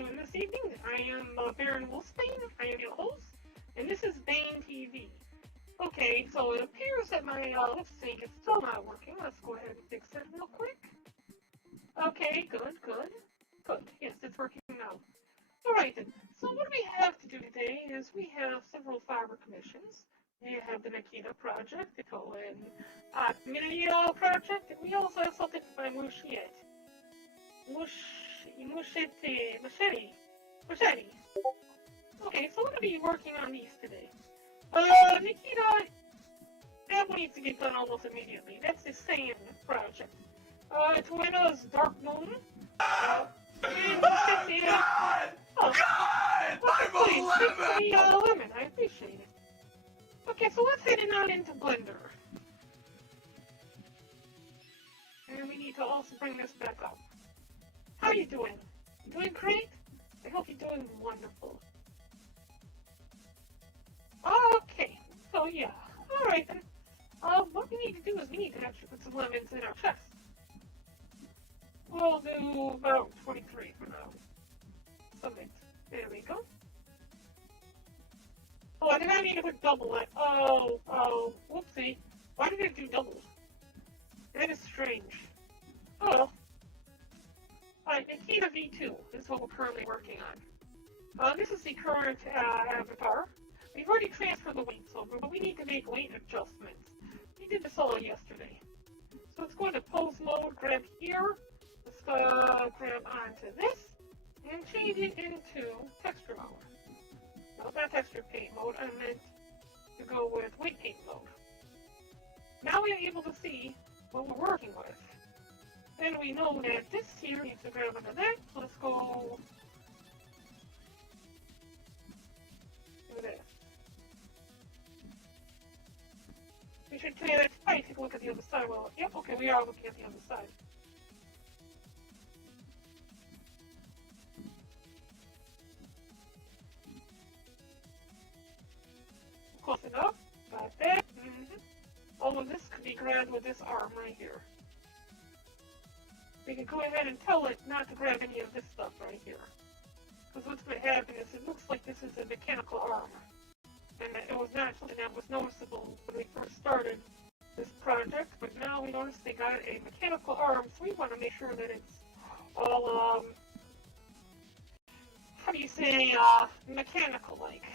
doing this evening. I am Barren I am your host, and this is Bane TV. Okay, so it appears that my lip sync is still not working. Let's go ahead and fix it real quick. Okay, good. Yes, it's working now. Alright then, so what we have to do today is we have several farmer commissions. We have the Nikita project, the Cohen community project, and we also have something by Machete. Okay, so we're going to be working on these today. Nikita, that one needs to get done almost immediately. That's the Saiyan project. Twina's Dark Moon. And Machete, God! I'm a lemon! lemon, I appreciate it. Okay, so let's head on into Blender. And we need to also bring this back up. How are you doing? You doing great? I hope you're doing wonderful. Okay, so yeah. Alright then. What we need to do is we need to actually put some lemons in our chest. We'll do about 23 for now. Something. There we go. Oh, I did not need to put double it. Oh, whoopsie. Why did it do double? That is strange. Oh well. Alright, Nikita V2 is what we're currently working on. This is the current avatar. We've already transferred the weights over, but we need to make weight adjustments. We did this all yesterday. So let's go into pose mode, grab here. Let's grab onto this, and change it into texture mode. No, not texture paint mode, I meant to go with weight paint mode. Now we are able to see what we're working with. Then we know that this here needs to grab onto that, so let's go do this. We should probably take a look at the other side. Well, yep, okay, we are looking at the other side. Close enough. Got that. All of this could be grabbed with this arm right here. We can go ahead and tell it not to grab any of this stuff right here. Because what's going to happen is it looks like this is a mechanical arm. And it was not something that was noticeable when we first started this project, but now we notice they got a mechanical arm, so we want to make sure that it's all, how do you say, mechanical-like.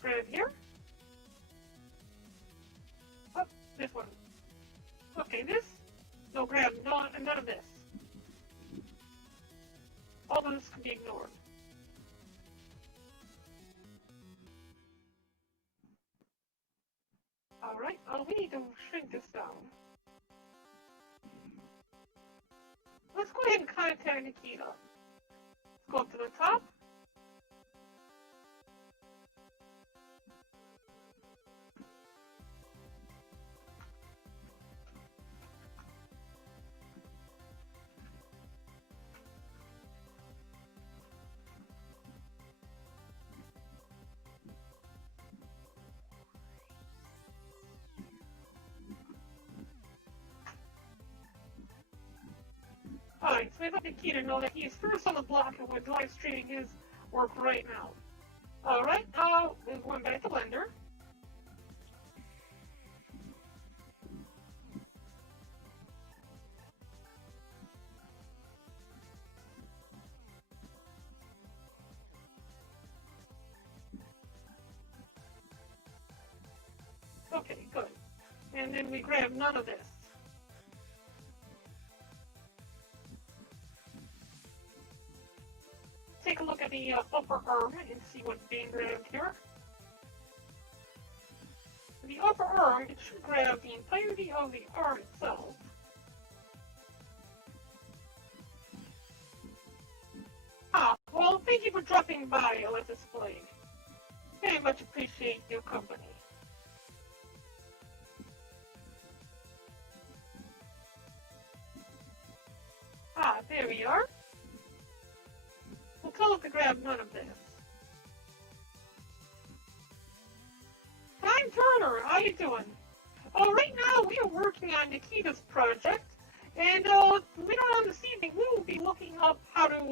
Grab here. Oh, this one. Okay, this. No, grab none of this. All of this can be ignored. Alright, we need to shrink this down. Let's go ahead and contact Nikita. Let's go up to the top. Alright, so we let Nikita know that he is first on the block and we're live streaming his work right now. Alright, we're going back to Blender. Okay, good. And then we grab none of this. Take a look at the upper arm and see what's being grabbed here. The upper arm, it should grab the entirety of the arm itself. Well, thank you for dropping by Let's Display. Very much appreciate your company. There we are. We'll tell it to grab none of this. Time Turner, how you doing? Right now we are working on Nikita's project, and later on this evening we will be looking up how to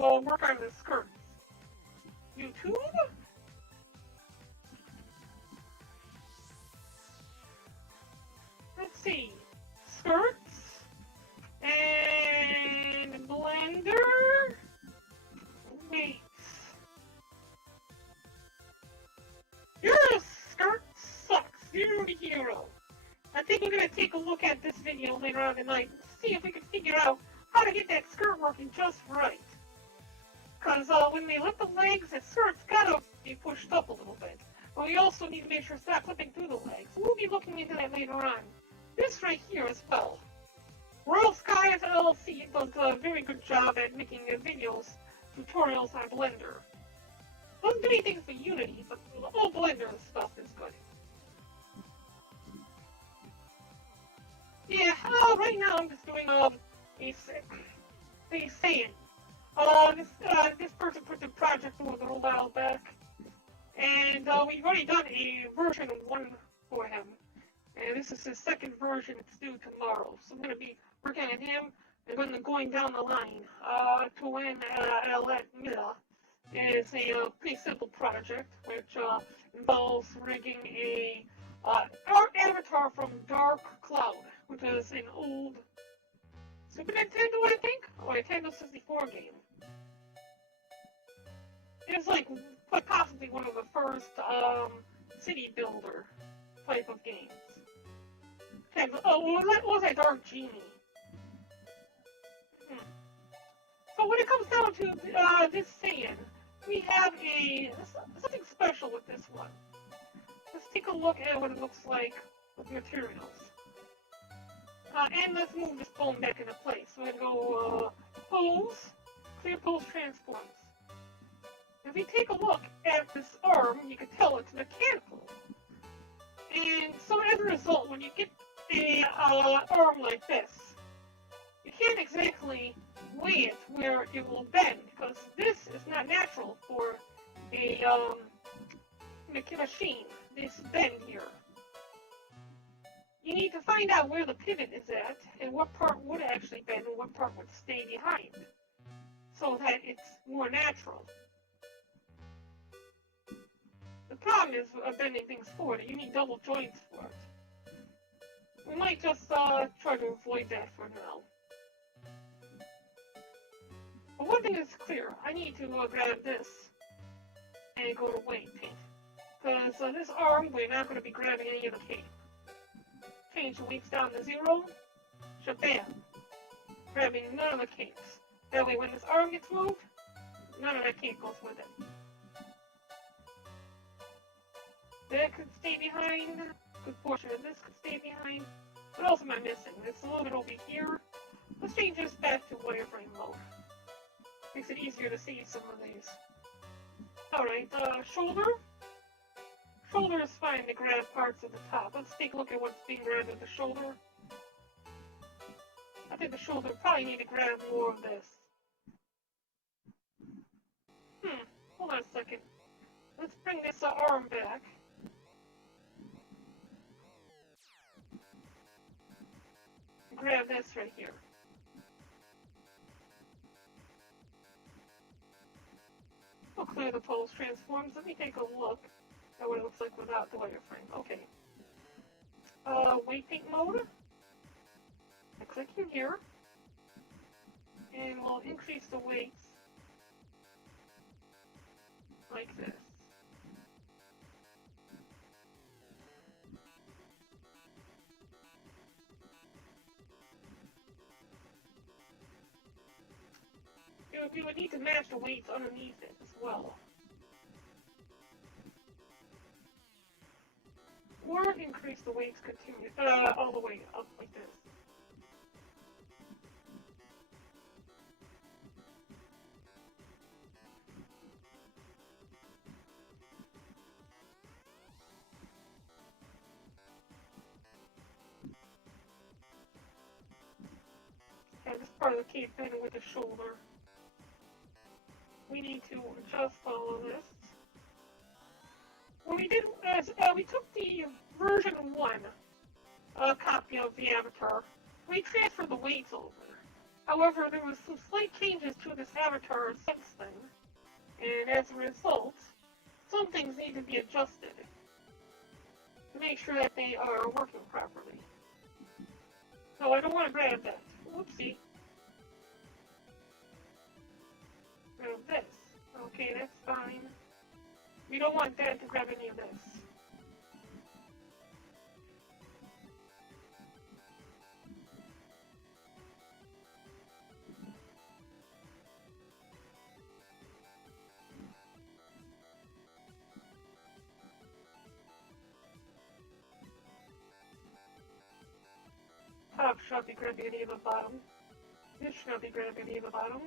gonna take a look at this video later on tonight and see if we can figure out how to get that skirt working just right. Because when they lift the legs, that skirt's gotta be pushed up a little bit. But we also need to make sure it's not clipping through the legs. We'll be looking into that later on. This right here as well. Royal Skies LLC does a very good job at making videos, tutorials on Blender. Doesn't do anything for Unity, but all Blender stuff is good. Yeah, right now I'm just doing a Saiyan. This person put the project over a little while back, and we've already done a version 1 for him. And this is his second version. It's due tomorrow, so I'm going to be working on him and then going down the line to win Mira. It's a pretty simple project which involves rigging a our avatar from Dark Cloud, which is an old Super Nintendo, I think, or Nintendo 64 game. It's like possibly one of the first city builder type of games. Was that Dark Genie? So when it comes down to this Saiyan, we have something special with this one. Let's take a look at what it looks like with materials. And let's move this bone back into place. So we're going to go pose, clear pose transforms. If we take a look at this arm, you can tell it's mechanical. And so as a result, when you get a arm like this, you can't exactly weigh it where it will bend, because this is not natural for a machine, this bend here. You need to find out where the pivot is at, and what part would actually bend and what part would stay behind, so that it's more natural. The problem is bending things forward. You need double joints for it. We might just try to avoid that for now. But one thing is clear. I need to grab this and go to weight paint. Because this arm, we're not going to be grabbing any of the cape. Change the weights down to 0. Shabam. Grabbing none of the capes. That way when this arm gets moved, none of that cape goes with it. That could stay behind. A good portion of this could stay behind. What else am I missing? It's a little bit over here. Let's change this back to wireframe mode. Makes it easier to see some of these. Alright, shoulder. Shoulder is fine to grab parts of the top. Let's take a look at what's being grabbed at the shoulder. I think the shoulder probably need to grab more of this. Hold on a second. Let's bring this arm back. Grab this right here. We'll clear the pose transforms. Let me take a look at what it looks like without the wireframe. Okay. Weight paint mode. I click in here. And we'll increase the weights like this. You would need to match the weights underneath it as well. Or increase the weights all the way up like this. And this part of the cape bend with the shoulder. We need to adjust all of this. When we did, we took the version 1 copy of the avatar, we transferred the weights over. However, there was some slight changes to this avatar since then, and as a result, some things need to be adjusted to make sure that they are working properly. So I don't want to grab that. Whoopsie. Grab this. Okay, that's fine. We don't want that to grab any of this. should not be grabbing any of the bottom. This should not be grabbing any of the bottom.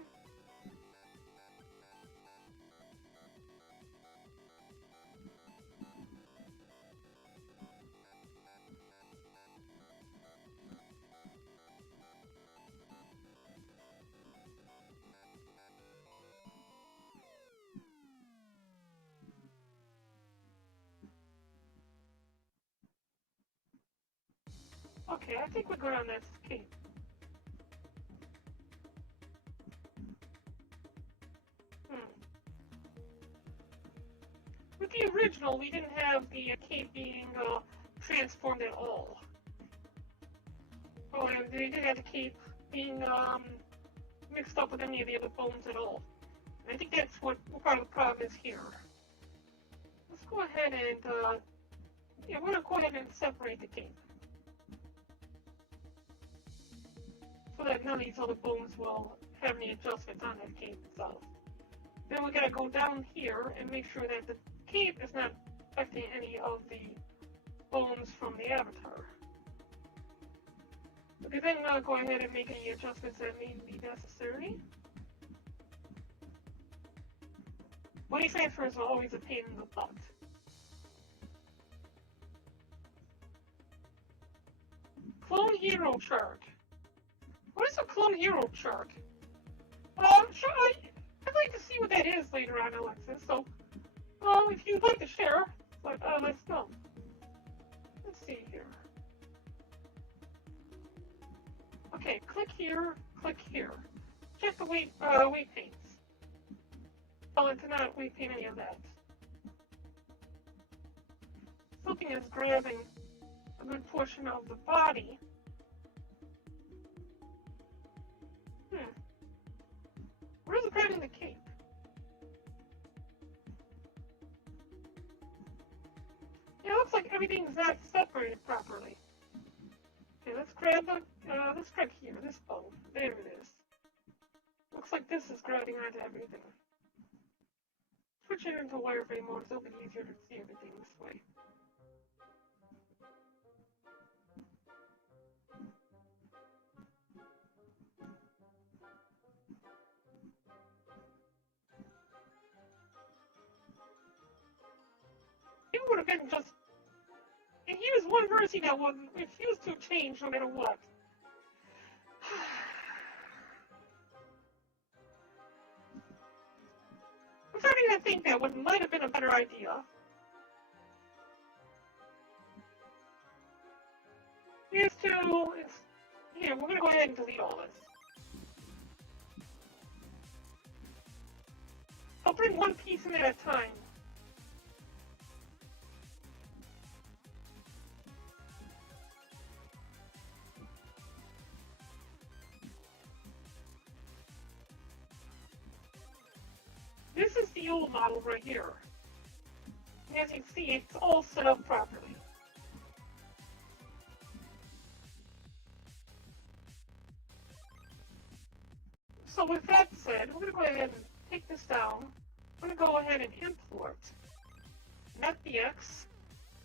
Okay, I think we're good on this cape. With the original, we didn't have the cape being transformed at all. Oh, and they didn't have the cape being mixed up with any of the other bones at all. And I think that's what part of the problem is here. Let's go ahead and, yeah, we're going to go ahead and separate the cape. So that none of these other bones will have any adjustments on that cape itself. Then we're going to go down here and make sure that the cape is not affecting any of the bones from the avatar. Okay, then go ahead and make any adjustments that may be necessary. Body transfers are always a pain in the butt. Clone hero chart. What is a clone hero chart? Sure, I'd like to see what that is later on, Alexis. So, if you'd like to share, let's go. Let's see here. Okay, click here, click here. Check the weight paints. Tell it to not weight paint any of that. Something is grabbing a good portion of the body. Where's it grabbing the cape? Yeah, it looks like everything's not separated properly. Okay, let's grab here, this bone. There it is. Looks like this is grabbing onto everything. Switch it into wireframe mode, so it'll be easier to see everything this way. It would have been just... And here's one version that would refuse to change no matter what. I'm starting to think that what might have been a better idea is to... Yeah, we're going to go ahead and delete all this. I'll bring one piece in at a time. This is the old model right here. As you can see, it's all set up properly. So with that said, we're going to go ahead and take this down. I'm going to go ahead and import NetBX,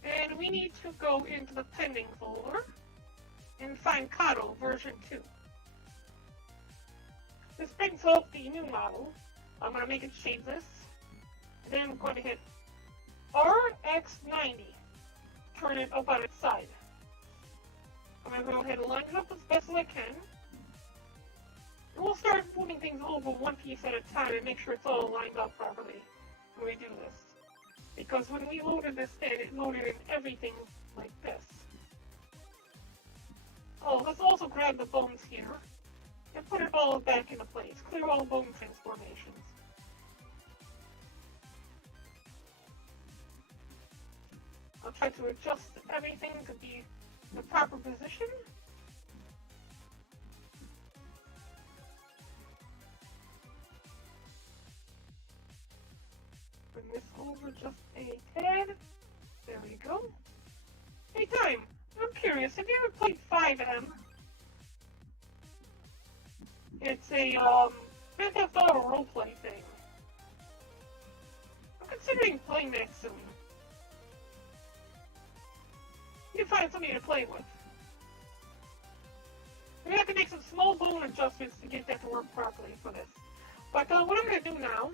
and we need to go into the pending folder and find Kato version 2. This brings up the new model. I'm going to make it shadeless, and then I'm going to hit RX90, turn it up on its side. I'm going to go ahead and line it up as best as I can. And we'll start moving things over one piece at a time and make sure it's all lined up properly when we do this. Because when we loaded this in, it loaded in everything like this. Oh, let's also grab the bones here and put it all back into place. Clear all bone transformations. I'll try to adjust everything to be in the proper position. Bring this over just a tad. There we go. Hey, Time! I'm curious, have you ever played 5M? It's a, Grand Theft Auto roleplay thing. I'm considering playing that soon. You can find somebody to play with. We have to make some small bone adjustments to get that to work properly for this. But what I'm going to do now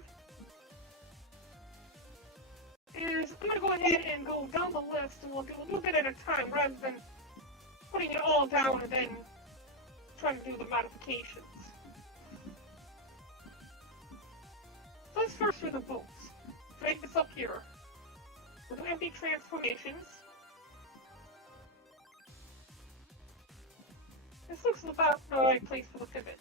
is I'm going to go ahead and go down the list, and we'll do a little bit at a time rather than putting it all down and then trying to do the modifications. So let's first do the boots. Drag this up here. We'll do empty transformations. This looks about the right place for the pivot.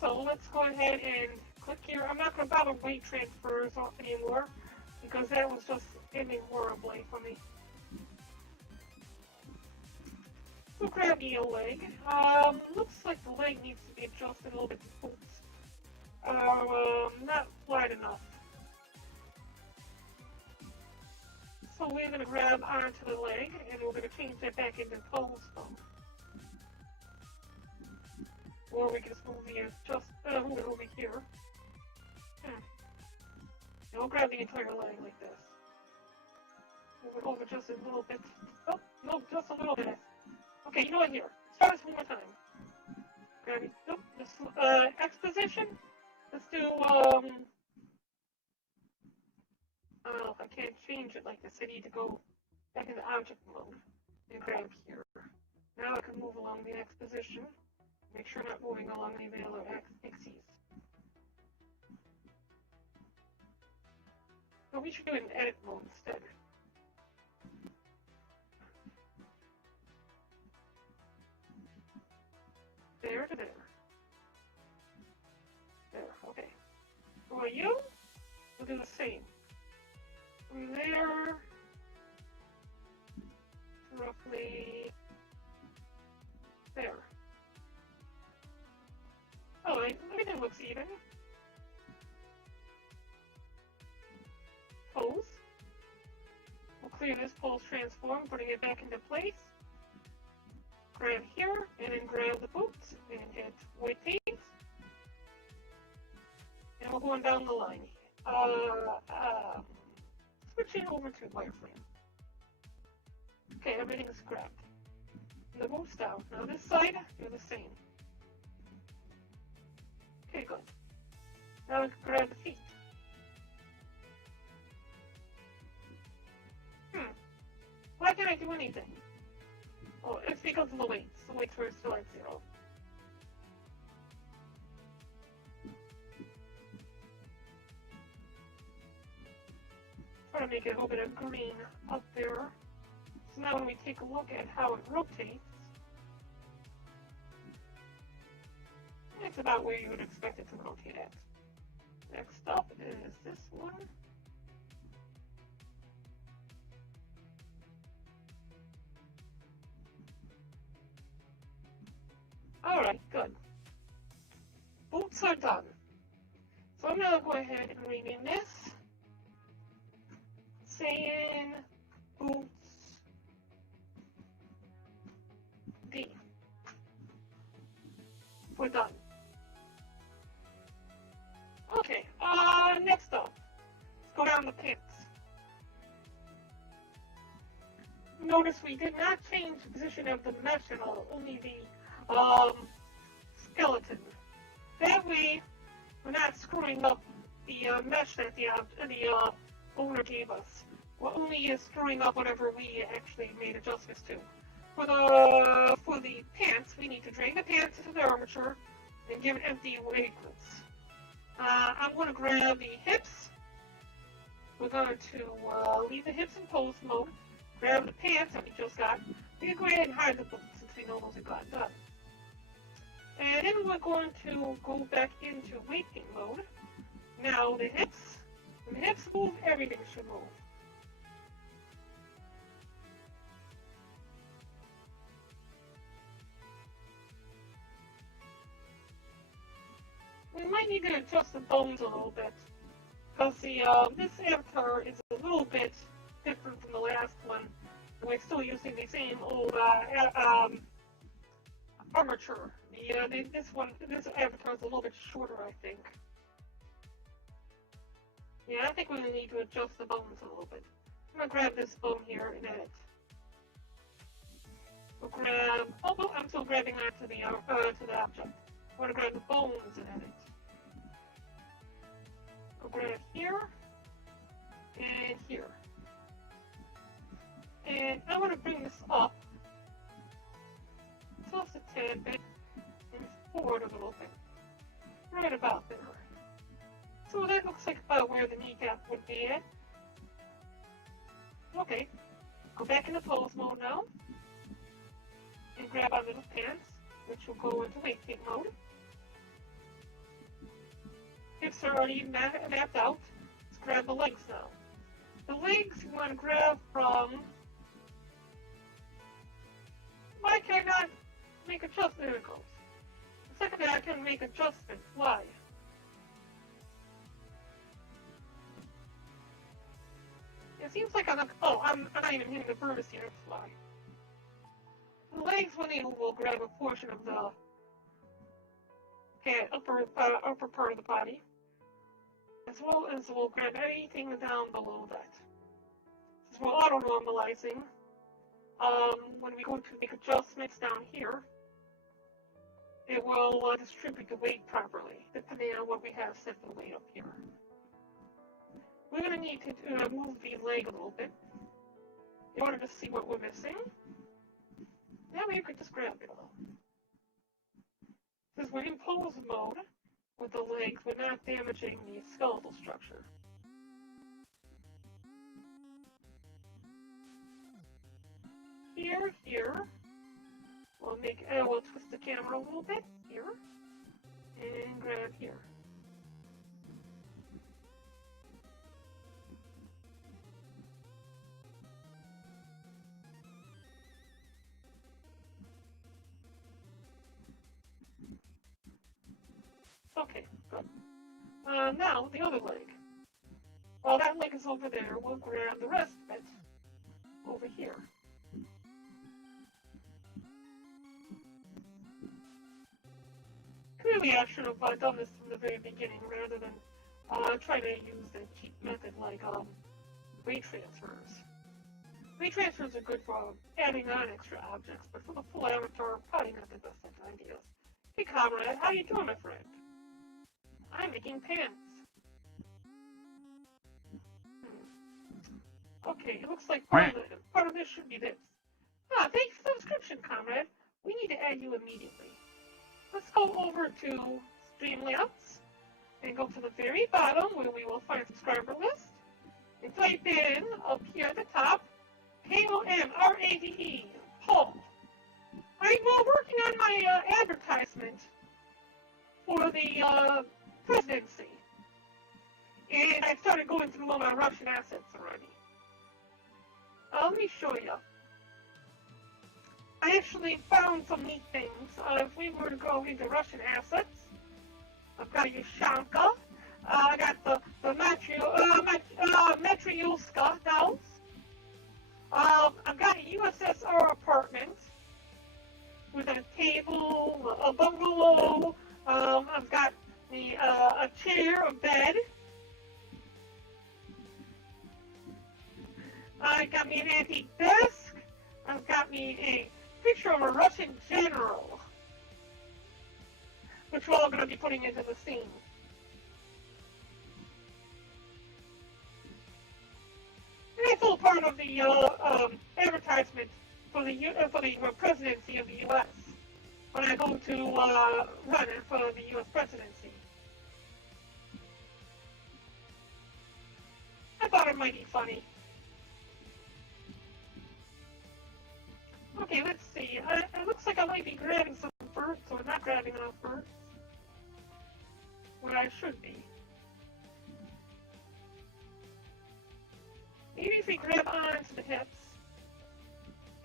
So let's go ahead and click here. I'm not going to bother weight transfers anymore because that was just ending horribly for me. We'll grab the leg. Looks like the leg needs to be adjusted a little bit to boots. Not wide enough. So we're going to grab onto the leg and we're going to change that back into pose mode. Or we can just move it over here. And we'll grab the entire leg like this. Move it over just a little bit. Oh, no, just a little bit. Okay, you know what, here. Start this one more time. Grab it. Nope, this, exposition. Let's do, oh, I can't change it like this. I need to go back into object mode and grab here. Now I can move along the exposition. Make sure I'm not moving along any of the other axes. So we should do it in edit mode instead. There to there. There, okay. For you, we'll do the same. From there, roughly there. Oh, everything looks even. Pose. We'll clear this pose transform, putting it back into place. Grab here, and then grab the boots, and hit white paint. And we're going down the line. Switching over to wireframe. Okay, everything's grabbed. And the boots down. Now this side, do the same. Okay, good. Now we can grab the feet. Why can't I do anything? Oh, it's because of the weights. The weights were still at 0. Try to make it a little bit of green up there. So now when we take a look at how it rotates, it's about where you would expect it to rotate at. Next up is this one. Alright, good. Boots are done. So I'm going to go ahead and rename this Saiyan Boots D. We're done. Okay, next up, let's go down the pants. Notice we did not change the position of the mesh at all, only the skeleton. That way, we're not screwing up the mesh that the owner gave us. We're only screwing up whatever we actually made adjustments to. For the pants, we need to drain the pants into the armature and give it empty wavelets. I'm going to grab the hips. We're going to leave the hips in pose mode. Grab the pants that we just got. We can go ahead and hide the boots since we know those have gotten done. And then we're going to go back into weight paint mode. Now the hips. When the hips move, everything should move. We might need to adjust the bones a little bit, because this avatar is a little bit different from the last one, and we're still using the same old armature. This avatar is a little bit shorter, I think. Yeah, I think we need to adjust the bones a little bit. I'm gonna grab this bone here and edit. We'll grab. Oh, well, I'm still grabbing onto the object. I want to grab the bones and edit. We'll grab here and here. And I want to bring this up just a tad bit and forward a little bit. Right about there. So that looks like about where the kneecap would be at. Okay. Go back into pose mode now. And grab our little pants, which will go into weight fit mode. Hips are already mapped out. Let's grab the legs now. The legs you want to grab from... Why can I not make adjustments? There it goes. The second I can make adjustments. Why? It seems like I'm not even hitting the vertex here. That's why. The legs, when they will grab a portion of the upper part of the body, as well as we'll grab anything down below that. Since we're auto-normalizing, when we go to make adjustments down here, it will distribute the weight properly, depending on what we have set the weight up here. We're going to need to move the leg a little bit in order to see what we're missing. Now you could just grab it all. Since we're in pose mode with the legs, we're not damaging the skeletal structure. Here, we'll twist the camera a little bit here, and grab here. Okay, good. Now, the other leg. While that leg is over there, we'll grab the rest of it over here. Clearly, I should have done this from the very beginning rather than trying to use the cheap method like weight transfers. Weight transfers are good for adding on extra objects, but for the full avatar, probably not the best of ideas. Hey, comrade, how you doing, my friend? I'm making pants. Okay, it looks like part of this should be this. Ah, thanks for the subscription, comrade. We need to add you immediately. Let's go over to Streamlabs and go to the very bottom where we will find subscriber list and type in up here at the top K-O-M-R-A-D-E, Paul. I'm working on my advertisement for the presidency, and I started going through all my Russian assets already. Let me show you. I actually found some neat things. If we were to go into Russian assets, I've got a Yushanka. I got the Matryoshka house. I've got a USSR apartment with a table, a bungalow. I've got a chair, a bed. I got me an antique desk. I've got me a picture of a Russian general, which we're all going to be putting into the scene. And it's all part of the advertisement for the presidency of the U.S. when I go to run for the U.S. presidency. I thought it might be funny. Okay, let's see. It looks like I might be grabbing some birds, so I'm not grabbing enough birds. Where I should be. Maybe if we grab onto the hips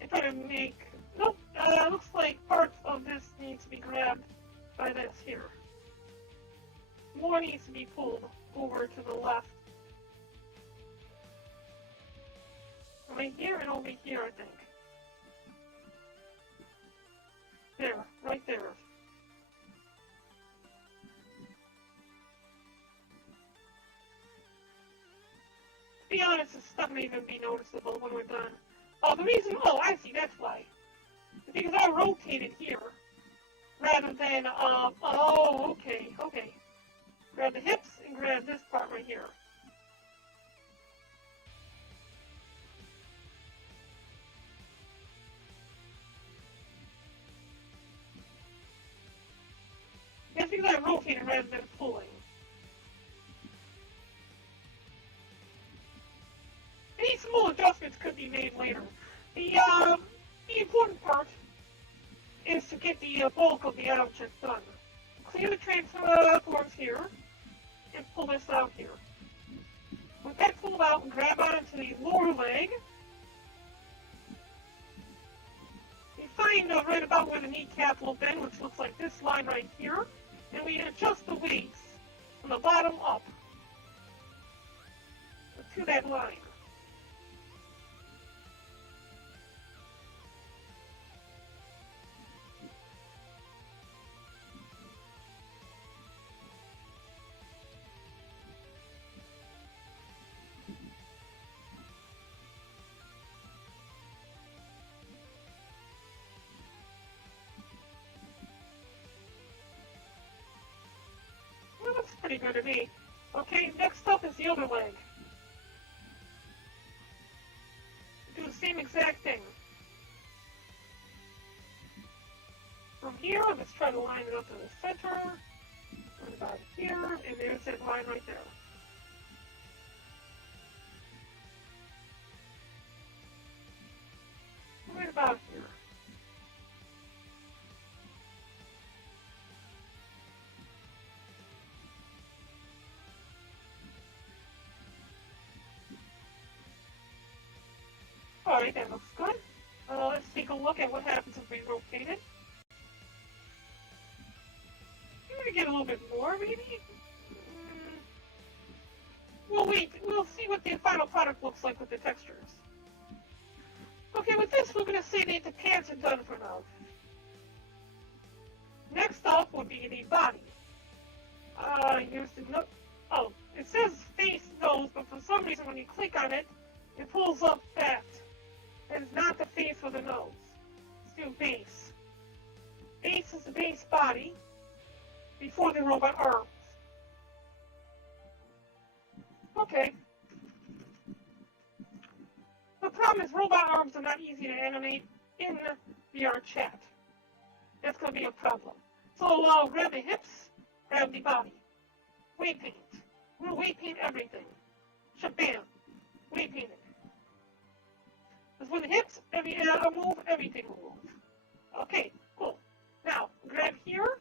and try to make... Nope, looks like parts of this need to be grabbed by this here. More needs to be pulled over to the left. Right here and over here, I think. There, right there. To be honest, this stuff may even be noticeable when we're done. Oh, I see, that's why. Because I rotated here rather than, oh, okay. Grab the hips and grab this part right here. That's because I rotated rather than pulling. Any small adjustments could be made later. The important part is to get the bulk of the object done. Clear the transforms here, and pull this out here. With that pulled out, grab onto the lower leg. You find right about where the kneecap will bend, which looks like this line right here, and we adjust the weights from the bottom up to that line. Well, that's pretty good to me. Okay, next up is the other leg. Do the same exact thing. From here, let's try to line it up to the center. Right about here, and there's that line right there. Right about here. Alright, that looks good. Let's take a look at what happens if we rotate it. I'm gonna get a little bit more, maybe? We'll wait. We'll see what the final product looks like with the textures. Okay, with this, we're gonna say that the pants are done for now. Next up would be the body. Here's the no. Oh, it says face nose, but for some reason when you click on it, it pulls up that. That is not the face or the nose. Let's do base. Base is the base body before the robot arms. Okay. The problem is robot arms are not easy to animate in VR chat. That's going to be a problem. So grab the hips, grab the body. Weight paint. We'll weight paint everything. Shabam. Weight paint it. Because with the hips, move, everything will move. Okay, cool. Now, grab here.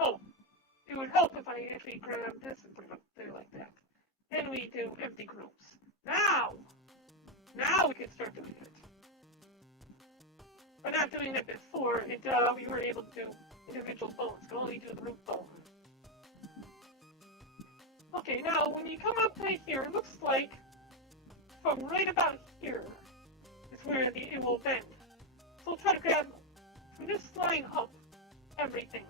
Oh, it would help if I actually grab this and put it up there like that. Then we do empty groups. Now we can start doing it. We're not doing it before. We were able to do individual bones. You can only do the root bone. Okay, now when you come up right here, it looks like from right about here is where it will bend. So we'll try to grab from this line up everything.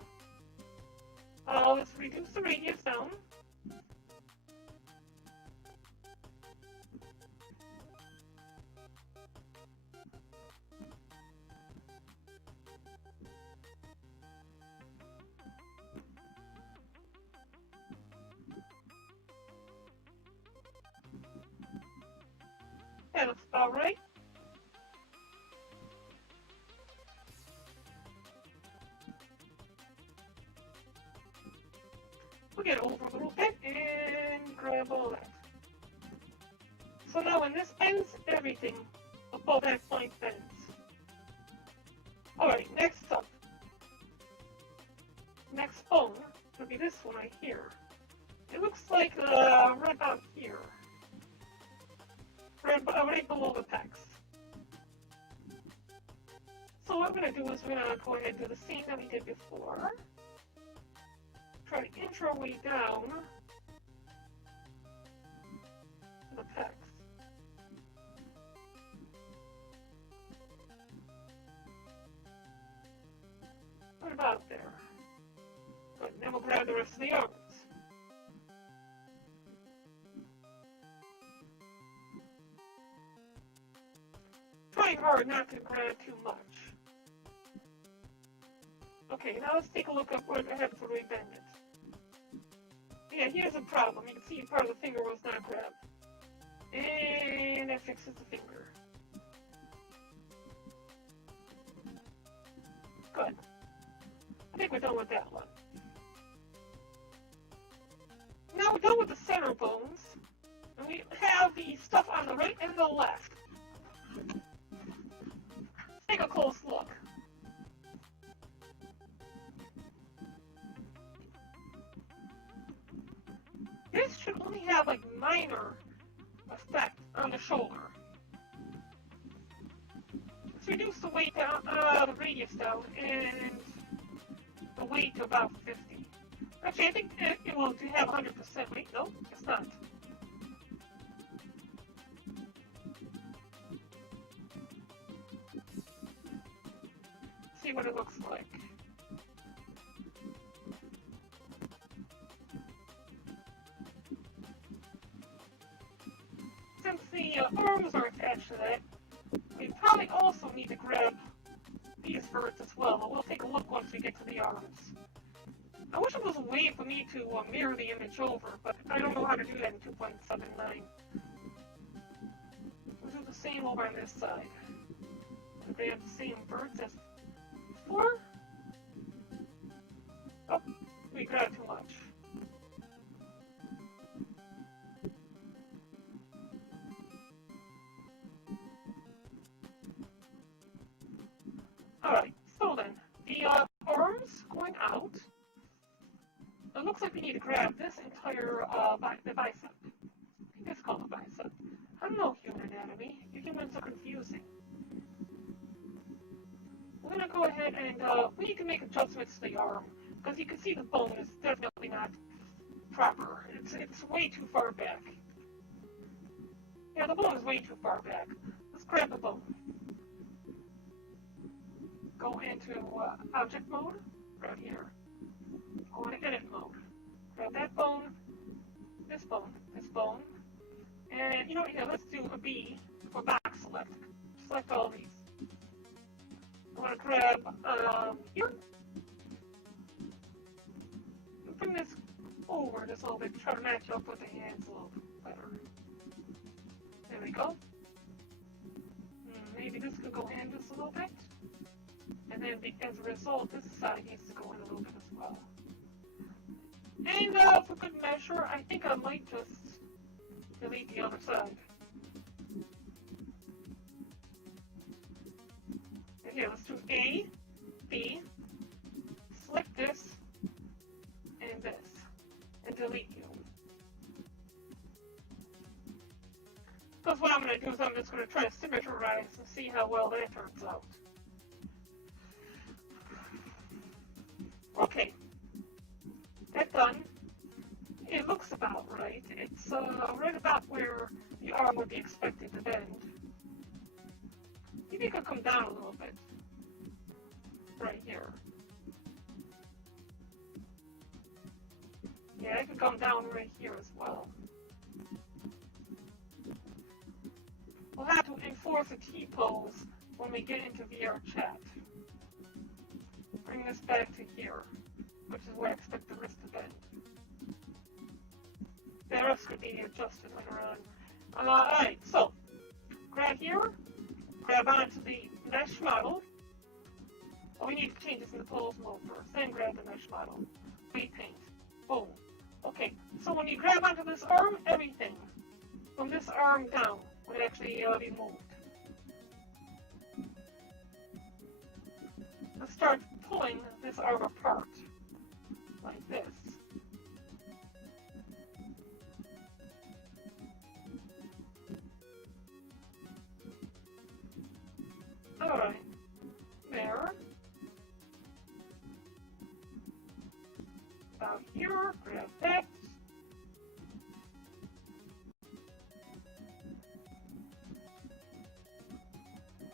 Let's reduce the radius down. That looks about right. We'll get over a little bit and grab all that. So now when this bends, everything above that point bends. Alright, next up. Next bone would be this one right here. It looks like right about here. Right below the pecs. So what I'm going to do is we're going to go ahead and do the same that we did before. Try to inch our way down to the pecs. What about there? Good, then we'll grab the rest of the arms. hard not to grab too much. Okay, now let's take a look at what happens when we bend it. Yeah, here's a problem. You can see part of the finger was not grabbed. And that fixes the finger. Good. I think we're done with that one. Now we're done with the center bones. And we have the stuff on the right and the left. Let's take a close look. This should only have like minor effect on the shoulder. Let's reduce the weight down, the radius down, and the weight to about 50. Actually, I think it will have 100% weight. No, it's not. See what it looks like. Since the arms are attached to that, we probably also need to grab these verts as well, but we'll take a look once we get to the arms. I wish it was a way for me to mirror the image over, but I don't know how to do that in 2.79. We'll do the same over on this side. And grab the same verts as before. Oh, we grabbed too much. Alright, so then, the arms going out, it looks like we need to grab this entire the bicep. I think it's called a bicep. I don't know human anatomy. Your humans are confusing. We're going to go ahead and we need to make adjustments to the arm, because you can see the bone is definitely not proper. It's way too far back. Yeah, the bone is way too far back. Let's grab the bone. Go into object mode, right here. Go into edit mode. Grab that bone, this bone, and you know what, yeah, let's do a B for box select. Select all these. I want to grab here. Bring this over just a little bit to try to match up with the hands a little better. There we go. Maybe this could go in just a little bit. And then as a result, this side needs to go in a little bit as well. And for good measure, I think I might just delete the other side. And here, let's do A, B, select this, and this, and delete you. Because what I'm going to do is I'm just going to try to symmetrize and see how well that turns out. Okay, that's done. It looks about right. It's right about where the arm would be expected to bend. Maybe it could come down a little bit. Right here. Yeah, it could come down right here as well. We'll have to enforce a T-pose when we get into VR chat. Bring this back to here, which is where I expect the wrist to bend. The rest could be adjusted later on. Alright, so, grab here, grab onto the mesh model. Oh, we need to change this in the pose mode first, then grab the mesh model. Repaint. Boom. Okay, so when you grab onto this arm, everything from this arm down would actually be moved. Let's start pulling this arm apart, like this. Alright, there. About here, grab that.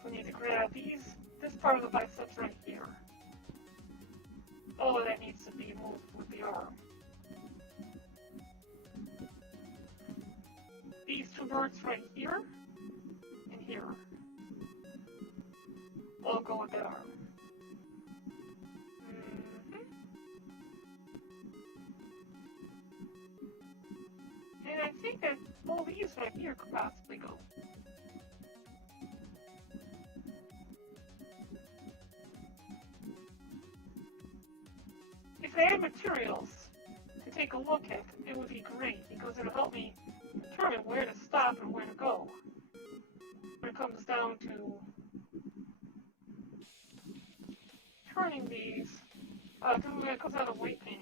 We need to grab this part of the biceps right here. All of that needs to be moved with the arm. These two verts right here and here. go with that arm. And I think that all these right here could possibly go. If I had materials to take a look at, it would be great because it'll help me determine where to stop and where to go. When it comes down to turning these, when it comes down to weight painting.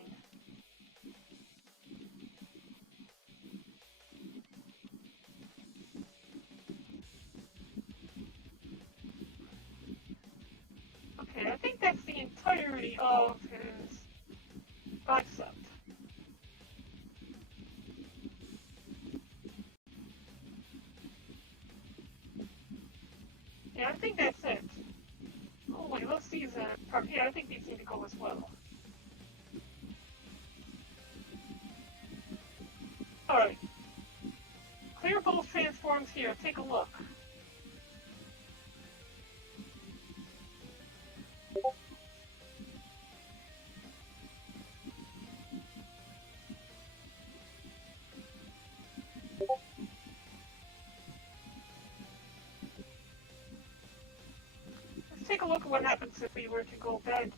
Okay, I think that's the entirety of his bicep. Yeah, I think that's it. Oh wait, let's see that part. Yeah, I think these need to go as well. Alright. Clear both transforms here. Take a look. Take a look at what happens if we were to go back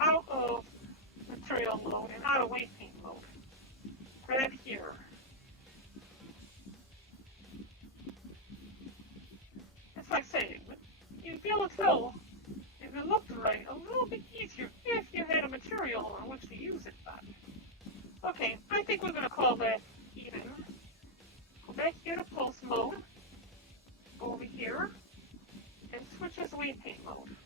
out of material mode and out of weight paint mode. Right here. As I say, you'd be able to tell if it looked right a little bit easier if you had a material on which to use it by. Okay, I think we're going to call that even. Go back here to pulse mode. Go over here. And switch as weight paint mode.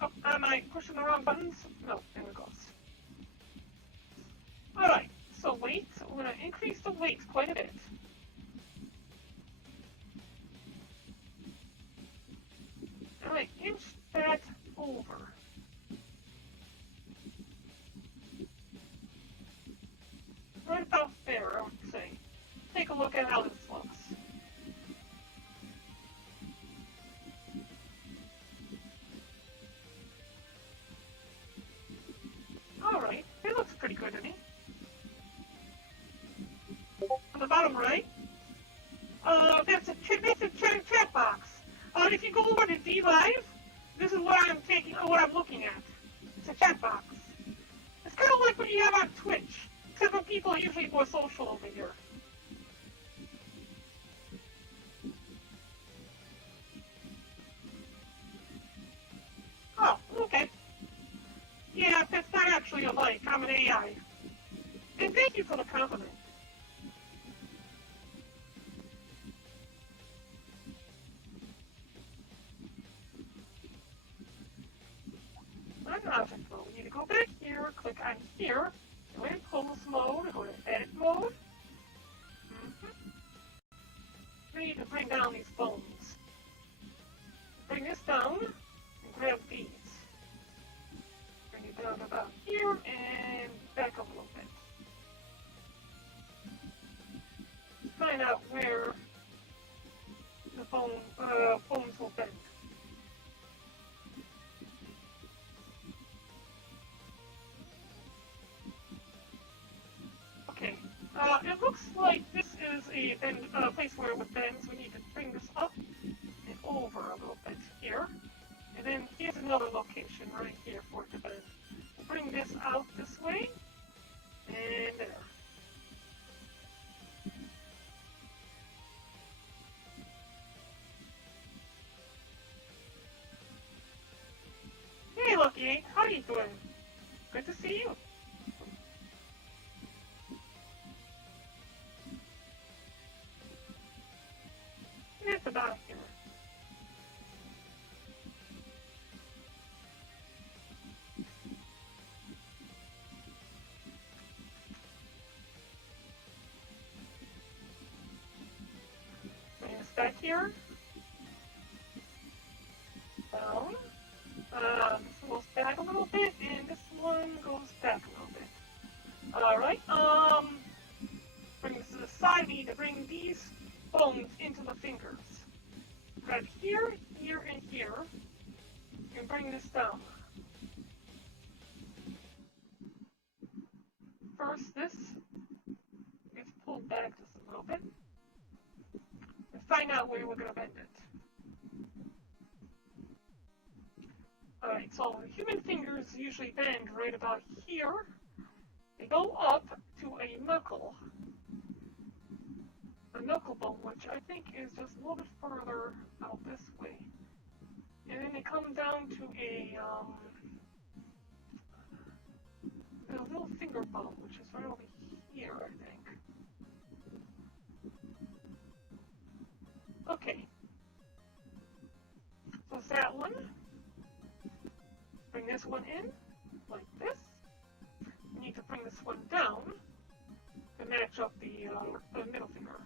Oh, am I pushing the wrong buttons? No, there it goes. Alright, so weight, we're going to increase the weight quite a bit. I'm going to inch that over. Right about there, I would say. Take a look at how this looks. Alright, it looks pretty good to me. On the bottom right, that's a chat box. If you go over to DLive, this is what I'm looking at. It's a chat box. It's kind of like what you have on Twitch, except for people are usually more social over here. Oh, okay. Yeah, that's not actually a like. I'm an AI. And thank you for the compliment. Unlogical. We need to go back here, click on here, go in pulse mode, go to edit mode. We need to bring down these bones. Bring this down, and grab these. Bring it down about here, and back a little bit. Find out where the bones will bend. Okay, it looks like this is a place where it would bend, so we need to bring this up and over a little bit here. And then here's another location right here for it to bend. We'll bring this out this way, and there. Hey, Lucky, how are you doing? Good to see you. And at the back here. Bring this back here. Down. This goes back a little bit, and this one goes back a little bit. Alright, bring this to the side. We need to bring these bones into the fingers. Right here, here, and here. and bring this down. First, this gets pulled back just a little bit. And find out where we're going to bend it. Alright, so human fingers usually bend right about here. They go up to a knuckle bone, which I think is just a little bit further out this way. And then they come down to a little finger bone, which is right over here, I think. Okay. So it's that one. Bring this one in, like this. We need to bring this one down to match up the middle finger.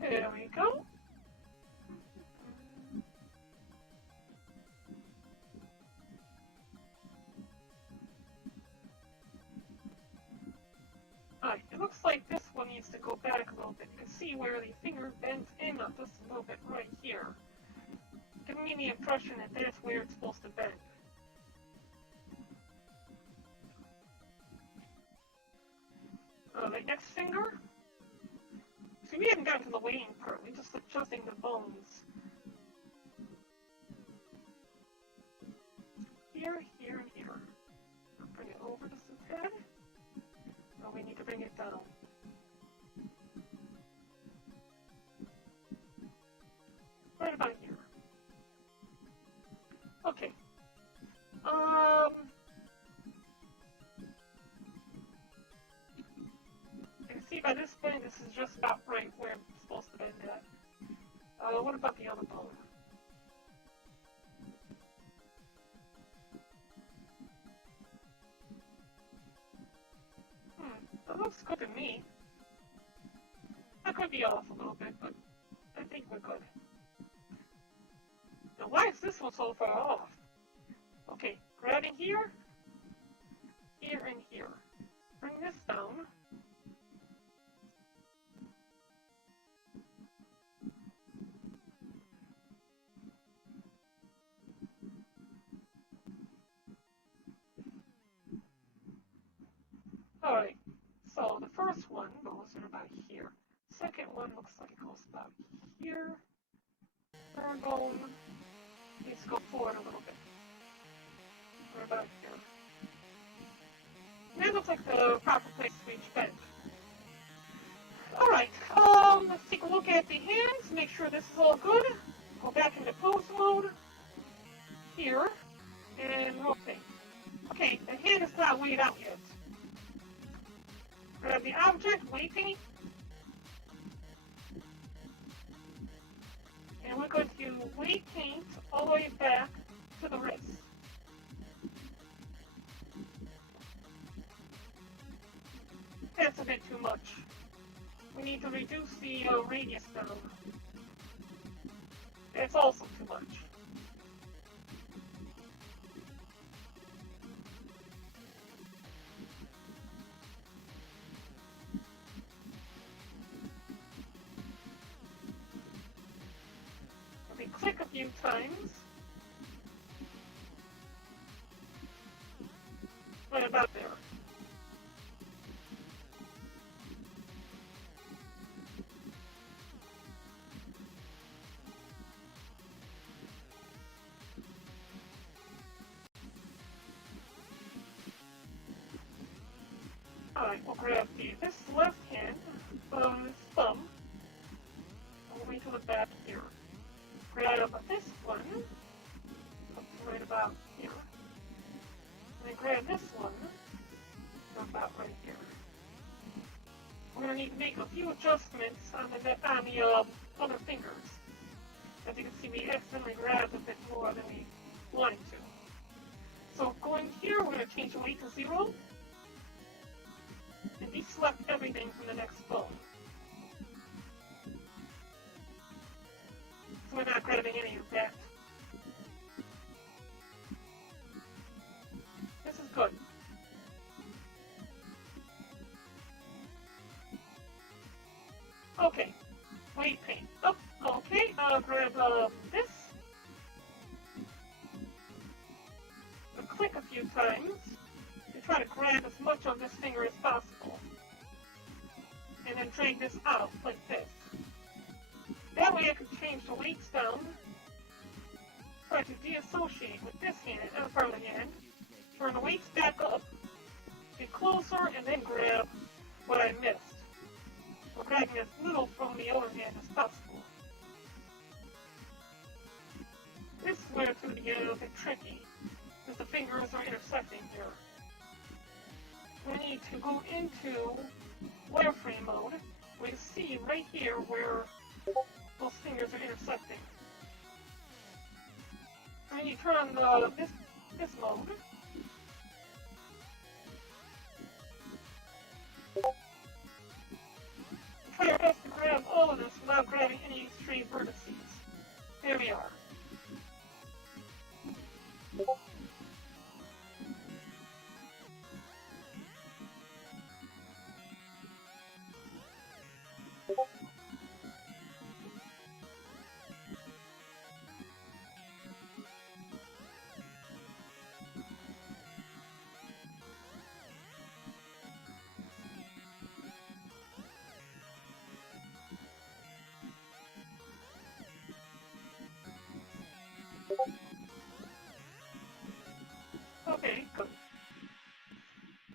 There we go. Alright, it looks like this one needs to go back a little bit. You can see where the finger bends in on just a little bit right here. Giving me the impression that that's where it's supposed to bend. The next finger. See, we haven't gotten to the weighing part. We're just adjusting the bones. Here, here, and here. I'll bring it over just a tad. Oh, we need to bring it down. Right about here. Okay. You can see by this bend, this is just about right where it's supposed to bend at. What about the other bone? That looks good to me. That could be off a little bit, but I think we're good. Now, why is this one so far off? Okay, grabbing here, here, and here. Bring this down. Alright, so the first one goes in about here. Second one looks like it goes about here. Third bone needs to go forward a little bit. We're about here. And that looks like the proper place for each bend. Alright, let's take a look at the hands, make sure this is all good. Go back into pose mode. Here. And rotate. Okay, the hand is not weighed out yet. Grab the object, weight paint. And we're going to weight paint all the way back to the wrist. That's a bit too much. We need to reduce the radius down. That's also too much. Let me click a few times. Right about there. Alright, we'll grab this left hand, this thumb, all the way to the back here. Grab this one, up right about here. And then grab this one, about right here. We're going to need to make a few adjustments on the other fingers. As you can see, we accidentally grabbed a bit more than we wanted to. So going here, we're going to change the weight to 0. And deselect everything from the next bone. So we're not grabbing any of that. This is good. Okay. Weight paint. Oh, okay. Grab this. Click a few times and try to grab as much of this finger as possible. And then drag this out like this. That way I can change the weights down. Try to deassociate with this hand, part of the hand. Turn the weights back up. Get closer and then grab what I missed. We're grabbing as little from the other hand as possible. This is where it's going to get a little bit tricky, because the fingers are intersecting here. We need to go into wireframe mode. We can see right here where those fingers are intersecting. And you turn on this mode. Try your best to grab all of this without grabbing any stray vertices. There we are. Okay, good.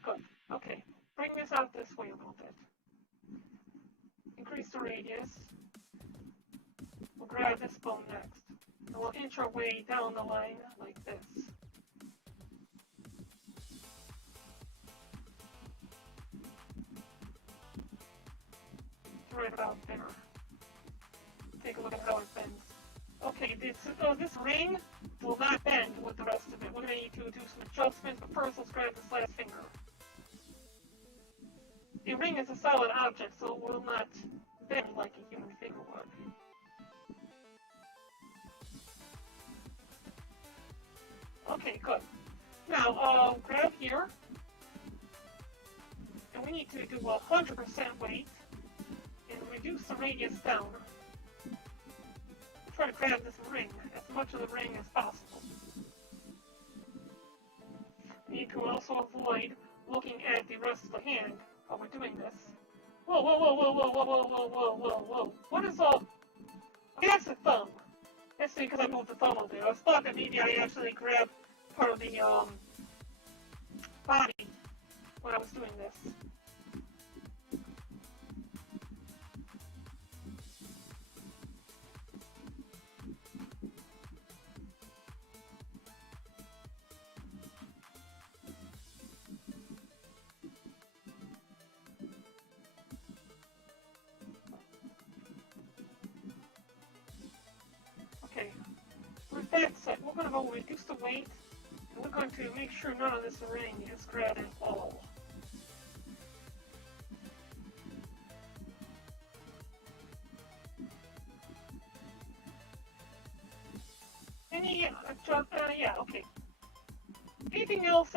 Good. Okay. Bring this out this way a little bit. Increase the radius. We'll grab this bone next. And we'll inch our way down the line like this. Right about there. Take a look at how it bends. Okay, this ring will not bend with the rest of it. We're going to need to do some adjustments, but first let's grab this last finger. The ring is a solid object, so it will not bend like a human finger would. Okay, good. Now, grab here, and we need to do 100% weight, and reduce the radius down. Try to grab this ring, as much of the ring as possible. You need to also avoid looking at the rest of the hand while we're doing this. Whoa, whoa, whoa, whoa, whoa, whoa, whoa, whoa, whoa, whoa, whoa. What is all... Okay, that's the thumb. That's because I moved the thumb over there. I thought that maybe I actually grabbed part of the, body when I was doing this. Okay, with that said, we're going to go reduce the weight, and we're going to make sure none of this ring is grabbed at all. Yeah, okay. Anything else,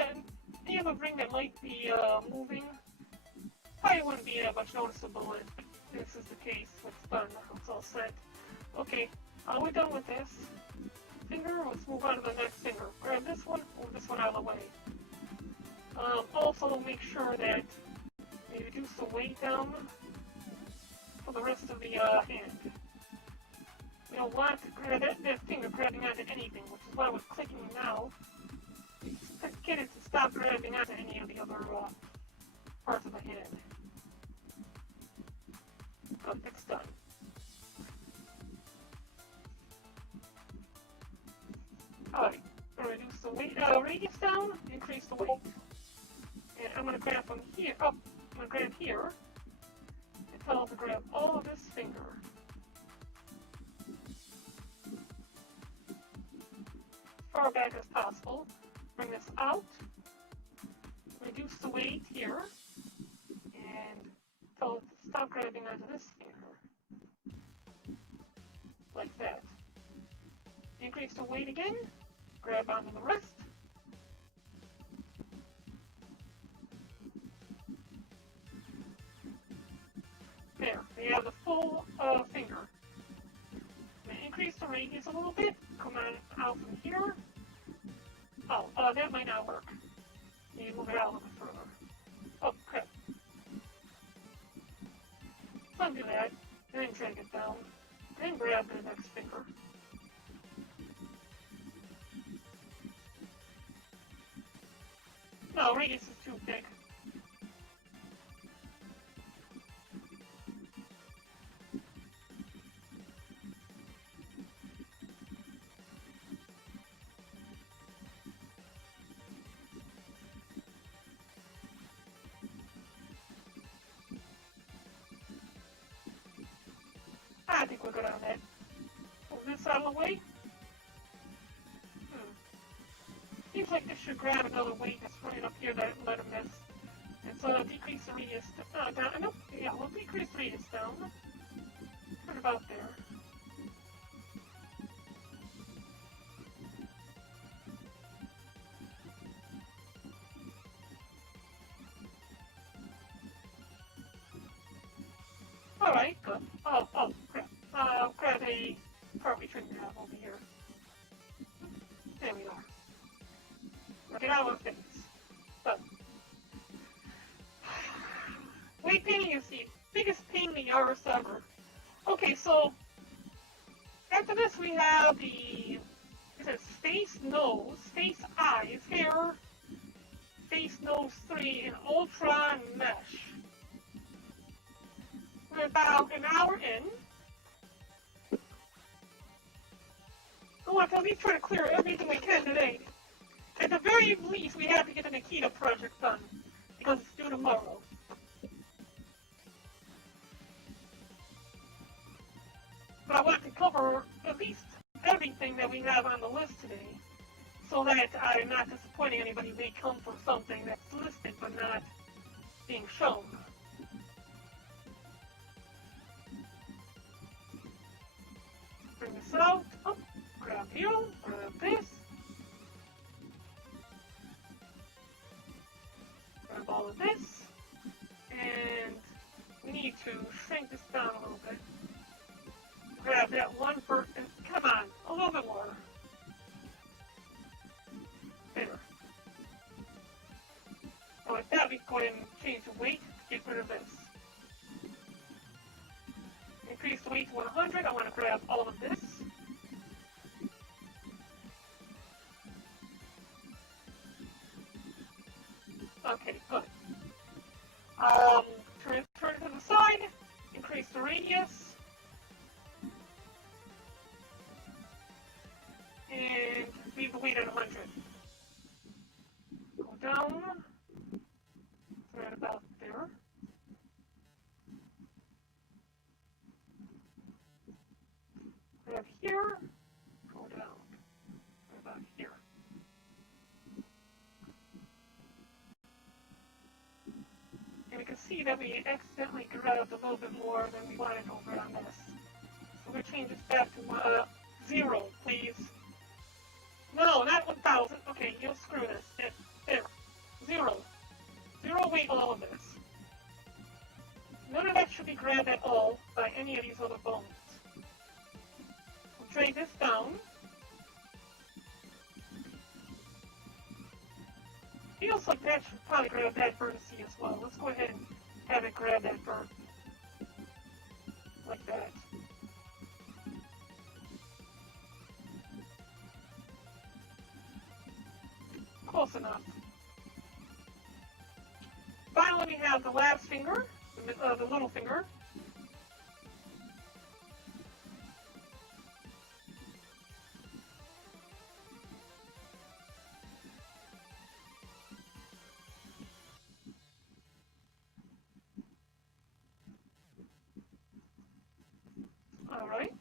any other ring that might be moving, probably wouldn't be that much noticeable if this is the case. It's done, it's all set. Okay, we're done with this finger. Let's move on to the next finger. Grab this one, move this one out of the way. Also make sure that you reduce the weight down for the rest of the hand. We don't want to grab that finger grabbing onto anything, which is why I was clicking now. Get it to stop grabbing onto any of the other parts of the hand. Good, it's done. Alright, reduce the weight, radius down, increase the weight. And I'm going to grab from here, I'm going to grab here, and tell it to grab all of this finger. As far back as possible. Bring this out, reduce the weight here, and tell it to stop grabbing onto this finger. Like that. Increase the weight again, grab onto the rest, might not work. Maybe move it out a little bit further. Oh, crap. Undo that, and then drag it down. Then grab the next finger. No, radius is too big. I think we're good on that. Move this out of the way. Seems like this should grab another weight that's right up here that let him miss. And so it'll decrease the radius down. Nope, yeah, we'll decrease the radius down. Put it about there. Alright, good. Oh, crap. I'll grab a part we shouldn't have over here. There we are. Get out of things. But weight painting is the biggest pain in the arse ever. Okay, so after this we have the face, nose, face, eyes, hair, face, nose 3, and ultra mesh. We're about an hour in. I want to at least try to clear everything we can today. At the very least, we have to get the Nikita project done, because it's due tomorrow. But I want to cover at least everything that we have on the list today, so that I'm not disappointing anybody who may come for something that's listed but not being shown. Bring this out. Oh, grab here, grab this. Grab all of this. And we need to shrink this down a little bit. Grab that one first, and come on, a little bit more. There. So with that, we go ahead and change the weight to get rid of this. Increase the weight to 100. I want to grab all of this. Okay, good. Turn to the side. Increase the radius. And leave the weight at 100. Go down. Right about there. Grab here. Go down. Right about here. And we can see that we accidentally grabbed a little bit more than we wanted over on this. So we're going to change this back to 0, please. No, not 1,000. Okay, you'll screw this. There. 0. 0 weight all of this. None of that should be grabbed at all by any of these other bones. We'll drag this down. Feels like that should probably grab that vertice as well. Let's go ahead and have it grab that bird. Like that. Close enough. Finally, we have the last finger, the little finger. Alright.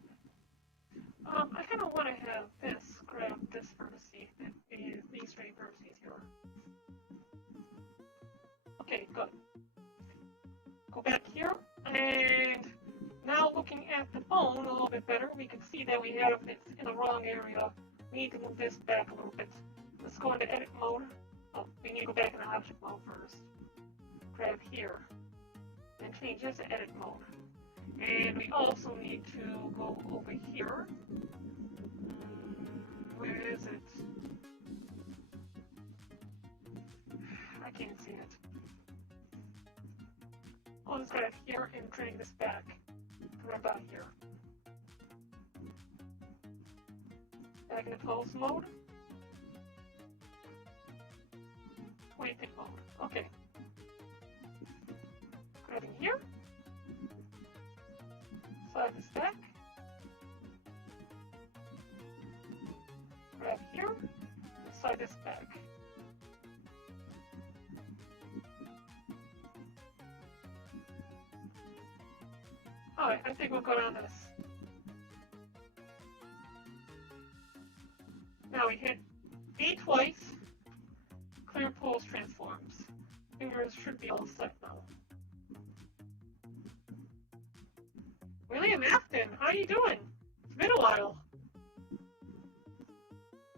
I kind of want to have this grab this vertice, these three vertices here. Okay, good. Go back here, and now looking at the bone a little bit better, we can see that we have it in the wrong area. We need to move this back a little bit. Let's go into edit mode. Oh, we need to go back into object mode first. Grab here, and change this to edit mode. And we also need to go over here. Where is it? can't see it. I'll just grab here and drag this back. Right about here. Back into pose mode. Waypoint mode. Okay. Grabbing here. Slide this back. Grab here. And slide this back. Alright, I think we'll go down this. Now we hit A twice. Clear pose transforms. Fingers should be all set now. William Afton, how you doing? It's been a while.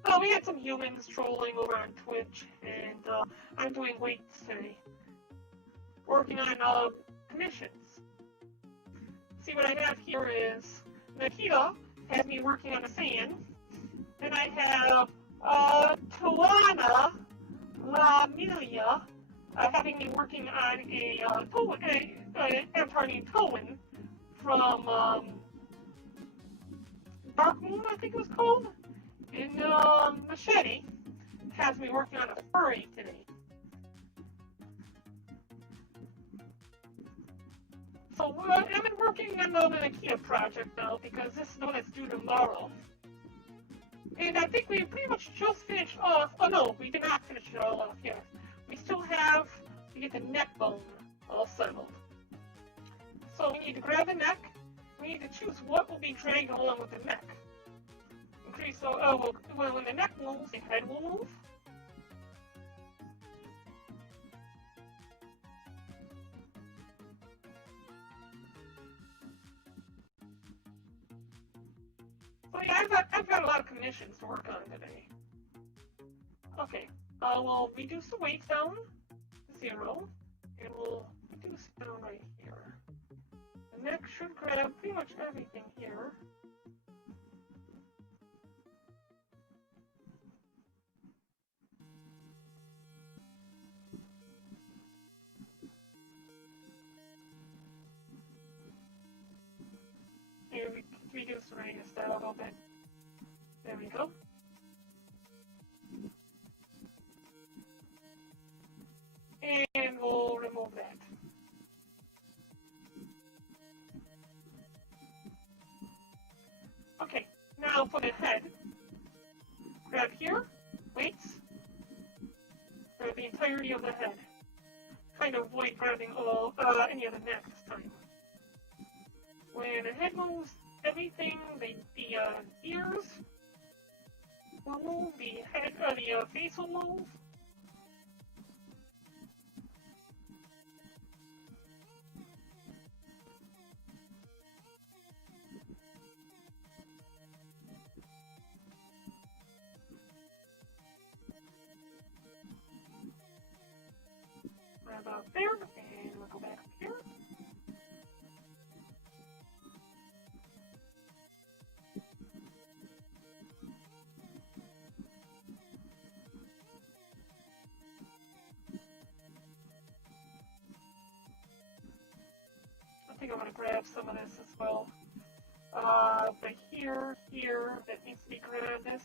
Oh, we had some humans trolling over on Twitch, and I'm doing weights today. Working on commissions. See, what I have here is Nikita has me working on a Saiyan. Then I have Tawana LaMilia having me working on a avatar named Towan from Dark Moon, I think it was called. And Machete has me working on a furry today. So I've been working on the Nikita project now because this is the one that's due tomorrow. And I think we pretty much just finished off. Oh no, we did not finish it all off yet. We still have to get the neck bone all settled. So we need to grab the neck. We need to choose what will be dragged along with the neck. Okay, so when the neck moves, the head will move. So yeah, I've got a lot of commissions to work on today. Okay, we'll reduce the weight down to 0, and we'll reduce it down right here. The neck should grab pretty much everything here. Here, we reduce the radius down a little bit. There we go. And we'll remove that. Okay, now for the head. Grab here, weights, grab the entirety of the head. Kind of avoid grabbing any of the neck this time. When the head moves, everything, the ears will move, the face will move. Right about there, and we'll go back up here. I think I'm going to grab some of this as well. But here, that needs to be grabbed. This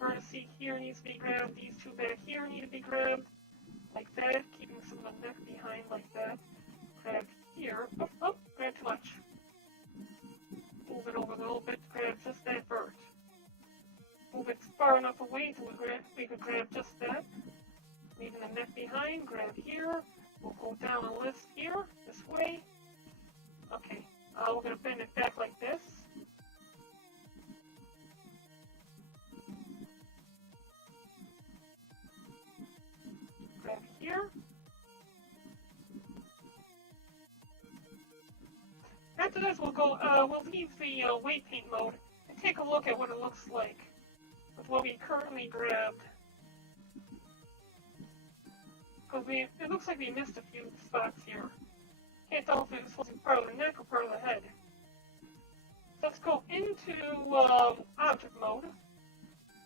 vertice here needs to be grabbed. These two back here need to be grabbed. Like that, keeping some of the neck behind like that. Grab here. Oh, grab too much. Move it over a little bit, grab just that vert. Move it far enough away so we could grab just that. Leaving the neck behind, grab here. We'll go down a list here, this way. Okay, we're going to bend it back like this. Grab here. After this, we'll leave the weight paint mode and take a look at what it looks like with what we currently grabbed. Because it looks like we missed a few spots here. Can't tell if it was supposed to be part of the neck or part of the head. Let's go into object mode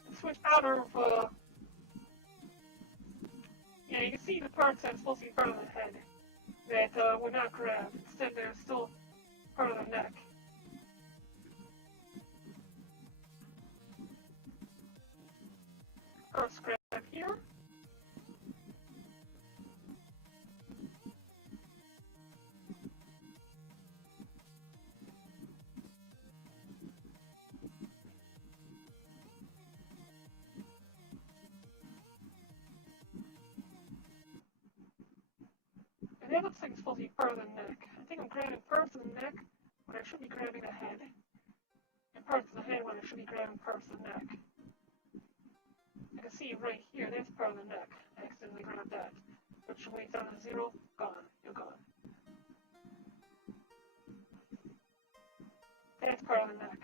and switch out of Yeah, you can see the parts that's supposed to be part of the head that were not grabbed. Instead, they're still part of the neck. First grab here. And that looks like it's supposed to be part of the neck. I think I'm grabbing parts of the neck when I should be grabbing the head. And parts of the head when I should be grabbing parts of the neck. I can see right here, that's part of the neck. I accidentally grabbed that. Put your weight down to 0, gone. You're gone. That's part of the neck.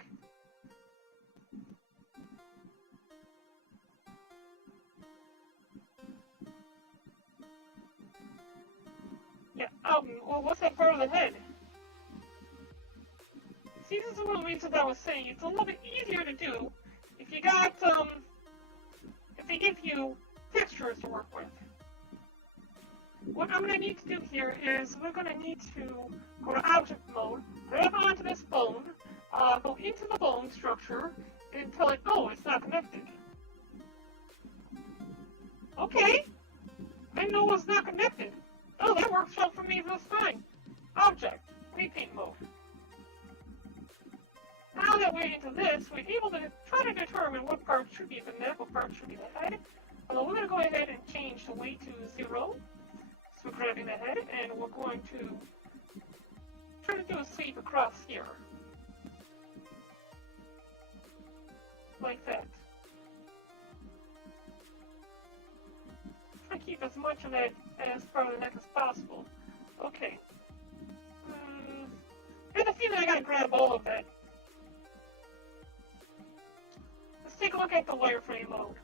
Yeah, well, what's that part of the head? See, this is one of the reasons I was saying it's a little bit easier to do if you got, if they give you textures to work with. What I'm going to need to do here is we're going to need to go to object mode, grab onto this bone, go into the bone structure, and tell it, oh, it's not connected. Okay, I know it's not connected. Oh, that works out for me just fine. Object, repaint mode. Now that we're into this, we're able to try to determine what part should be the neck, what part should be the head. We're going to go ahead and change the weight to 0. So we're grabbing the head, and we're going to try to do a sweep across here. Like that. Try to keep as much of that as part of the neck as possible. Okay. I have a feeling I gotta grab all of that. Let's take a look at the wireframe mode.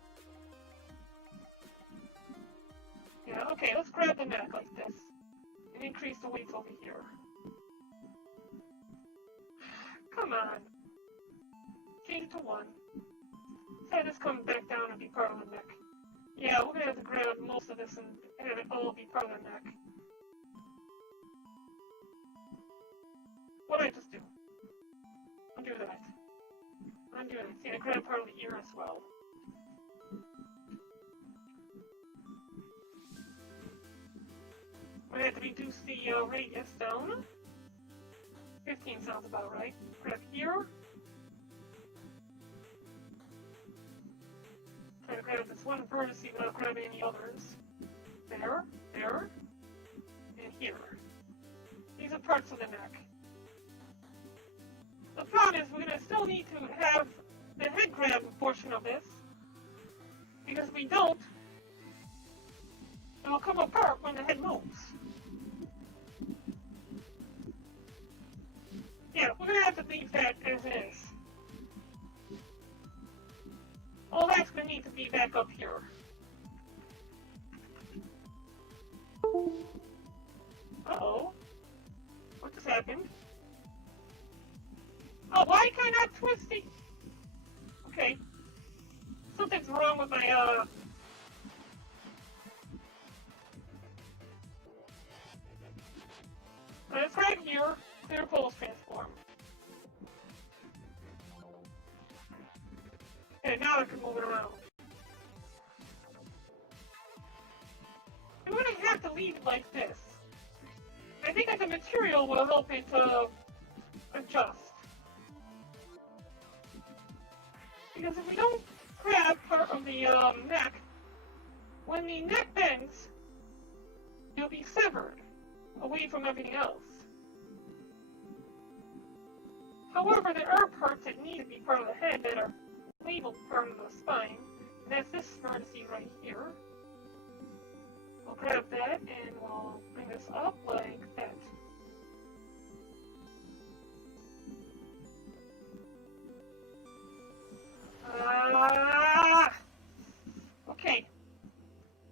Yeah, okay, let's grab the neck like this. And increase the weights over here. Come on. Change it to 1. Say this comes back down and be part of the neck. Yeah, we're gonna have to grab most of this and have it all be part of the neck. What did I just do? Undo that. Undo that. See, I grabbed part of the ear as well. We're gonna have to reduce the radius down. 15 sounds about right. Grab here. Try to grab this one vertex without grabbing any others. There, there, and here. These are parts of the neck. The problem is we're going to still need to have the head grab portion of this, because if we don't, it will come apart when the head moves. Yeah, we're going to have to leave that as is. All that's going to need to be back up here. Uh-oh. What just happened? Oh, why can I not twist it? Okay. Something's wrong with my, It's right here. Clear poles transform. Okay, now I can move it around. I'm going to have to leave it like this. I think that the material will help it adjust. Because if we don't grab part of the neck, when the neck bends, it'll be severed away from everything else. However, there are parts that need to be part of the head that are labeled part of the spine, and that's this vertex right here. We'll grab that and we'll bring this up like that. Okay.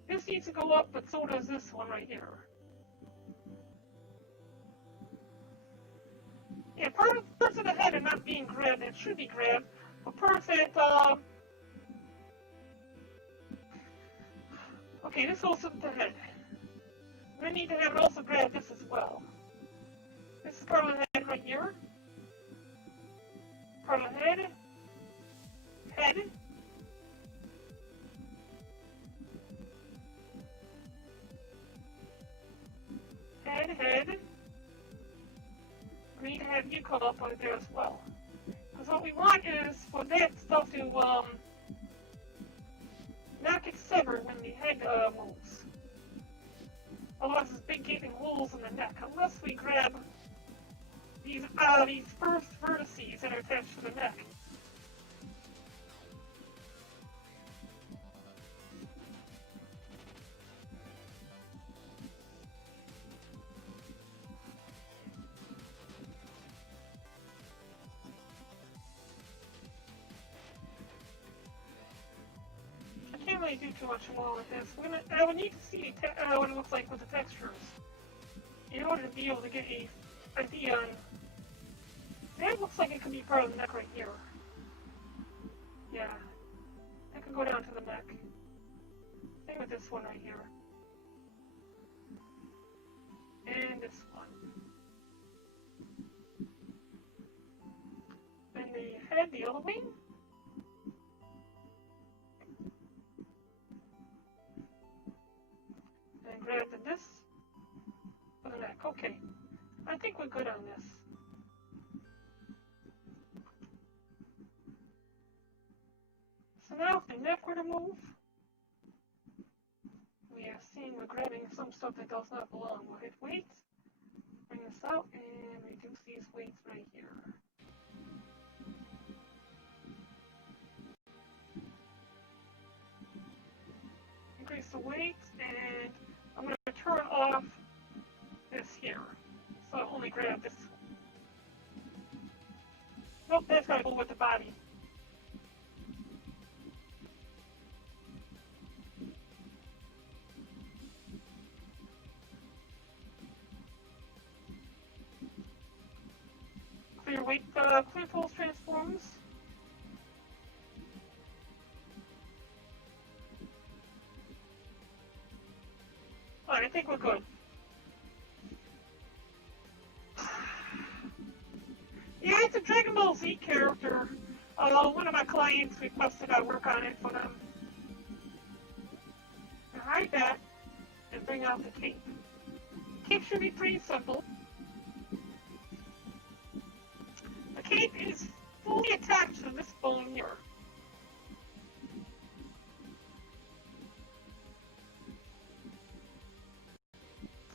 This needs to go up, but so does this one right here. Yeah, parts of the head are not being grabbed that should be grabbed, but parts that, Okay, this goes with the head. We need to have it also grab this as well. This is part of the head right here. Part of the head. Head. Head. We need to have you cut up right there as well. Because what we want is for that stuff to not get severed when the head moves. Otherwise, there's big gaping holes in the neck. Unless we grab these first vertices that are attached to the neck. I can't really do too much more with this. I would need to see what it looks like with the textures in order to be able to get a idea on. That looks like it could be part of the neck right here. Yeah, that could go down to the neck. Same with this one right here. And this one. And the head, the other wing. And grab this for the neck. Okay, I think we're good on this. So now if the neck were to move, we are seeing we're grabbing some stuff that does not belong. We'll hit weights, bring this out, and reduce these weights right here. Increase the weights, and I'm going to turn off this here. So I'll only grab this. Nope, that's got to go with the body. Clear weight, clear pulse transforms. Alright, I think we're good. Yeah, it's a Dragon Ball Z character. One of my clients requested I work on it for them. Now hide that and bring out the cape. Cape should be pretty simple. The cape is fully attached to this bone here.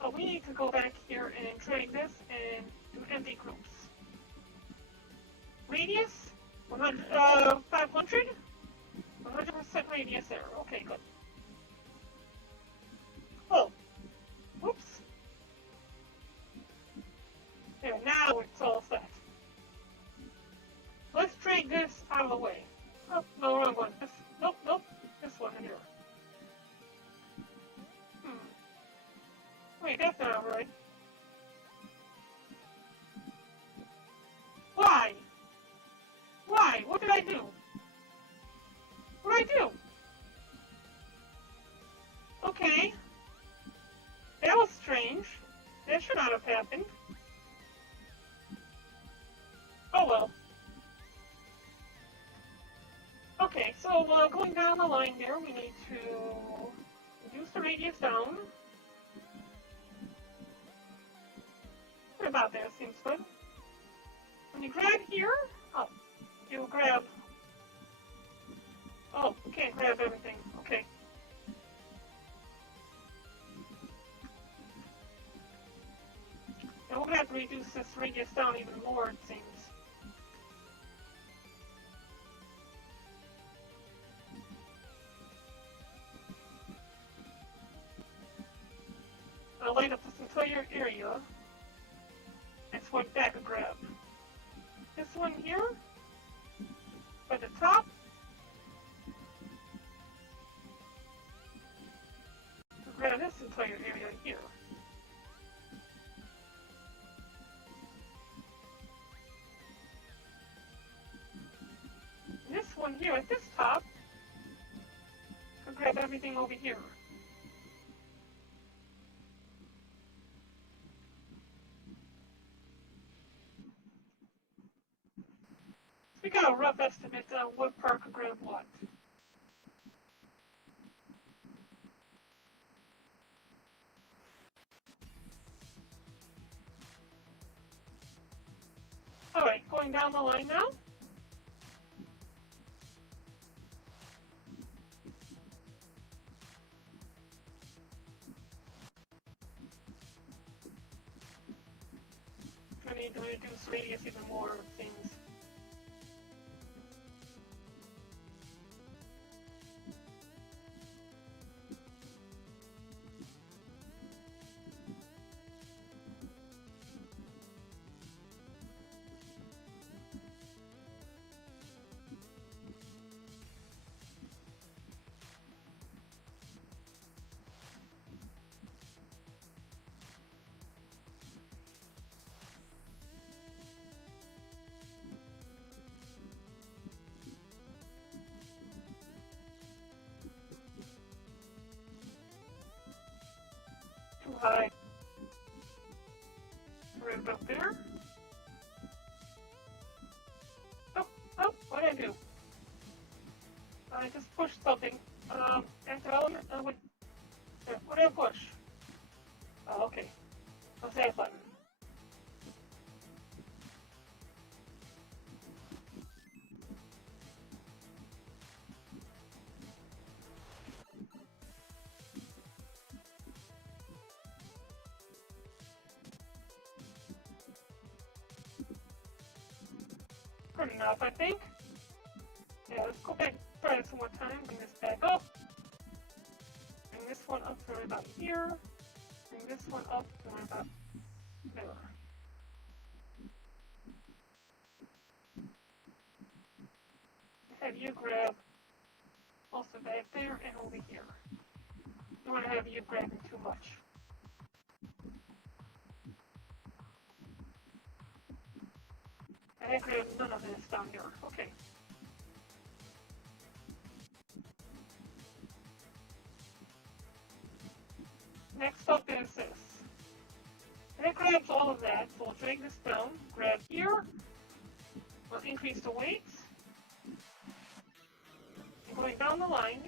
So we need to go back here and drag this and do empty groups. Radius, 500, 100% radius there. Okay, good. Oh, whoops. There, now it's all set. Let's drag this out of the way. Oh, no, wrong one. Nope, this one here. Wait, that's not right. Why? Why? What did I do? What did I do? Okay. That was strange. That should not have happened. Oh well. Okay, so going down the line there, we need to reduce the radius down. What about that? Seems good. When you grab here, you'll grab. Oh, you can't grab everything. Okay. Now we're going to have to reduce this radius down even more, it seems. I'll light up this entire area. That's one back a grab. This one here, at the top, grab this entire area here. And this one here at this top, I'll grab everything over here. We got a rough estimate on what part could grab what. Alright, going down the line now. I need to reduce radius even more things. Too high. Right up there. Oh, what did I do? I just pushed something. Enter element, what did I push? Oh, okay. What's that button? Good enough, I think. Yeah, let's go back, try this one more time. Bring this back up. Bring this one up to about here. Bring this one up to about there. Have you grab also back there and over here. You want to have you grabbing too much. I grab none of this down here. Okay. Next up is this. And it grabs all of that, so we'll drag this down, grab here, we'll increase the weight, and going down the line,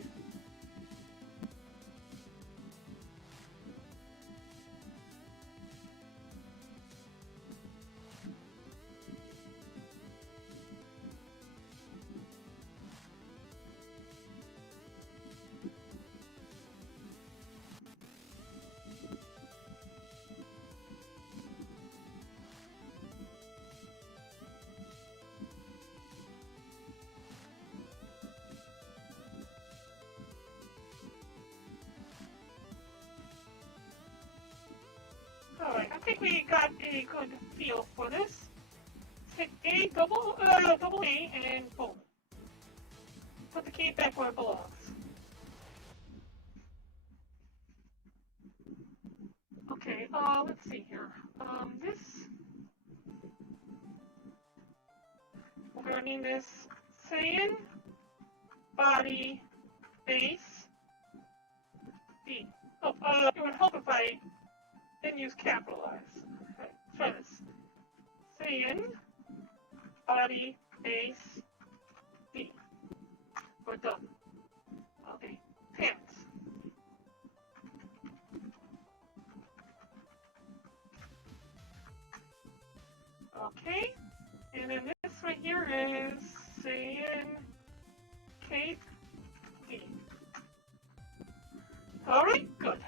alright, I think we got a good feel for this. Hit A, double A, and boom. Put the key back where it belongs. Okay, let's see here. This... We're gonna name this Saiyan Body Base B. Oh, it would help if I didn't use capitalize. Okay, try this. Saiyan Body Base B. We're done. Okay, pants. Okay, and then this right here is Saiyan Cape D. Alright, good.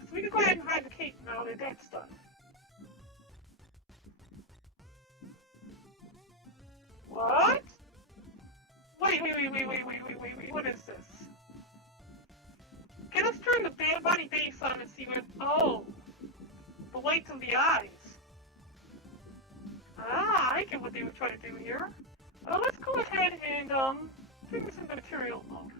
So we can go ahead and hide the cape now that that's done. What? Wait, what is this? Okay, let's turn the body base on and see what... Oh! The lights of the eyes. Ah, I get what they were trying to do here. Let's go ahead and, bring this into material mode.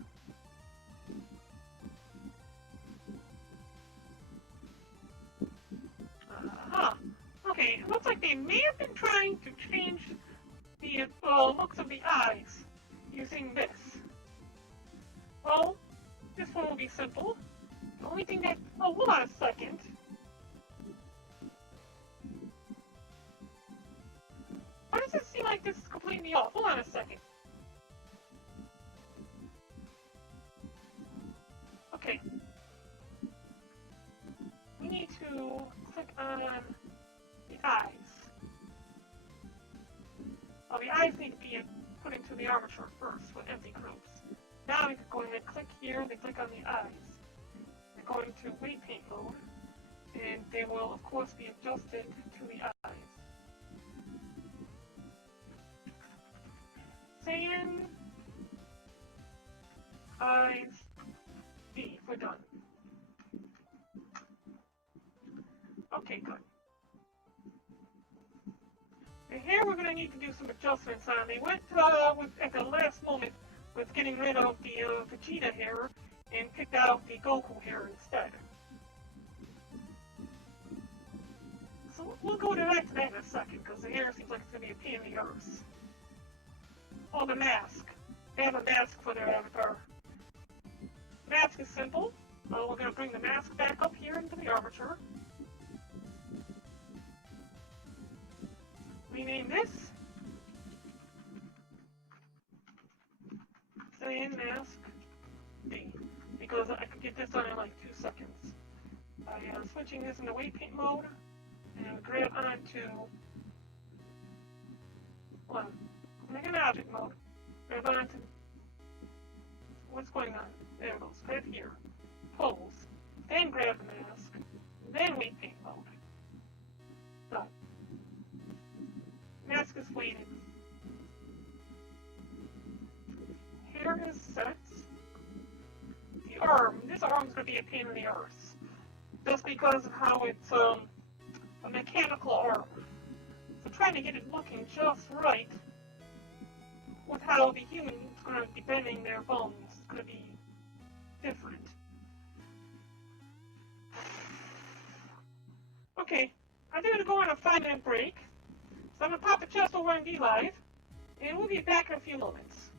Okay, it looks like they may have been trying to change the looks of the eyes using this. Well, this one will be simple. The only thing that... Oh, hold on a second. Why does it seem like this is completely off. Hold on a second. Okay. We need to click on the eyes. Well, the eyes need to be put into the armature first with empty groups. Now we can go ahead and click here, then click on the eyes. We're going to weight paint mode, and they will of course be adjusted to the eyes. Saiyan eyes B. We're done. Okay, good. And here we're going to need to do some adjustments on. They went at the last moment with getting rid of the Vegeta hair and picked out the Goku hair instead. So we'll go back to that in a second, because the hair seems like it's going to be a pain in the arse. Oh, the mask. They have a mask for their avatar. Mask is simple. We're going to bring the mask back up here into the armature. Rename this Saiyan Mask D, because I could get this done in like 2 seconds. By switching this into weight paint mode, and grab onto, well, make an object mode, grab onto, what's going on? There it goes, grab here, pose, then grab the mask, then weight paint mode. Done. Mask is weighted. Hair is set. The arm. This arm is going to be a pain in the arse. Just because of how it's a mechanical arm. So trying to get it looking just right with how the human is going to be bending their bones is going to be different. Okay, I'm going to go on a 5-minute break. So I'm going to pop the chest over on D-Live, and we'll be back in a few moments.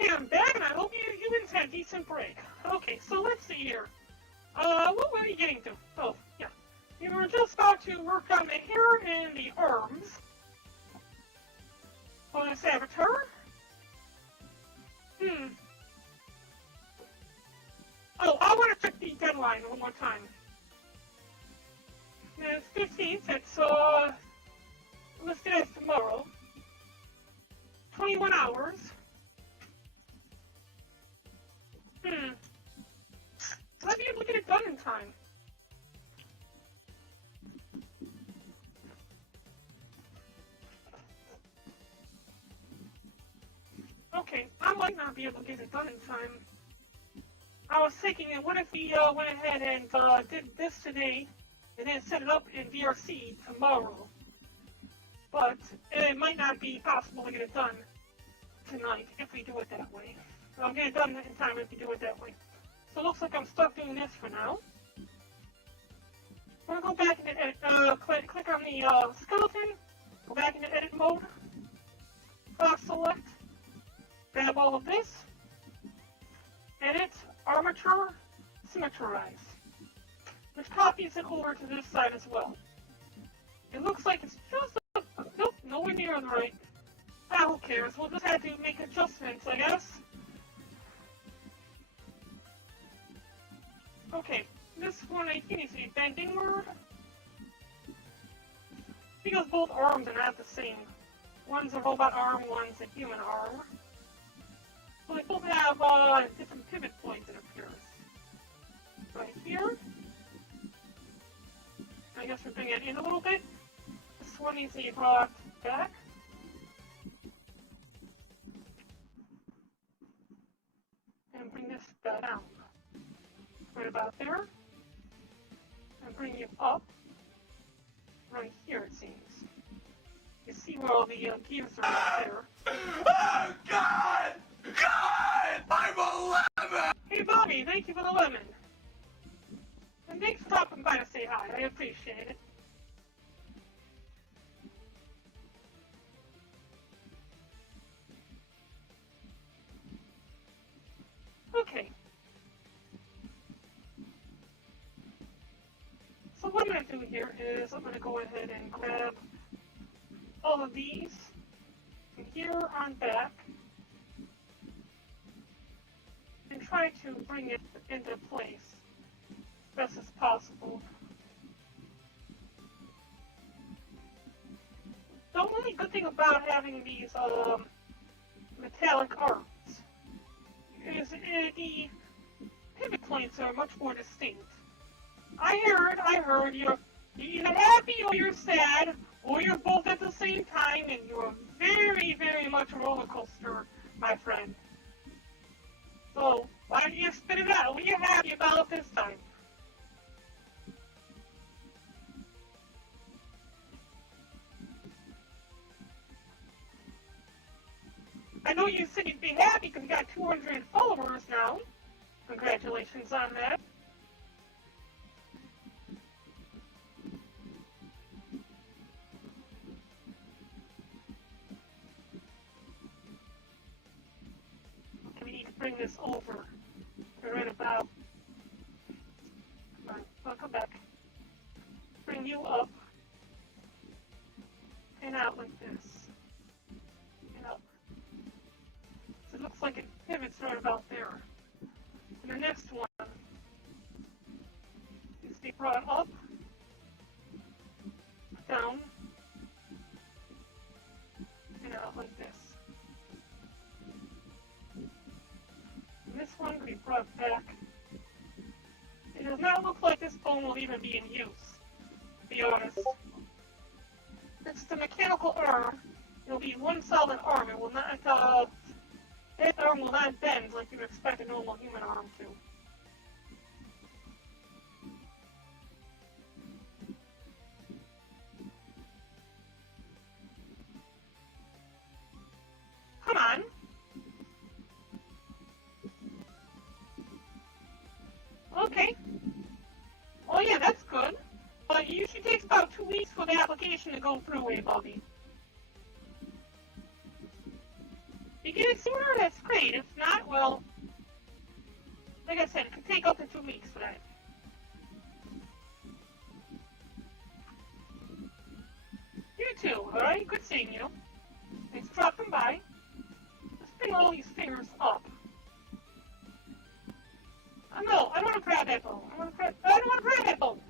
Okay, I'm back, and I hope you humans had a decent break. Okay, so let's see here. What were we getting to? Oh, yeah. We were just about to work on the hair and the arms for the saboteur. Oh, I want to check the deadline one more time. It's 15th, it's, listed as tomorrow. 21 hours. I'll be able to get it done in time. Okay, I might not be able to get it done in time. I was thinking, what if we went ahead and did this today, and then set it up in VRC tomorrow? But it might not be possible to get it done tonight if we do it that way. I'll get it done in time if we do it that way. So it looks like I'm stuck doing this for now. I'm going to go back into edit, click on the skeleton, go back into edit mode, class select, grab all of this, edit, armature, symmetrize, which copies it over to this side as well. It looks like it's just nope, nowhere near the right. Ah, who cares? We'll just have to make adjustments, I guess. Okay, this one I think is a bending word. Because both arms are not the same. One's a robot arm, one's a human arm. So they both have different pivot points, it appears. Right here. I guess we bring it in a little bit. This one needs to be brought back. And bring this down. Right about there. And bring you up. Right here, it seems. You see where all the gears are right there. Oh, God! God! I'm a lemon! Hey, Bobby, thank you for the lemon. And thanks for stopping by to say hi. I appreciate it. Okay. So what I'm going to do here is I'm going to go ahead and grab all of these from here on back and try to bring it into place as best as possible. The only good thing about having these metallic arms is the pivot points are much more distinct. I heard you're either happy or you're sad, or you're both at the same time, and you're very, very much a roller coaster, my friend. So, why don't you spit it out? What are you happy about this time? I know you said you'd be happy because you got 200 followers now. Congratulations on that. We need to bring this over. We're right about. Come on, I'll come back. Bring you up. And out like this. And up. So it looks like it pivots right about there. And the next one is to be brought up, down, and out like this. And this one can be brought back. It does not look like this bone will even be in use, to be honest. It's the mechanical arm. It'll be one solid arm. It will not, that arm will not bend like you'd expect a normal human arm to. Come on. Okay. Oh yeah, that's good. It usually takes about 2 weeks for the application to go through, Bobby. you get it sooner, that's great. If not, well, like I said, it could take up to 2 weeks for that. You too, alright? Good seeing you. Thanks for dropping by. Let's bring all these fingers up. Oh no, I don't want to grab that bone. I don't want to grab that bone.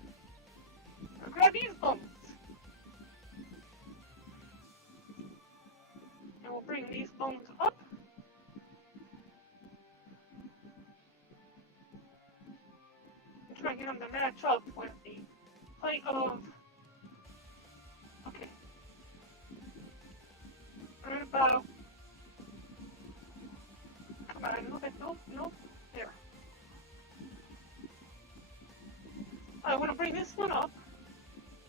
I'll grab these bones. And we'll bring these bones up. And try to get them to match up with the height of... Okay. Right about... Come on, a little bit. Nope. There. I want to bring this one up.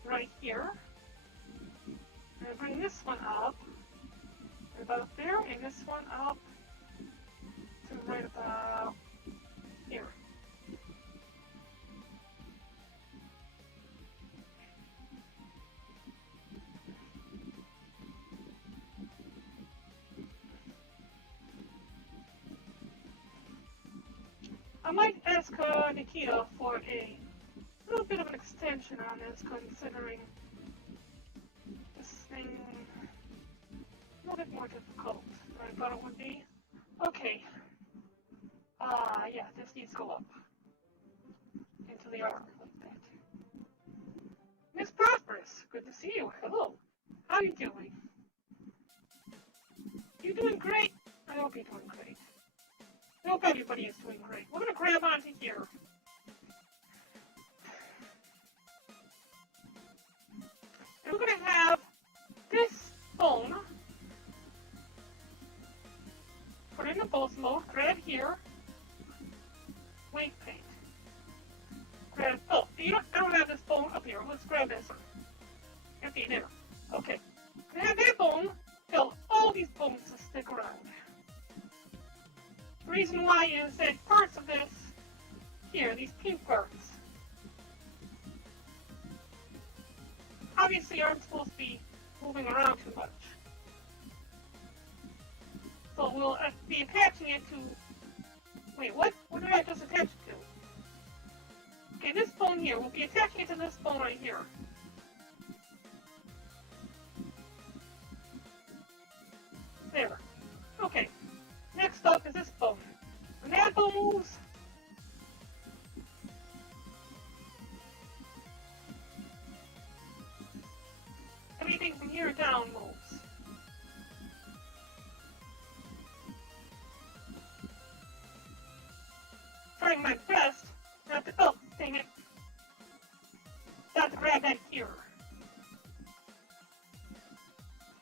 Right here. And bring this one up. About there, and this one up to right about here. I might ask Nikita for a little bit of an extension on this, considering this thing a little bit more difficult than I thought it would be. Okay. Yeah, this needs to go up into the arm like that. Miss Prosperous, good to see you. Hello. How are you doing? You doing great? I hope you're doing great. I hope everybody is doing great. We're gonna grab onto here. And we're gonna have this bone. Put it in the pulse mode, grab here, wave paint. Grab, oh, I don't have this bone up here. Let's grab this one. Okay, there. Okay. Grab that bone, tell all these bones to stick around. The reason why is that parts of this, here, these pink parts, obviously aren't supposed to be moving around too much. So we'll be attaching it to... Wait, what? What did I just attach it to? Okay, this bone here. We'll be attaching it to this bone right here. There. Okay. Next up is this bone. When that bone moves... everything from here down moves. Trying my best not to, oh, dang it, not to grab that here.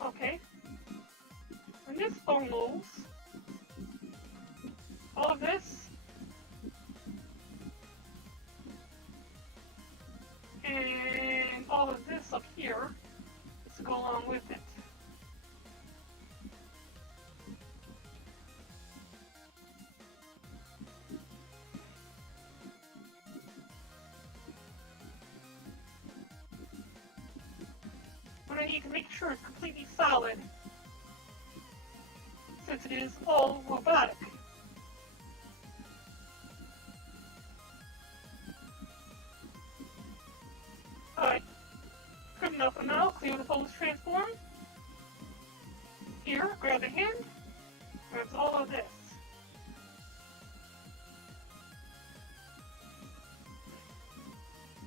Okay. When this bone moves, all of this, and all of this up here is to go along with it. But I need to make sure it's completely solid, since it is all robotic. Alright, good enough for now. Clear the pose transform. Here, grab a hand, grabs all of this.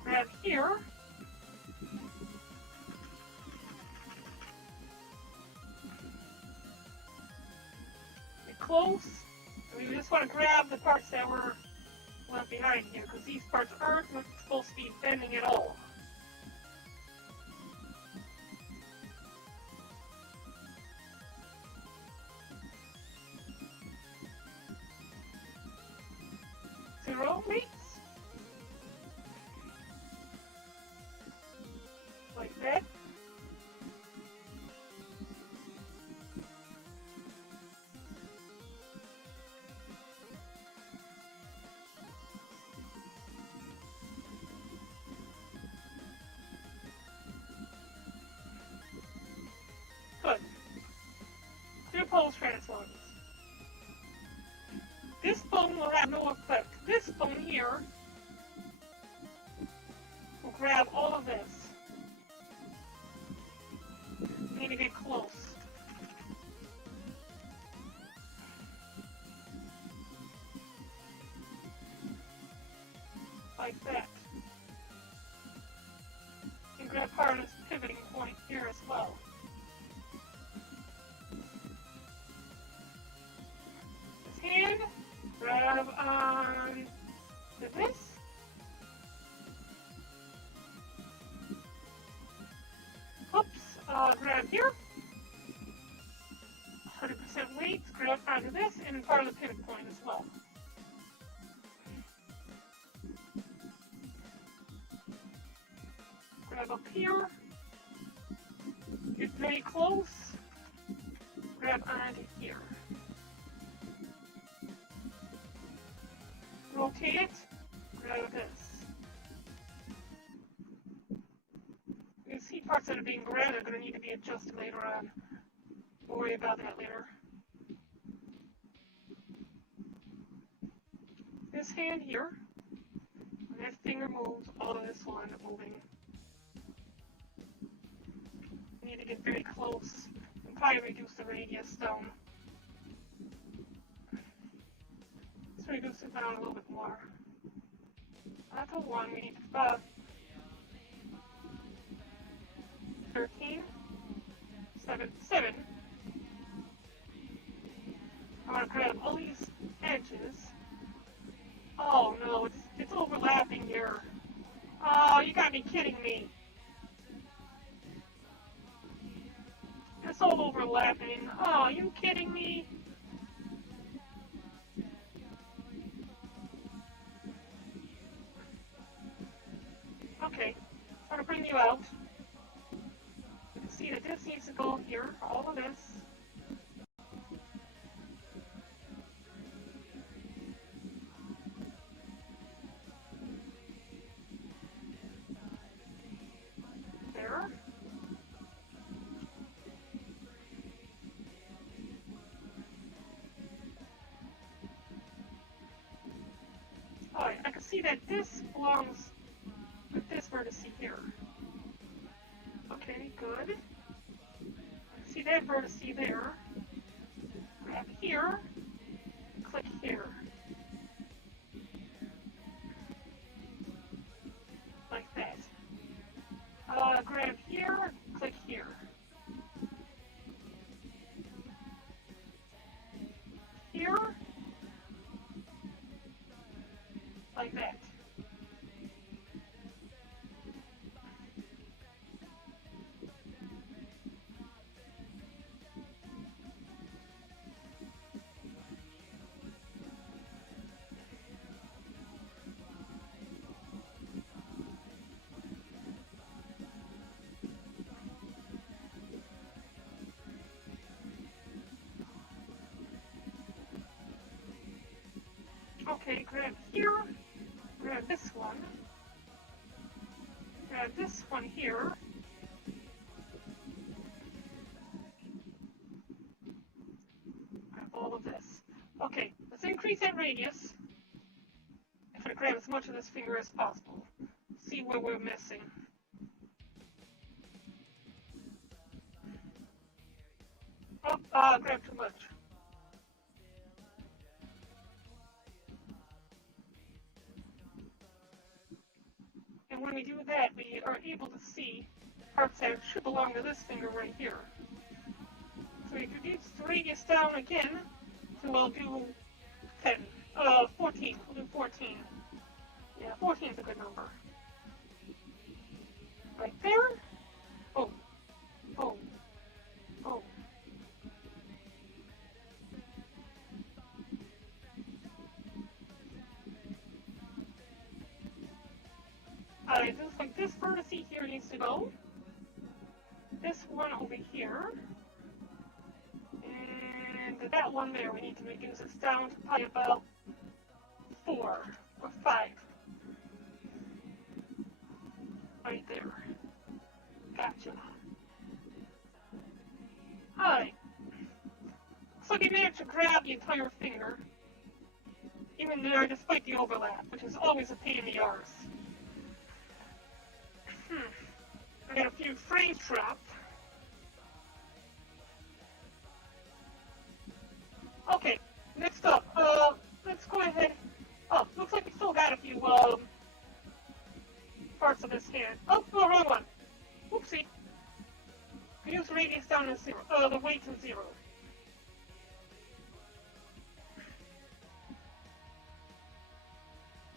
Grab here. Get close. And we just want to grab the parts that were left behind here, because these parts aren't supposed to be bending at all. Zero weights. Like that. will have no effect. This bone here will grab all of this. You need to get close. Like that. And grab part of this pivoting point here as well. This hand, grab on to this. Oops, grab here. 100% weight, grab onto this, and part of the pivot point as well. Grab up here, get very close, grab onto here. Rotate it, grab this. You see parts that are being grabbed are going to need to be adjusted later on. We'll worry about that later. This hand here, when that finger moves, all of this will end up moving. You need to get very close and probably reduce the radius down. Let's reduce it down a little bit more. Not to 1, we need about 13, 7. I'm going to grab all these edges. Oh no, it's overlapping here. Oh, you gotta be kidding me. It's all overlapping. Oh, are you kidding me? Okay, I'm gonna bring you out. You can see that this needs to go here, all of this. There. Alright, I can see that this belongs with this vertex here. Okay, good. See that vertex there. Grab here, click here. Like that. Grab here, click here. Here, like that. Okay, grab here, grab this one, grab this one here, grab all of this. Okay, let's increase that radius. I'm going to grab as much of this finger as possible. See where we're missing. Oh, grab too much. And when we do that, we are able to see parts that should belong to this finger right here. So we reduce the radius down again, so we'll do 10, 14, we'll do 14. Yeah, 14 is a good number. Right there. Boom. Boom. Boom. Alright, just like this vertex here needs to go. This one over here. And that one there, we need to reduce this down to probably about 4 or 5. Right there. Gotcha. Alright. So you managed to grab the entire finger. even there despite the overlap, which is always a pain in the arse. I got a few frames trapped. Okay, next up, let's go ahead. Oh, looks like we still got a few, parts of this hand. Oh, no, wrong one. Oopsie. Use radius down to 0. The weight to 0.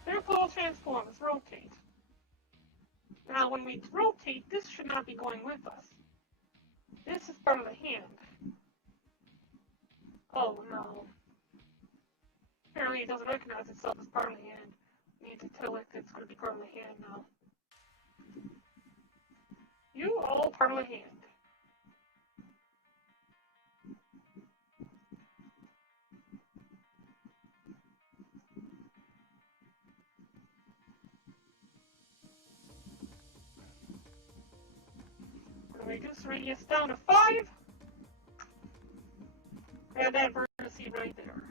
Therefore, transforms, rotate. Now, when we rotate, this should not be going with us. This is part of the hand. Oh, no. Apparently, it doesn't recognize itself as part of the hand. We need to tell it it's going to be part of the hand now. You all part of the hand. Reduce radius down to 5. Grab that vertice right there.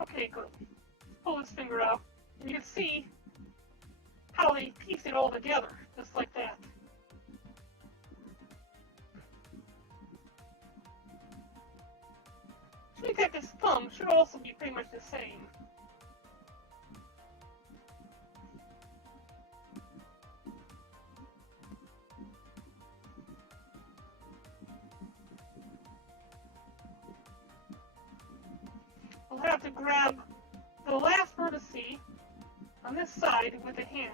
Okay, good. Pull this finger out, and you can see how they piece it all together, just like that. So we got this thumb, should also be pretty much the same. We'll have to grab the last vertice on this side with the hand,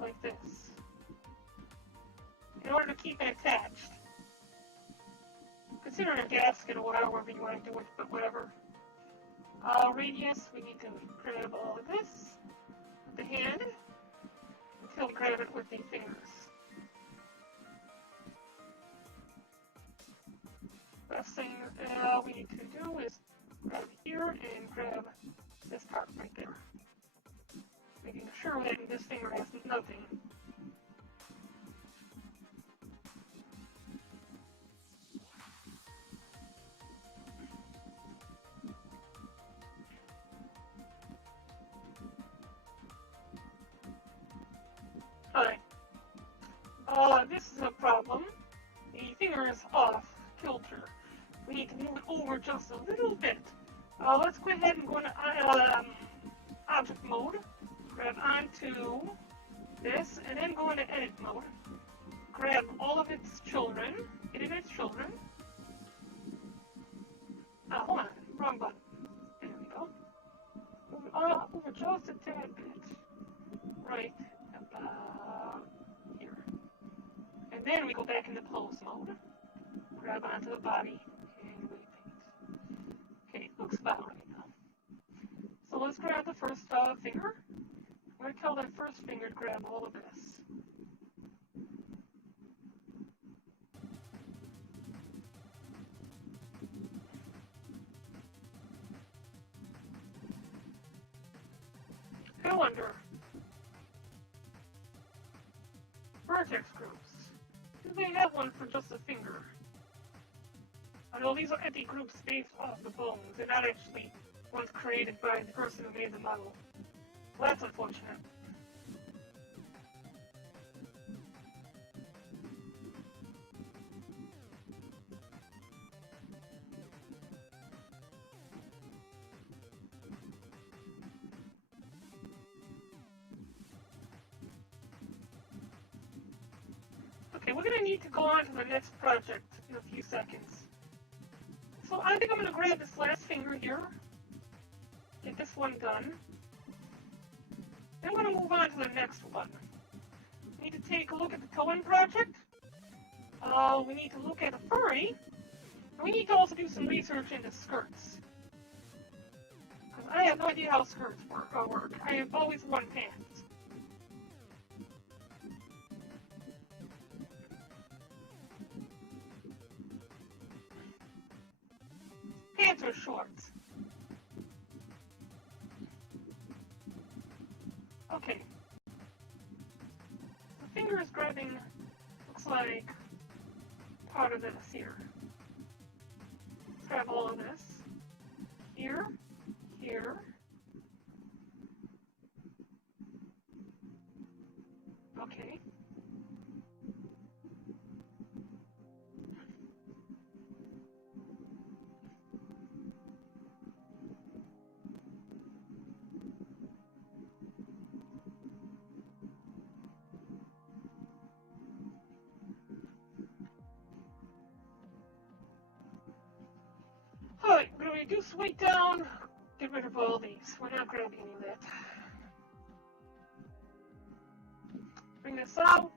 like this, in order to keep it attached. Consider it a gasket or whatever you want to do with it, but whatever. Radius, we need to grab all of this with the hand until we grab it with the fingers. Last thing we need to do is grab here and grab this part right there. Making sure that this finger has nothing. Alright. This is a problem. The finger is off kilter. We need to move it over just a little bit. Let's go ahead and go into object mode. Grab onto this, and then go into edit mode. Grab all of its children. Edit its children. Hold on. Wrong button. There we go. Over just a tad bit. Right about here. And then we go back into pose mode. Grab onto the body. Okay, looks about right now. So let's grab the first finger. I'm going to tell that first finger to grab all of this. I wonder. Vertex groups. Do they have one for just a finger? I know these are empty groups based off the bones. They're not actually ones created by the person who made the model. Well, that's unfortunate. Okay, we're going to need to go on to the next project in a few seconds. So I think I'm going to grab this last finger here. Get this one done. Then we're going to move on to the next one. We need to take a look at the Towing Project. We need to look at a furry. And we need to also do some research into skirts. Because I have no idea how skirts work. I have always worn pants. Pants or shorts. Okay. The finger is grabbing, looks like, part of this here. Let's grab all of this. Here, here. Okay. Alright, we're going to reduce weight down, get rid of all these. We're not grabbing any of that. Bring this out.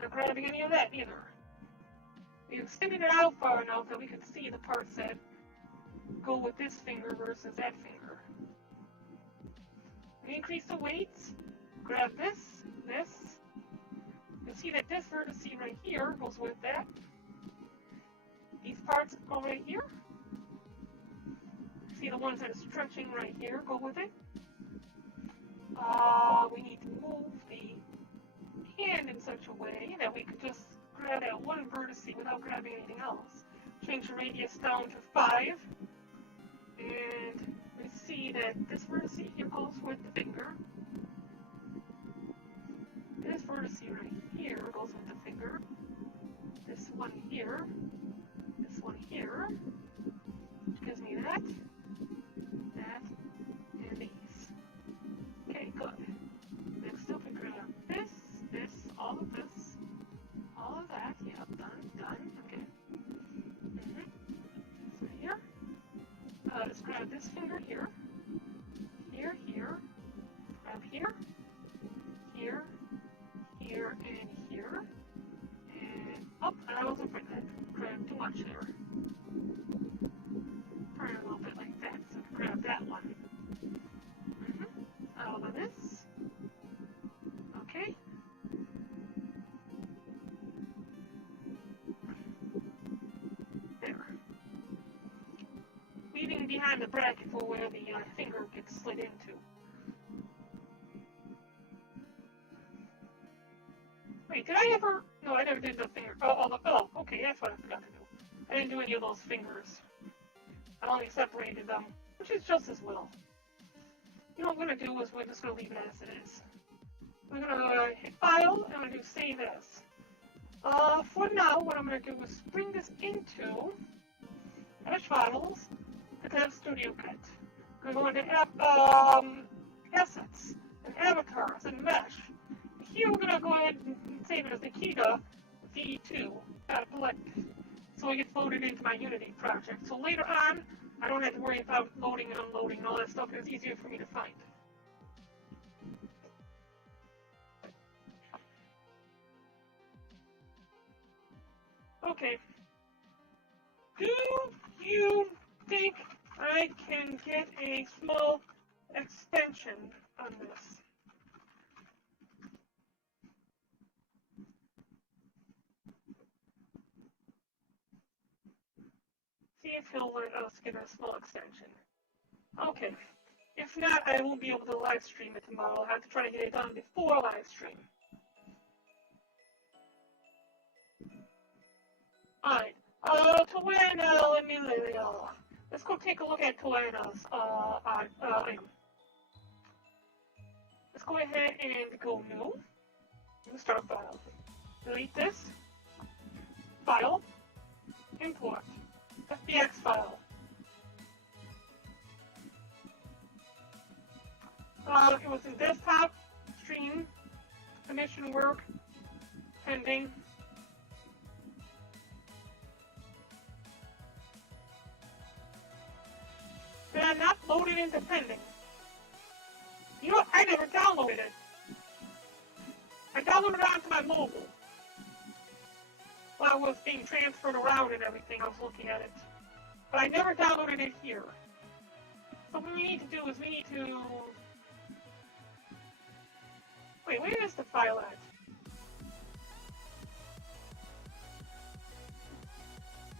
Not grabbing any of that either. We extended it out far enough that we could see the parts that go with this finger versus that finger. We increase the weights. Grab this, this. You'll see that this vertex right here goes with that. These parts go right here. See the ones that are stretching right here go with it. We need to move the hand in such a way that we could just grab that one vertex without grabbing anything else. Change the radius down to 5. And we see that this vertex here goes with the finger. This vertex right here goes with the finger. This one here. This one here, which gives me that, and these. Okay, good. Next up, we grab this, all of this, all of that. Yep, done. Okay. So here, let's grab this finger here, here, grab here, and here, and up. And I wasn't putting that. Grab too much there. Turn it a little bit like that, so grab that one. All of this. Okay. There. Leaving behind the bracket for where the finger gets slid into. Wait, did I ever? No, I never did the finger. Oh, okay, that's what I forgot to do. I didn't do any of those fingers. I only separated them, which is just as well. You know what I'm going to do is we're just going to leave it as it is. We're going to hit File, and I'm going to do Save As. For now, what I'm going to do is bring this into Mesh Files, the Dev Studio Kit. I'm going to go into Assets, and Avatars, and Mesh. Here we're going to go ahead and save it as Nikita V2 Collect, so it gets loaded into my Unity project. So later on, I don't have to worry about loading and unloading and all that stuff. It's easier for me to find. Okay. Do you think I can get a small extension on this? See if he'll let us get a small extension. Okay. If not, I won't be able to live stream it tomorrow. I'll have to try to get it done before live stream. Alright. Tuana Emilio. Let's go take a look at Tuana's item. Let's go ahead and go new. Start file. Delete this. File. Import. FBX file. It was in desktop, stream, commission work, pending. They are not loaded into pending. You know what? I never downloaded it. I downloaded it onto my mobile. While I was being transferred around and everything, I was looking at it. But I never downloaded it here. So what we need to do is we need to... Wait, where is the file at?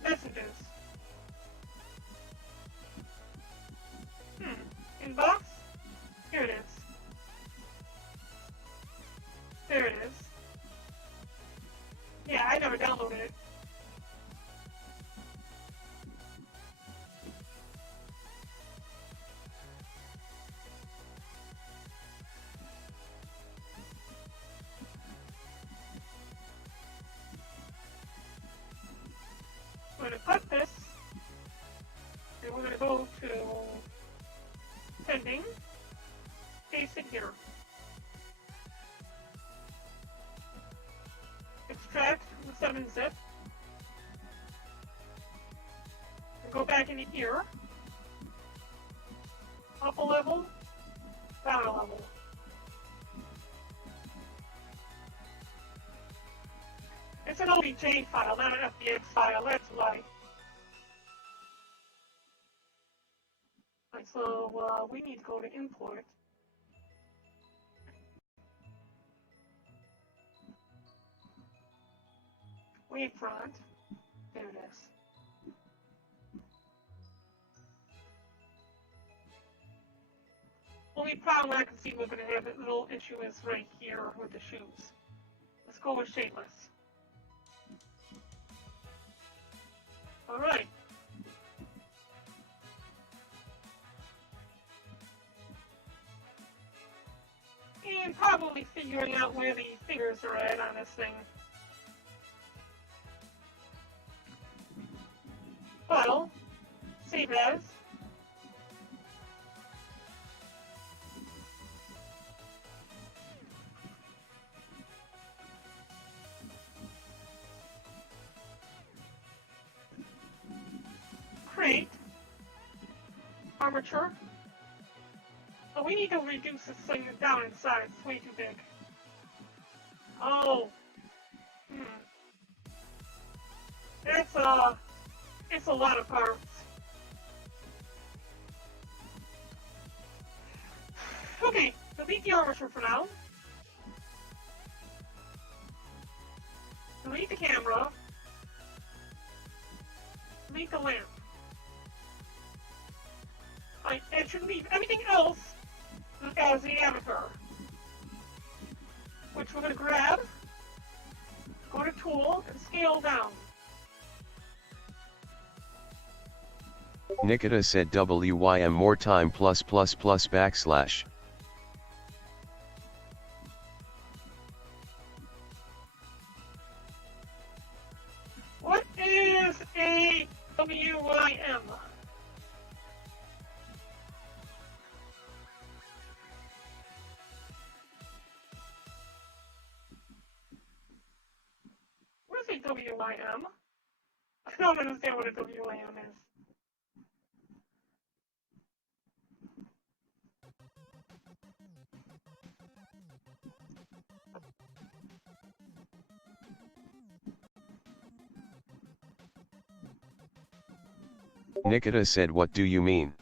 Messages. Inbox? Here it is. There it is. Yeah, I never downloaded it. We're going to cut this, and we're going to go to pending, paste it here. Extract the 7-zip, and go back into here, up a level, down a level. It's an OBJ file, not an FBX file, that's why. Alright, so we need to go to import. Wavefront. There it is. Only problem I can see we're going to have a little issue is right here with the shoes. Let's go with shadeless. Alright. And probably figuring out where the fingers are at on this thing. File. Save as. Create. Armature. Oh, we need to reduce this thing down in size. It's way too big. Oh. It's a lot of parts. Okay, delete the armature for now. Delete the camera. Delete the lamp. It should leave everything else as the avatar. Which we're going to grab, go to Tool, and scale down. Nikita said WYM more time +++. What is a WYM? What is a WYM? I don't understand what a WYM is. Nikita said, what do you mean?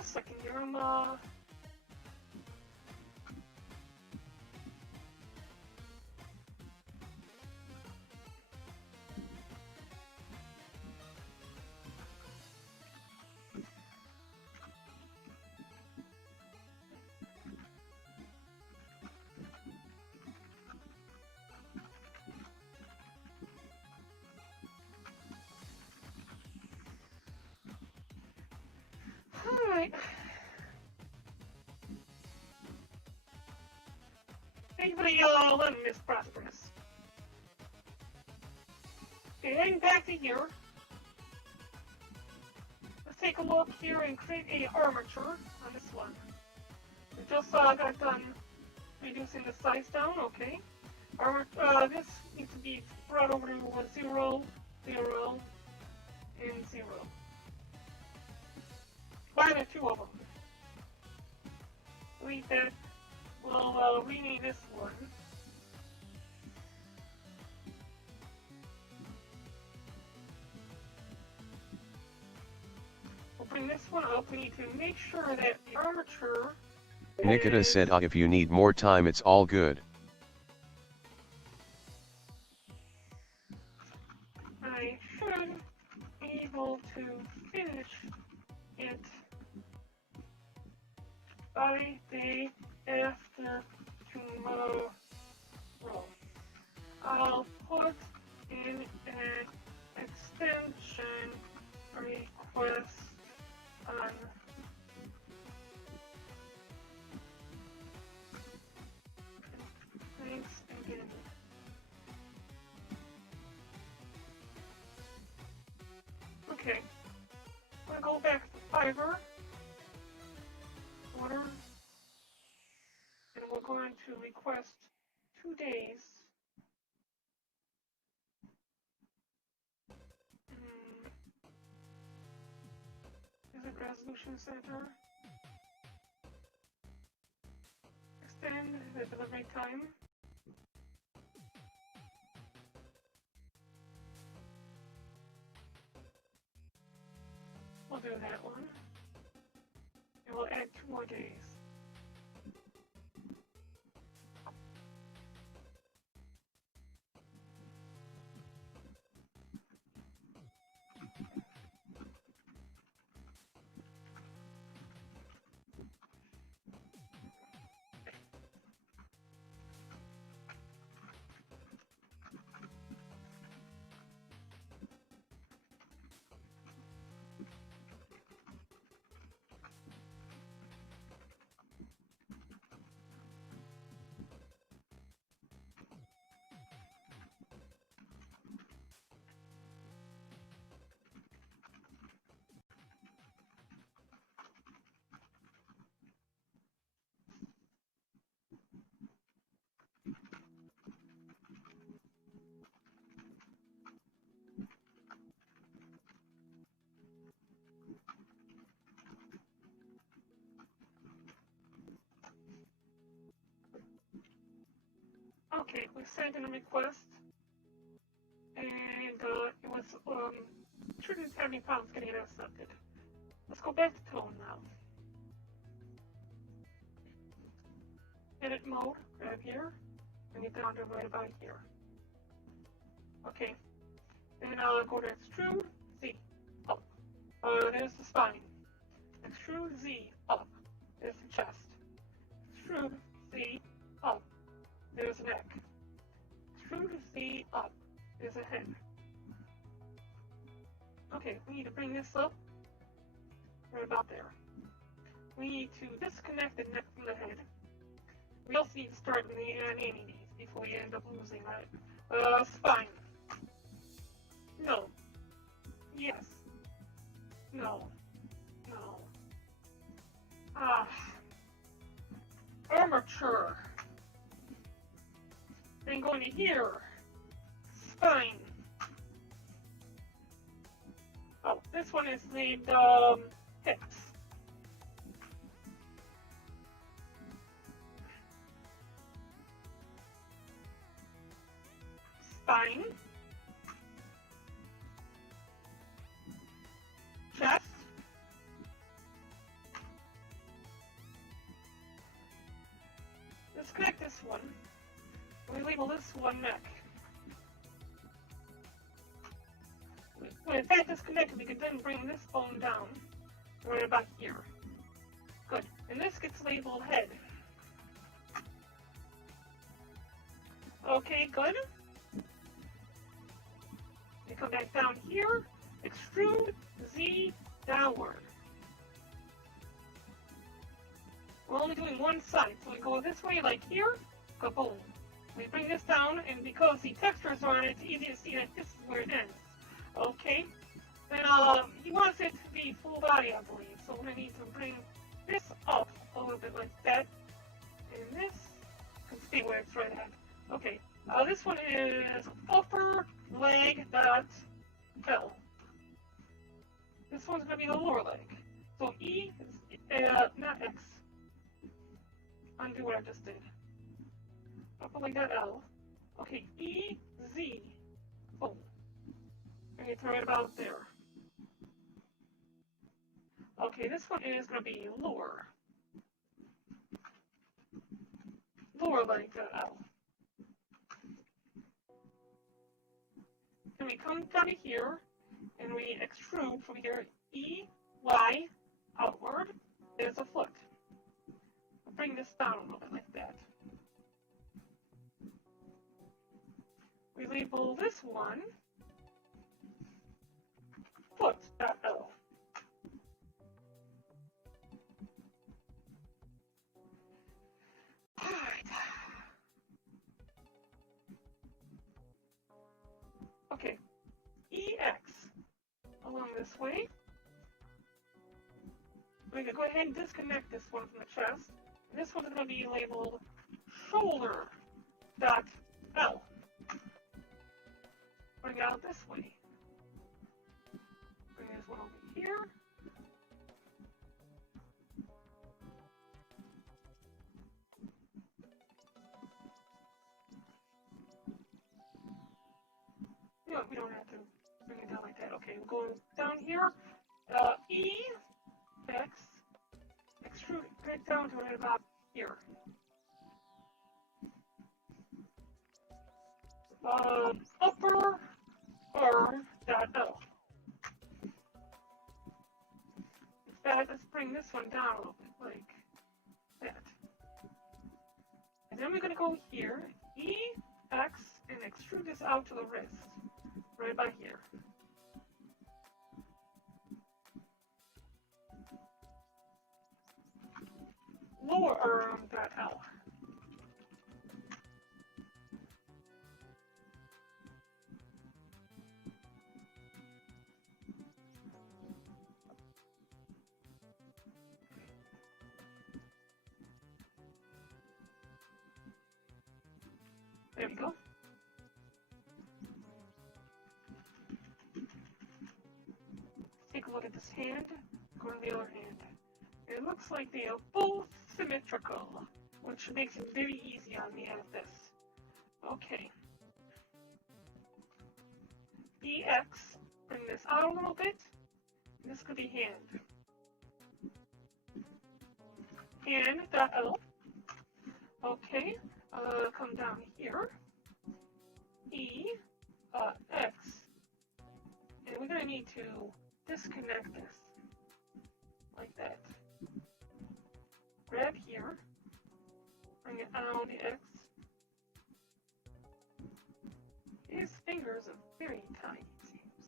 a second here. Alright. Thank you for the lemon, Miss Prosperous. Okay, heading back to here. Let's take a look here and create a armature on this one. We just got done reducing the size down, okay. This needs to be brought over to 0, 0, and 0. Why the two of them? Delete that. We'll rename this one. We'll bring this one up. We need to make sure that the armature. Nikita said, if you need more time, it's all good. I should be able to finish it by day after tomorrow. I'll put in an extension request on thanks again. Okay, I'm gonna go back to Fiverr, order, and we're going to request 2 days. Visit Resolution Center. Extend the delivery time. We'll do that one. And we'll add 2 more days. Okay, we sent in a request, and it was, shouldn't have any problems getting it accepted. Let's go back to tone now. Edit mode, grab here, and get down to right about here. Okay, then I'll go to extrude, Z, up. There's the spine. Extrude Z, up. There's the chest. Extrude Z, up. There's a neck. Extrude Z, up. There's a head. Okay, we need to bring this up right about there. We need to disconnect the neck from the head. We also need to start naming these before we end up losing that. Spine. No. Yes. No. No. Armature. Then going to here. Spine. Oh, this one is named, hips. Spine. Chest. disconnect this one. We label this one mech. When that disconnected, we can then bring this bone down. Right about here. Good. And this gets labeled head. Okay, good. We come back down here. Extrude Z downward. We're only doing one side, so we go this way like here. Kaboom. We bring this down, and because the textures are on it, it's easy to see that this is where it ends. Okay. Then he wants it to be full body, I believe. So we're gonna need to bring this up a little bit like that. And this can stay where it's right at. Okay. This one is upper leg dot L. This one's gonna be the lower leg. So E is not X. Undo what I just did. Upper leg dot L. Okay, E Z. Boom. And it's right about there. Okay, this one is going to be lower. Lower leg dot L. And we come down to here, and we extrude from here, E, Y, outward. There's a foot. I'll bring this down a little bit like that. We label this one foot.L. Okay, EX along this way. We can go ahead and disconnect this one from the chest. This one's going to be labeled shoulder.L. Bring it out this way. Bring this one over here. No, we don't have to bring it down like that. Okay, we'll go down here. E, X, extrude it right down to right about here. Upper R.L. Let's bring this one down a little bit, like that. And then we're going to go here, E, X, and extrude this out to the wrist, right about here. Lower arm.L. There we go. Take a look at this hand. Go to the other hand. It looks like they are both symmetrical, which makes it very easy on me at this. Okay. EX, bring this out a little bit. This could be hand. Hand.L. Okay. Come down here. E, X. And we're going to need to disconnect this. Like that. Grab here. Bring it down the X. His fingers are very tiny, it seems.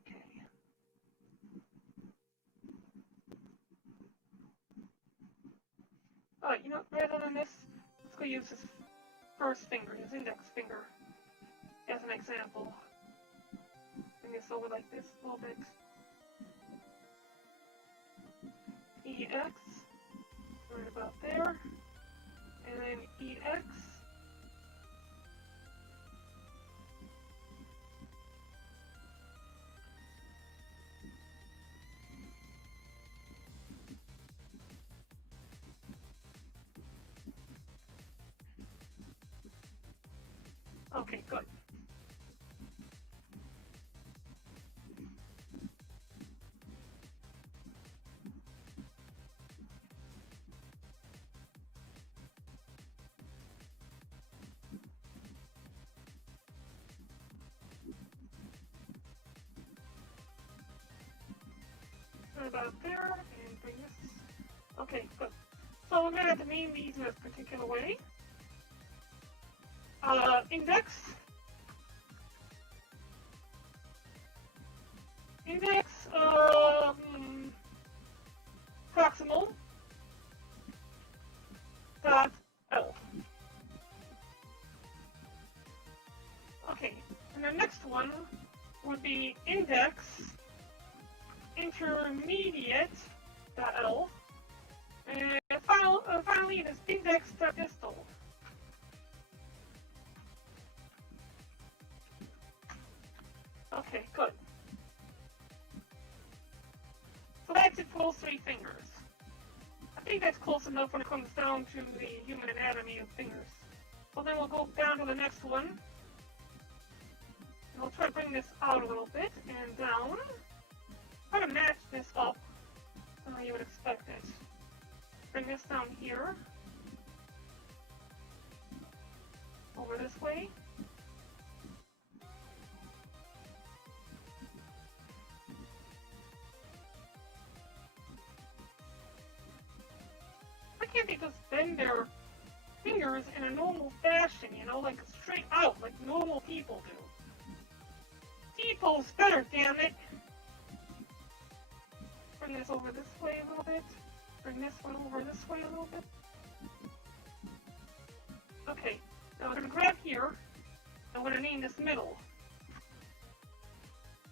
Okay. You know, rather than this, let's go use his first finger, his index finger, as an example. Bring this over like this a little bit. EX, right about there, and then EX. Okay, good. put that there, and bring this. Okay, good. So we're going to have to name these in a particular way. Index. Index, proximal. Dot L. Okay, and the next one would be index intermediate dot L, and finally it is index dot distal. Okay, good. So that's it for those 3 fingers. I think that's close enough when it comes down to the human anatomy of fingers. So then we'll go down to the next one. And we'll try to bring this out a little bit and down. Try to match this up how you would expect it. Bring this down here. Over this way. Why can't they just bend their fingers in a normal fashion, you know, like straight out, like normal people do? T-pose better, damn it! Bring this over this way a little bit. Bring this one over this way a little bit. Okay, now we're going to grab here, and we're going to name this middle.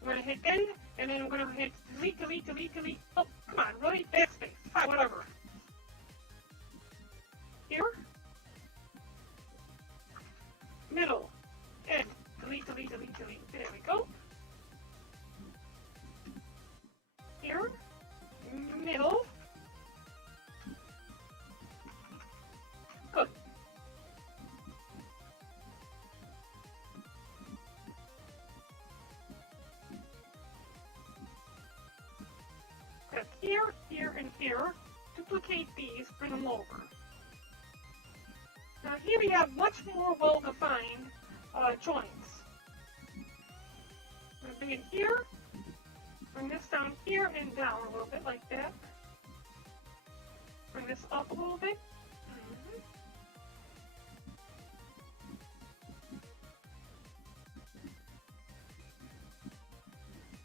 We're going to hit end, and then we're going to hit delete, delete, delete, delete. Oh, come on, really? Backspace. Fine, whatever. Here. Middle. End. Delete, delete, delete, delete. There we go. Here. Middle. Good. Grab here, here, and here. Duplicate these, bring them over. Now here we have much more well-defined joints. I'm going to bring it here, bring this down here and down a little bit like that. Bring this up a little bit.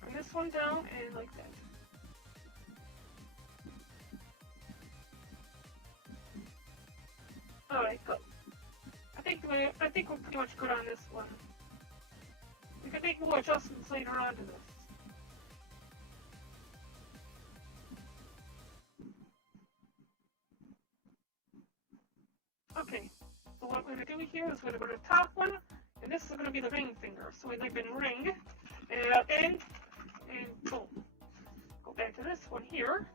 Bring this one down and like that. Alright, good. I think we're pretty much good on this one. We can make more adjustments later on to this. Okay, so what we're going to do here is we're going to go to the top one, and this is going to be the ring finger. So we leave in ring, and boom. Go back to this one here.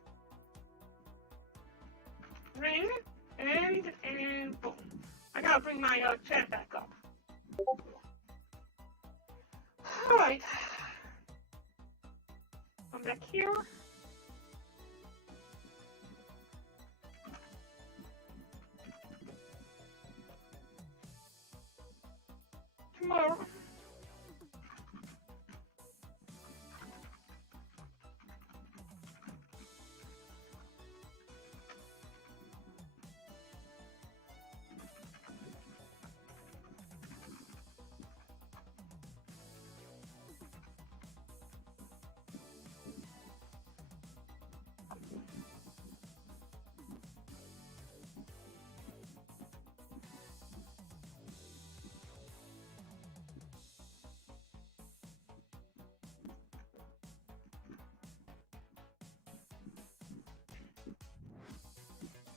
Ring, and boom. I gotta bring my chat back up. Alright. I'm back here. Tomorrow.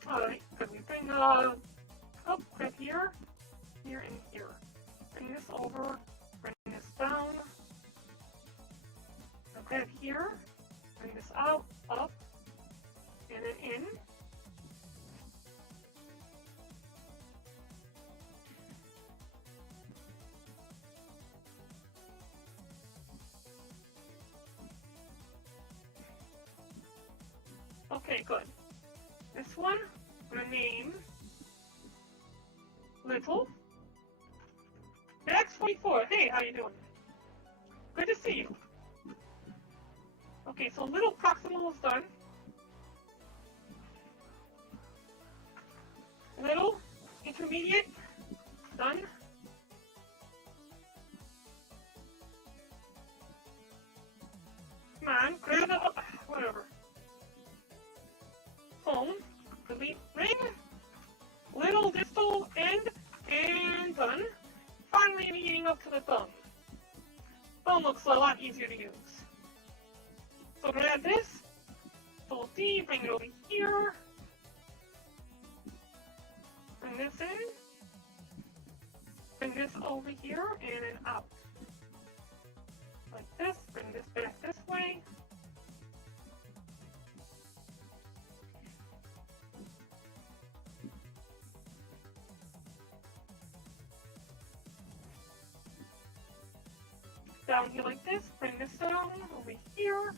Alright, good. We bring up right here, here, and here. Bring this over, bring this down. Now grab here, bring this out, up, and then in. Okay, good. This one, I'm going to name Little. Max 44. Hey, how you doing? Good to see you. Okay, so little proximal is done. Little, intermediate, done. Come on, grab it, whatever. Phone, delete ring, little distal end, and done. Finally leading up to the thumb. Thumb looks a lot easier to use. So grab this, Control D, bring it over here. Bring this in. Bring this over here and then out. Like this, bring this back this way. Down here like this, bring this down over here.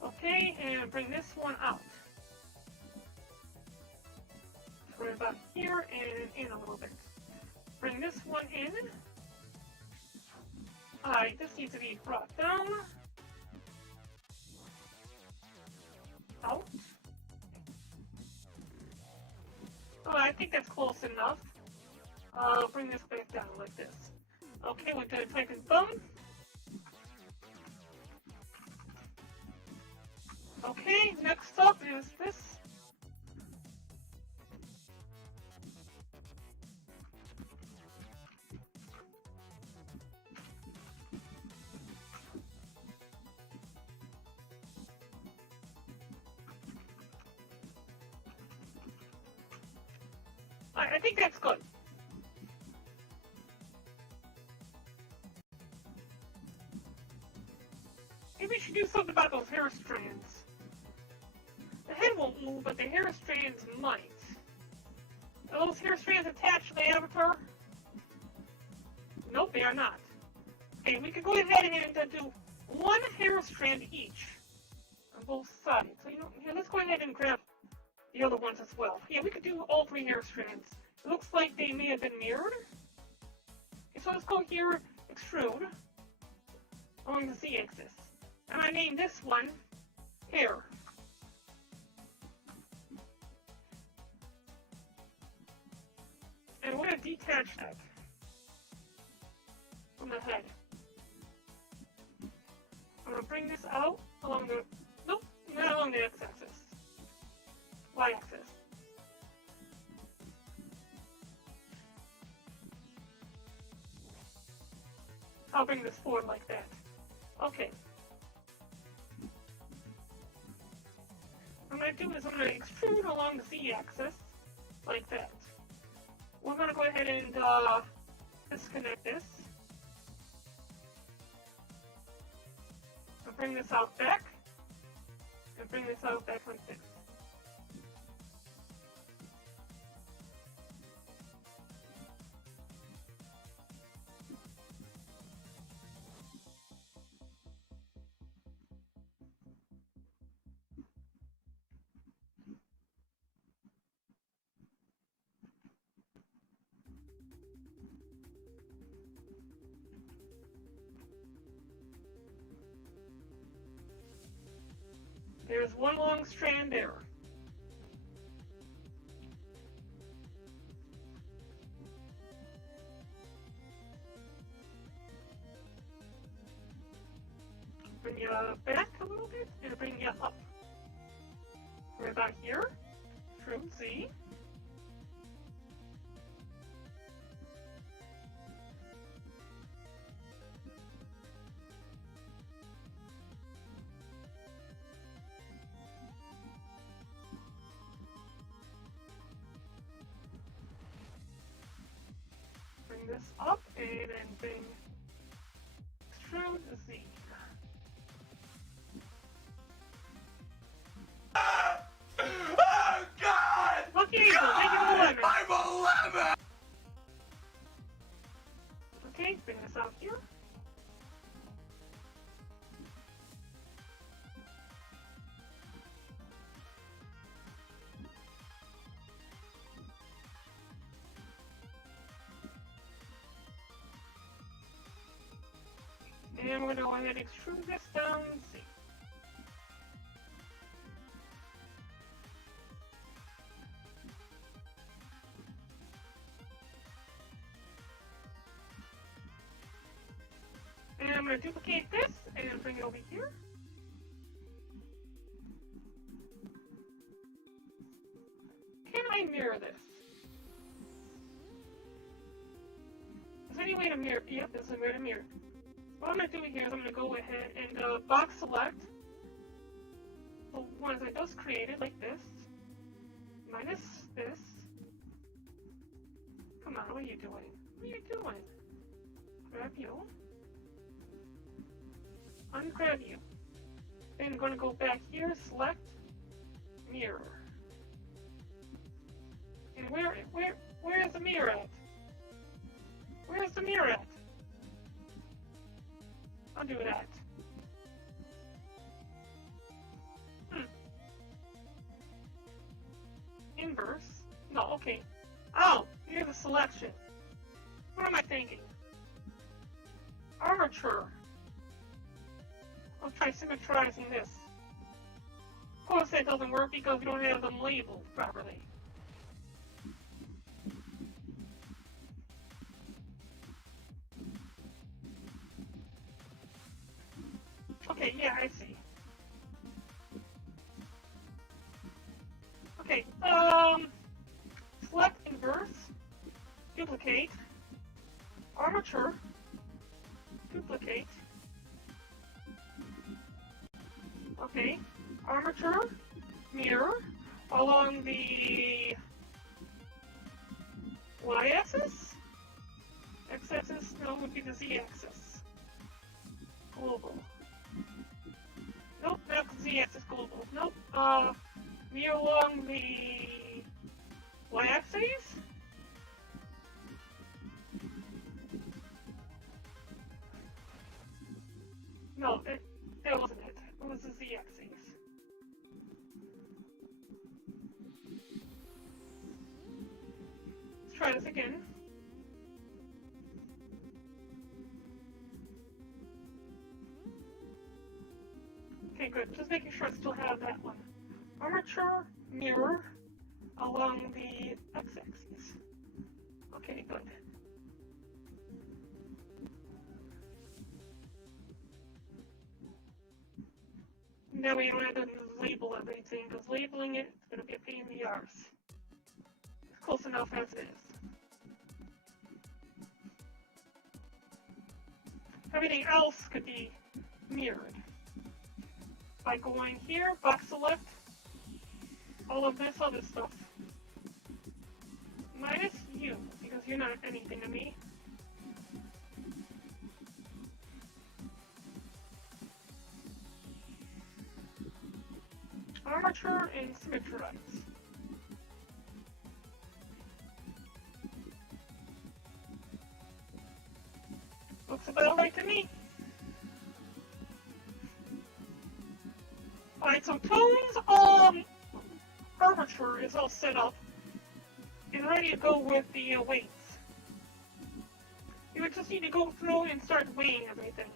Okay, and bring this one out. Right about here and in a little bit. Bring this one in. Alright, this needs to be brought down. Out. Oh, I think that's close enough. Bring this back down like this. Okay, we're gonna type in thumb. Okay, next up is this. I think that's good. Maybe we should do something about those hair strands. The head won't move, but the hair strands might. Are those hair strands attached to the avatar? Nope, they are not. Okay, we could go ahead and do one hair strand each on both sides. So, here, let's go ahead and grab the other ones as well. Yeah, we could do all three hair strands. It looks like they may have been mirrored. Okay, so let's go here, extrude, along the Z-axis. And I name this one hair. And we're going to detach that from the head. I'm going to bring this out along the, nope, not along the x-axis, y-axis. I'll bring this forward like that. Okay. What I'm going to do is I'm going to extrude along the z-axis like that. We're going to go ahead and disconnect this. And bring this out back. And bring this out back like this. There's one long strand there. Bring you back a little bit and bring you up. Right about here. True Z. Bring this up and then bring extrude Z. Oh God! Lucky Angel, take it to the lemon. I'm a lemon! Okay, bring this out here. And we're going to go ahead and extrude this down. See. going to duplicate this and bring it over here. Can I mirror this? Is there any way to mirror? Yep, there's a way to mirror. What I'm going to do here is I'm going to go ahead and box select the ones I just created, like this, minus this. Come on, what are you doing? What are you doing? Grab you. Ungrab you. Then I'm going to go back here, select, mirror. And where is the mirror at? Where's the mirror at? I'll do that. Inverse? No, okay. Oh, here's the selection. What am I thinking? Armature. I'll try symmetrizing this. Of course that doesn't work because we don't have them labeled properly. Okay, yeah, I see. Okay, select inverse, duplicate, armature, duplicate. Okay, armature, mirror, along the y-axis. X-axis, no, would be the z-axis. Global. Nope, that's the z-axis global. Nope, mirror along the y-axis. No, that wasn't it. It was the z-axis. Let's try this again. Okay, good. Just making sure I still have that one. Armature, mirror, along the x-axis. Okay, good. Now we don't have to label everything, because labeling it is going to be a pain in the arse. It's close enough as it is. Everything else could be mirrored. By going here, box select, all of this other stuff. Minus you, because you're not anything to me. Armature and symmetrize. Looks about right to me. Alright, so Tone's armature is all set up and ready to go with the weights. You would just need to go through and start weighing everything.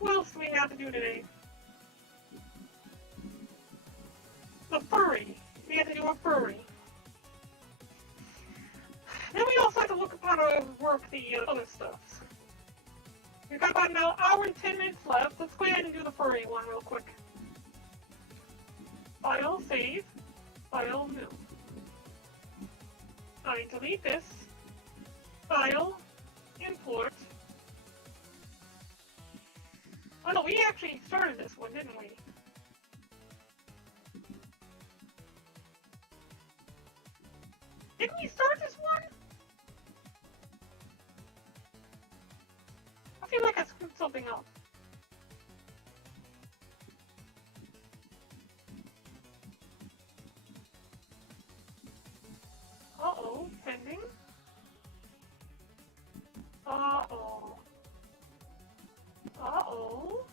What else do we have to do today? The furry. We have to do a furry. Then we also have to look upon how to work the other stuff. We've got about an hour and 10 minutes left. Let's go ahead and do the furry one real quick. File, save, file, new. Alright, delete this. File, import. Oh no, we actually started this one, didn't we? Didn't we start this one? I feel like I screwed something up. Uh-oh, pending. Uh-oh. Uh-oh.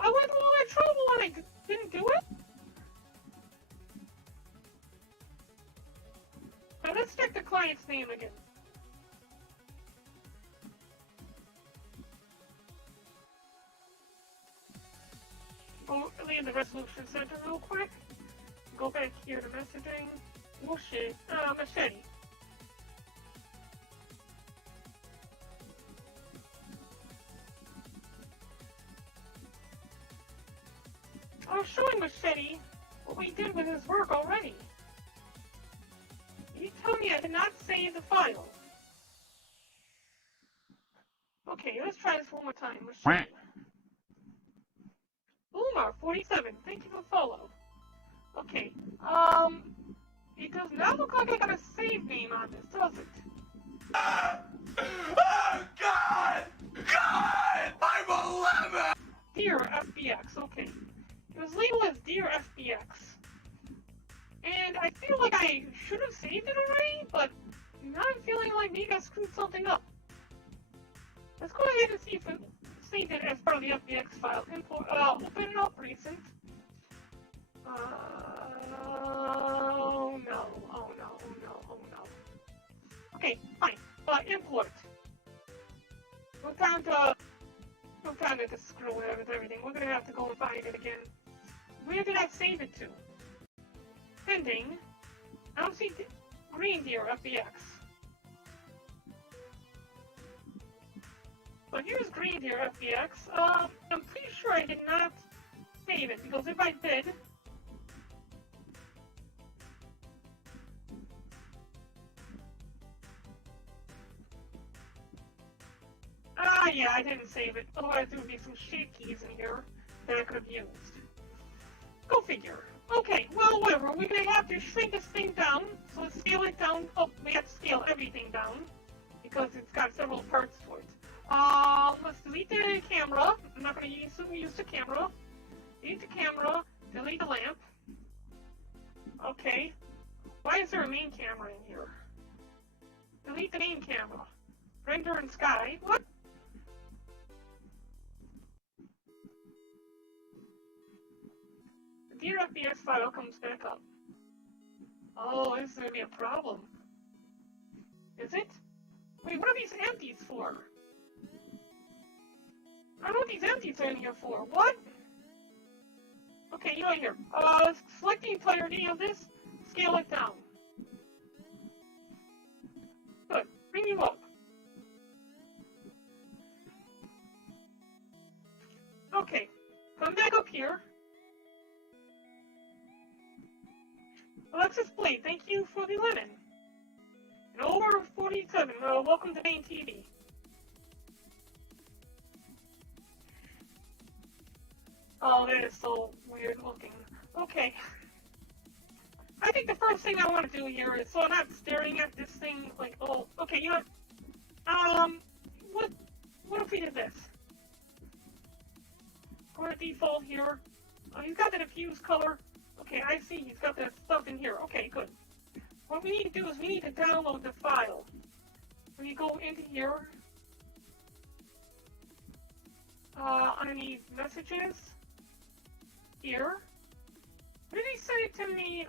I went through all that trouble and I didn't do it? Now let's check the client's name again. Go leave the resolution center real quick. Go back here to messaging. Oh shit. Machete. was showing Machete what we did with his work already. You tell me I did not save the file. Okay, let's try this one more time. Machete. Umar 47, thank you for follow. Okay, it does not look like I got a save name on this, does it? Oh, God! God! I'm a lemon! Dear FBX, okay. It was labeled as Dear FBX. And I feel like I should have saved it already, but now I'm feeling like maybe I screwed something up. Let's go ahead and see if it saved it as part of the FBX file. Import, open it up, recent. Oh no, oh no, oh no, oh no. Okay, fine. Import. No time to screw with everything. We're gonna have to go and find it again. Where did I save it to? Pending. I don't see green deer FBX. But here's green deer FBX. I'm pretty sure I did not save it, because if I did, yeah, I didn't save it. Otherwise, there would be some shape keys in here that I could have used. Go figure. Okay, well, whatever. We're going to have to shrink this thing down. So let's scale it down. Oh, we have to scale everything down because it's got several parts to it. Let's delete the camera. I'm not going to use the camera. Delete the camera. Delete the lamp. Okay. Why is there a main camera in here? Delete the main camera. Render and sky. What? The Dear FBX file comes back up. Oh, this is going to be a problem. Is it? Wait, what are these empties for? I don't know what these empties are in here for. What? Okay, you know here. Select the entirety of this. Scale it down. Good. Bring you up. Okay. Come back up here. Alexis Blade, thank you for the lemon. And over 47, welcome to main TV. Oh, that is so weird looking. Okay. I think the first thing I want to do here is, so I'm not staring at this thing like, oh, okay, you know what if we did this? Go to default here. Oh, he's got the diffuse color. Okay, I see, he's got that stuff in here. Okay, good. What we need to do is we need to download the file. When you go into here, underneath messages, here. What did he say to me?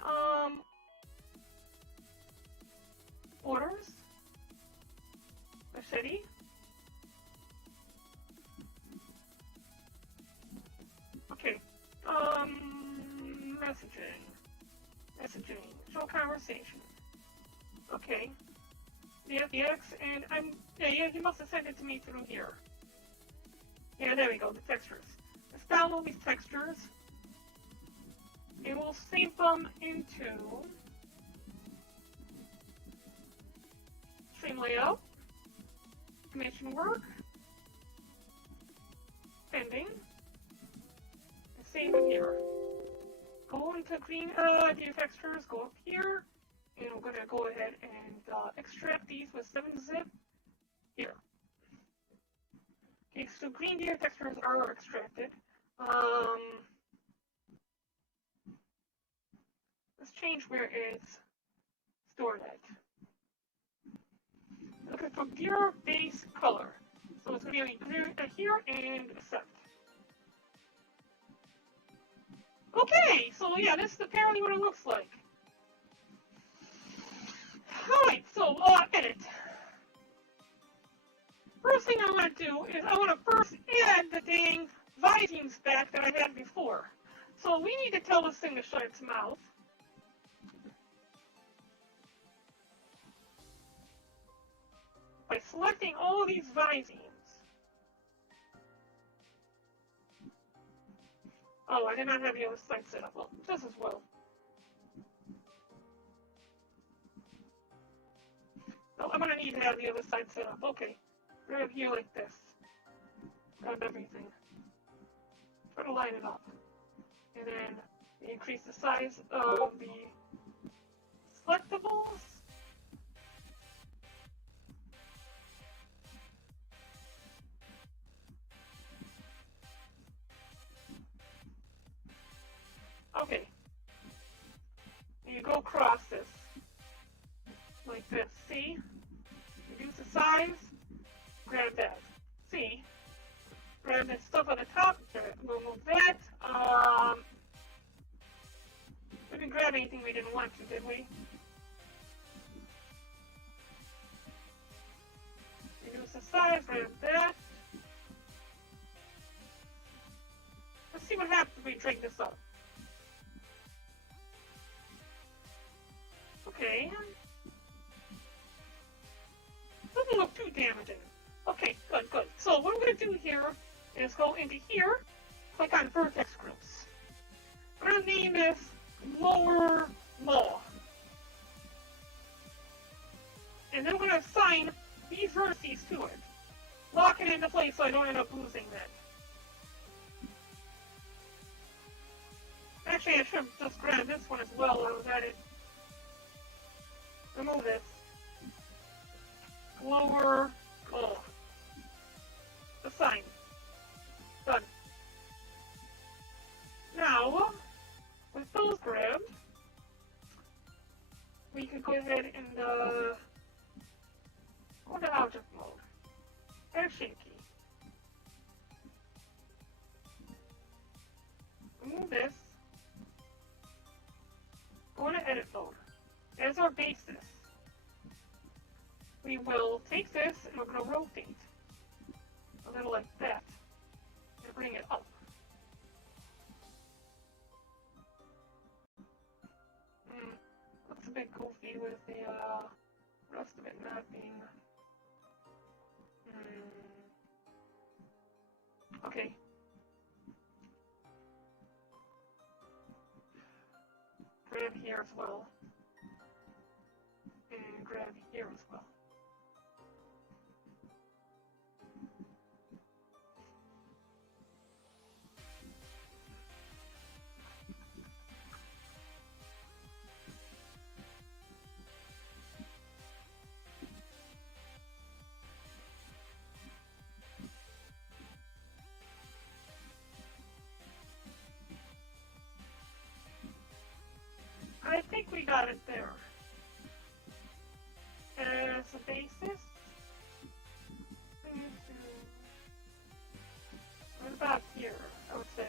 Orders? Machete? Okay. Messaging. Show conversation. Okay. The FBX, and yeah, he must have sent it to me through here. Yeah, there we go, the textures. Let's download these textures. And we'll save them into stream layout, commission work, pending, and save them here. Go into green view textures, go up here, and we're going to go ahead and extract these with 7-zip here. Okay, so green deer textures are extracted. Let's change where it's stored at. Looking for deer base color. So it's going to be here and accept. Okay, so yeah, this is apparently what it looks like. Alright, so edit. First thing I want to do is I want to first add the dang vising spec that I had before. So we need to tell this thing to shut its mouth. By selecting all these visings. Oh, I did not have the other side set up. Well, this as well. Oh, I'm gonna need to have the other side set up. Okay. Grab here like this. Grab everything. Try to line it up. And then increase the size of the selectables. Okay. And you go across this. Like this. See? Reduce the size. Grab that. See? Grab that stuff on the top. We'll move that. We didn't grab anything we didn't want to, did we? Reduce the size. Grab that. Let's see what happens if we drag this up. Okay. Doesn't look too damaging. Okay, good, good. So what I'm going to do here is go into here, click on vertex groups. I'm going to name this lower law. And then I'm going to assign these vertices to it. Lock it into place so I don't end up losing that. Actually, I should have just grabbed this one as well while I was at it. Remove this. Lower law. Assign. Done. Now, with those grabbed, we could go ahead and go to object mode. Add shape key. Remove this. Go into edit mode. As our basis, we will take this and we're going to rotate a little like that and bring it up. Looks a bit goofy with the rest of it not being. Okay. Grab here as well. And grab here as well. I think we got it there. As a basis, what about here, I would say?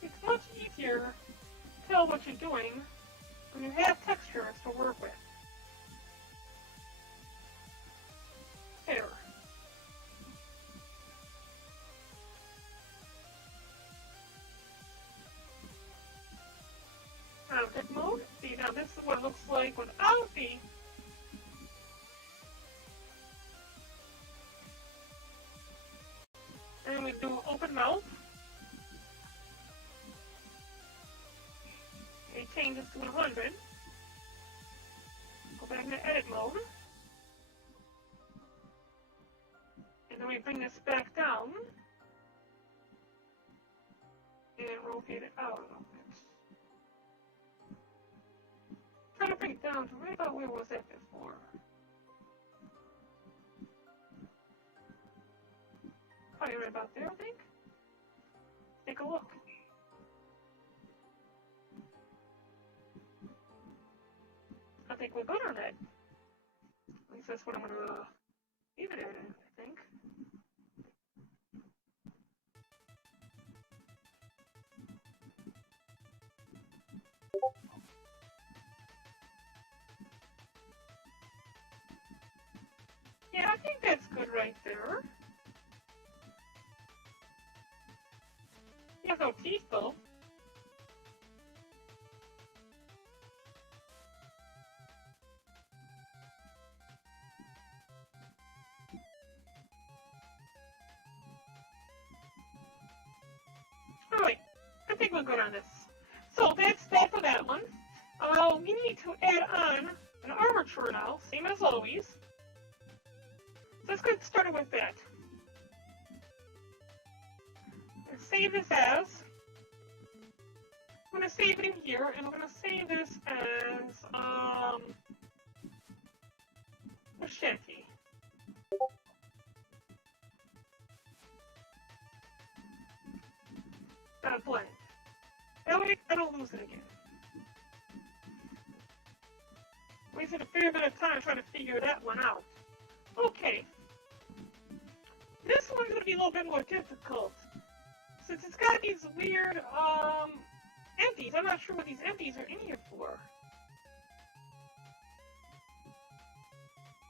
It's much easier to tell what you're doing when you have textures to work with. There. Object mode. See, now this is what it looks like without the and we do open mouth. It changes to 100. Go back into edit mode. And then we bring this back down. And rotate it out a little bit. Try to bring it down to right about where it was at before. Probably right about there, I think. Take a look. I think we're good on that. At least that's what I'm gonna leave it at, I think. Yeah, I think that's good right there. teeth, though. Alright, I think we're good on this. So that's that for that one. We need to add on an armature now, same as always. So let's get started with that. And save this as. I'm going to save it in here, and I'm going to save this as machete. Blank. That way I don't lose it again. Wasted a fair bit of time trying to figure that one out. Okay. This one's going to be a little bit more difficult. Since it's got these weird, empties. I'm not sure what these empties are in here for.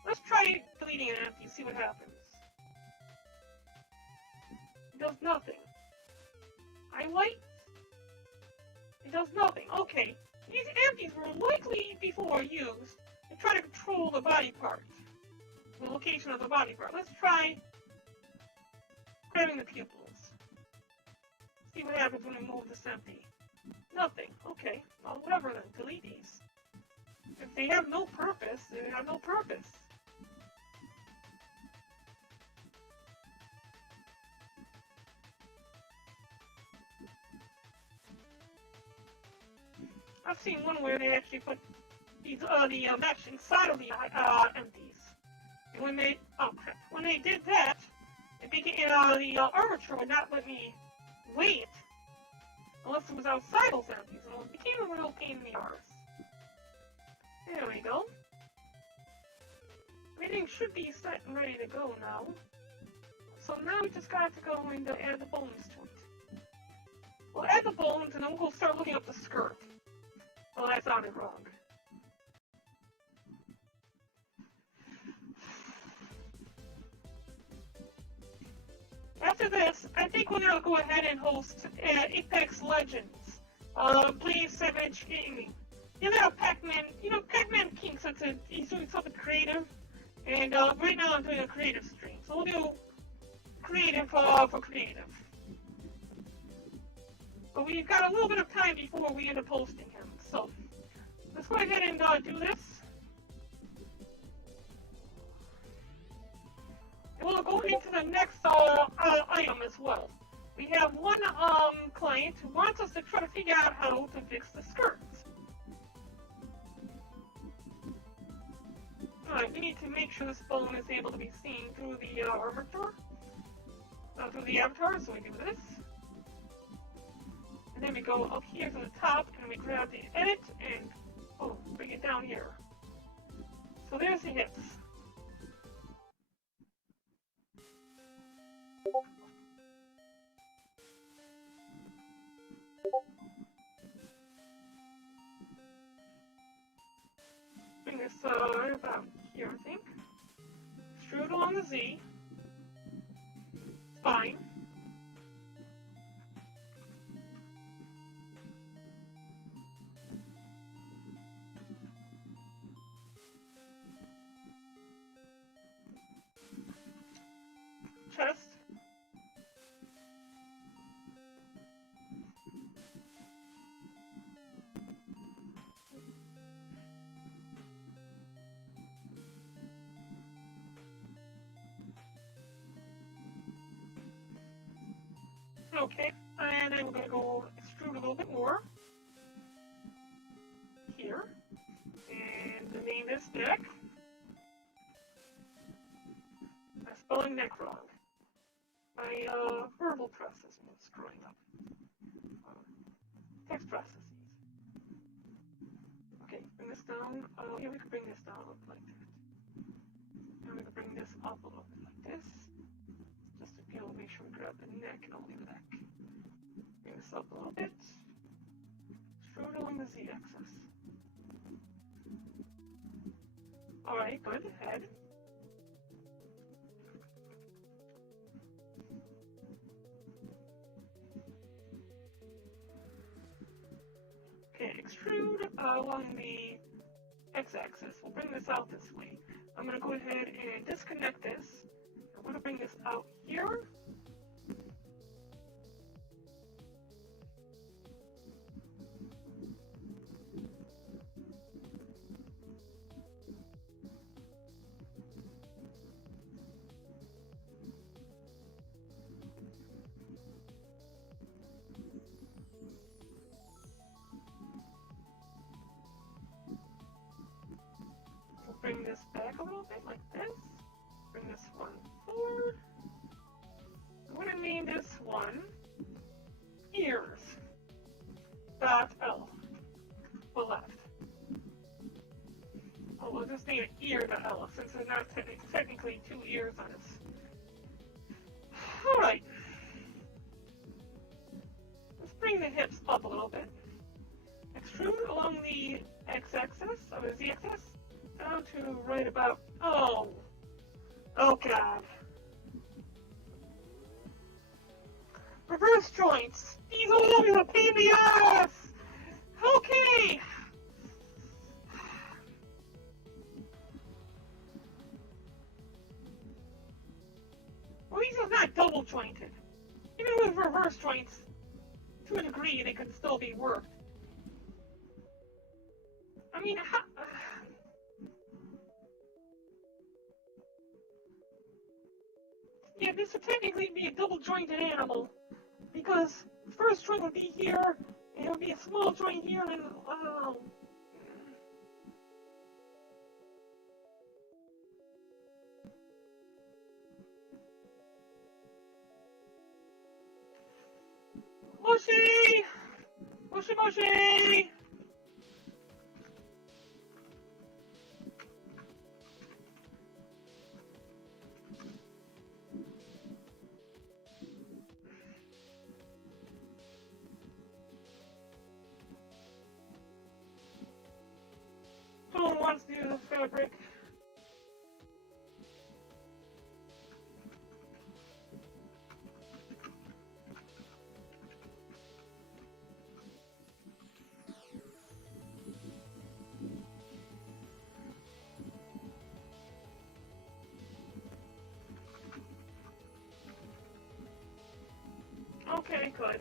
Let's try deleting an empty, see what happens. It does nothing. Highlight? It does nothing. Okay. These empties were likely before used to try to control the body part. The location of the body part. Let's try grabbing the pupils. See what happens when we move this empty. Nothing. Okay. Well, whatever then. Delete these. If they have no purpose, they have no purpose. I've seen one where they actually put these, the mesh inside of the empties. And when they did that, it became, the armature would not let me wait unless it was outside those empties, and it became a real pain in the arse. There we go. Everything should be set and ready to go now. So now we just got to go and add the bones to it. We'll add the bones, and then we'll start looking up the skirt. Well, that sounded wrong. After this, I think we're gonna go ahead and host Apex Legends. Please Savage Gaming. You know Pac-Man, Pac-Man King, since he's doing something creative. And right now I'm doing a creative stream. So we'll do creative for creative. But we've got a little bit of time before we end up posting him. So, let's go ahead and do this. And we'll go into the next item as well. We have one client who wants us to try to figure out how to fix the skirts. Alright, we need to make sure this bone is able to be seen through the armature. Through the avatar, so we do this. And then we go up here to the top, and we grab the edit, and bring it down here. So there's the hips. Bring this right about here, I think. Screw it along the Z. Spine. Chest. Okay, and then we're going to go extrude a little bit more. Here. And name this deck. I'm spelling neck wrong. My verbal processing is screwing up. Text processes. Okay, bring this down. Yeah, we could bring this down like that. And we could bring this up a little bit like this. Just to be able to make sure we grab the neck and only the neck. Bring this up a little bit. Screw it along the Z-axis. Alright, good. Head. along the x-axis. We'll bring this out this way. I'm going to go ahead and disconnect this. I'm going to bring this out here. Bring this back a little bit like this. Bring this one forward. I'm going to name this one ears. L for left. Oh, we'll just name it ear.l since there's not technically two ears on this. Alright. Let's bring the hips up a little bit. Extrude along the x-axis, or the z-axis. Down to right about, oh god. Reverse joints. These are always a pain in the ass. Okay. Well, these are not double jointed. Even with reverse joints, to a degree, they can still be worked. I mean, yeah, this would technically be a double-jointed animal, because the first joint would be here, and it would be a small joint here, and mushy! Mushy, mushy! Someone wants to use the fabric. Okay, good.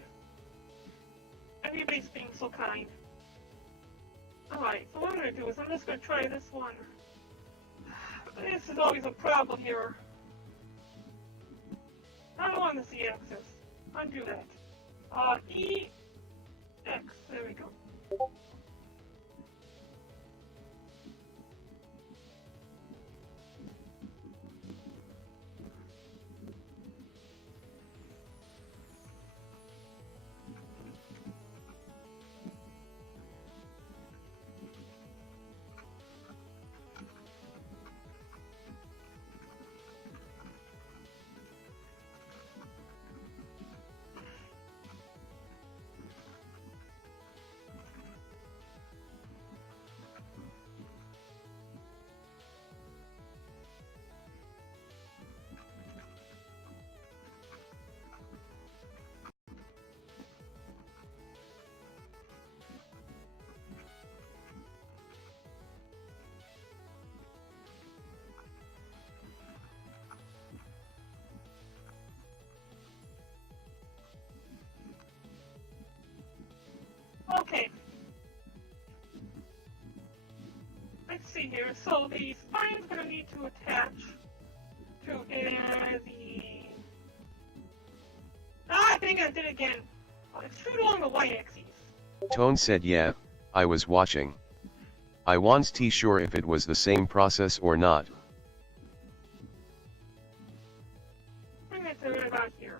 Everybody's being so kind. Alright, so what I'm going to do is I'm just going to try this one. This is always a problem here. Not along the z-axis. Undo that. E, X. There we go. Okay. Let's see here. So the spine's going to need to attach to the... I think I did it again. Extrude along the y-axis. Tone said yeah, I was watching. I wasn't too sure if it was the same process or not. Bring it to right about here.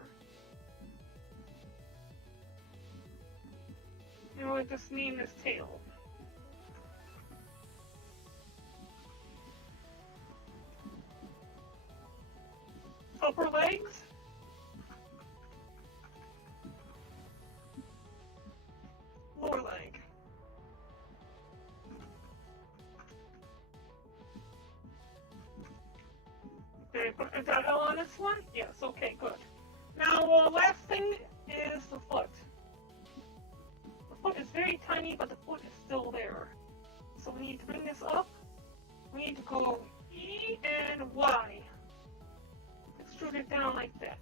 And we'll just name this tail. Upper legs. Lower leg. Okay, is that L on this one? Yes, okay, good. Now, last thing is the foot. The foot is very tiny, but the foot is still there. like that.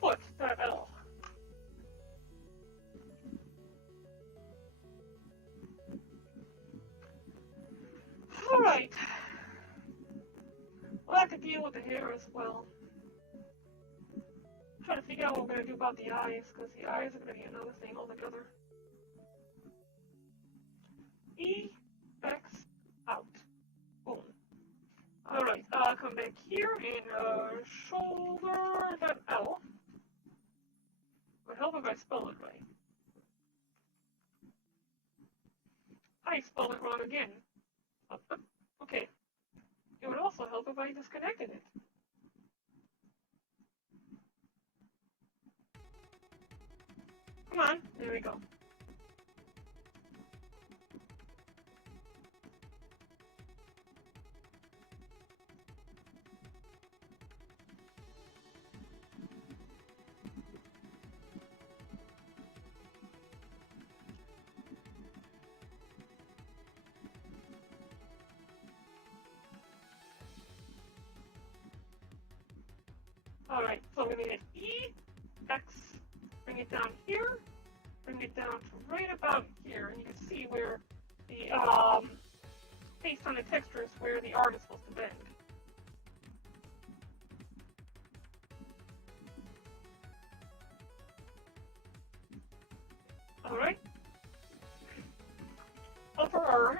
Foot.l. Alright. We'll have to deal with the hair as well. I'm trying to figure out what we're going to do about the eyes, because the eyes are going to be another thing altogether. E, X, out. Boom. Alright, come back here and shoulder.l. Would help if I spell it right. I spelled it wrong again. Okay. It would also help if I disconnected it. Come on, there we go. Alright, so we're going to get E, X, bring it down here, bring it down to right about here, and you can see where the, based on the textures, where the art is supposed to bend. Alright. Upper arm.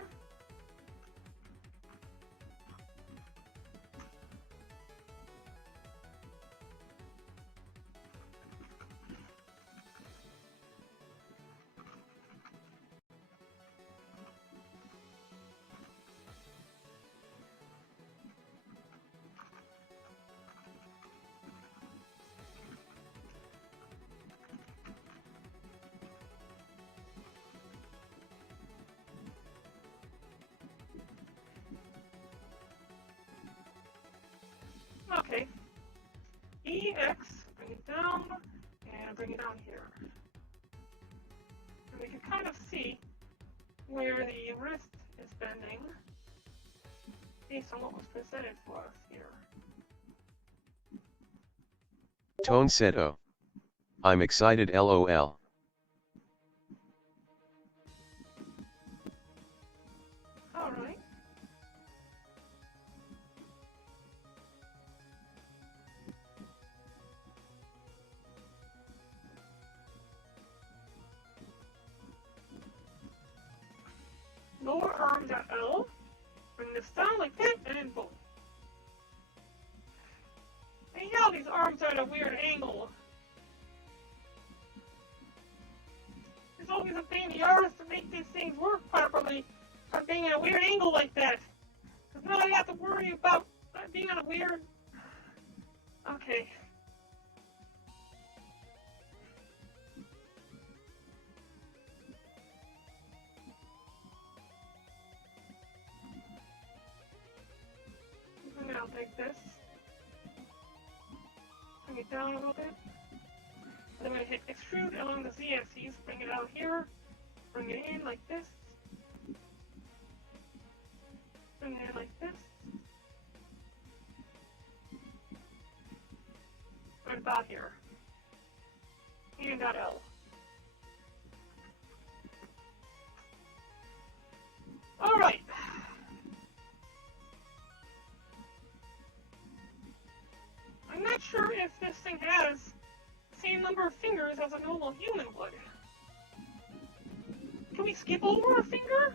Okay. EX, bring it down, and bring it down here. And we can kind of see where the wrist is bending based on what was presented for us here. Tone said, "Oh. I'm excited, lol." Alright. Lower arm.L. Bring this down like that, and boom. And yeah, these arms are at a weird angle. It's always a pain in the arse to make these things work properly by being at a weird angle like that. Because now I have to worry about being on a weird... Okay. And I'll take this. Bring it down a little bit. And I'm going to hit extrude along the z-axis, bring it out here, bring it in like this, bring it in like this, right about here, and .L. Alright. I'm not sure if this thing has the same number of fingers as a normal human would. Can we skip over a finger?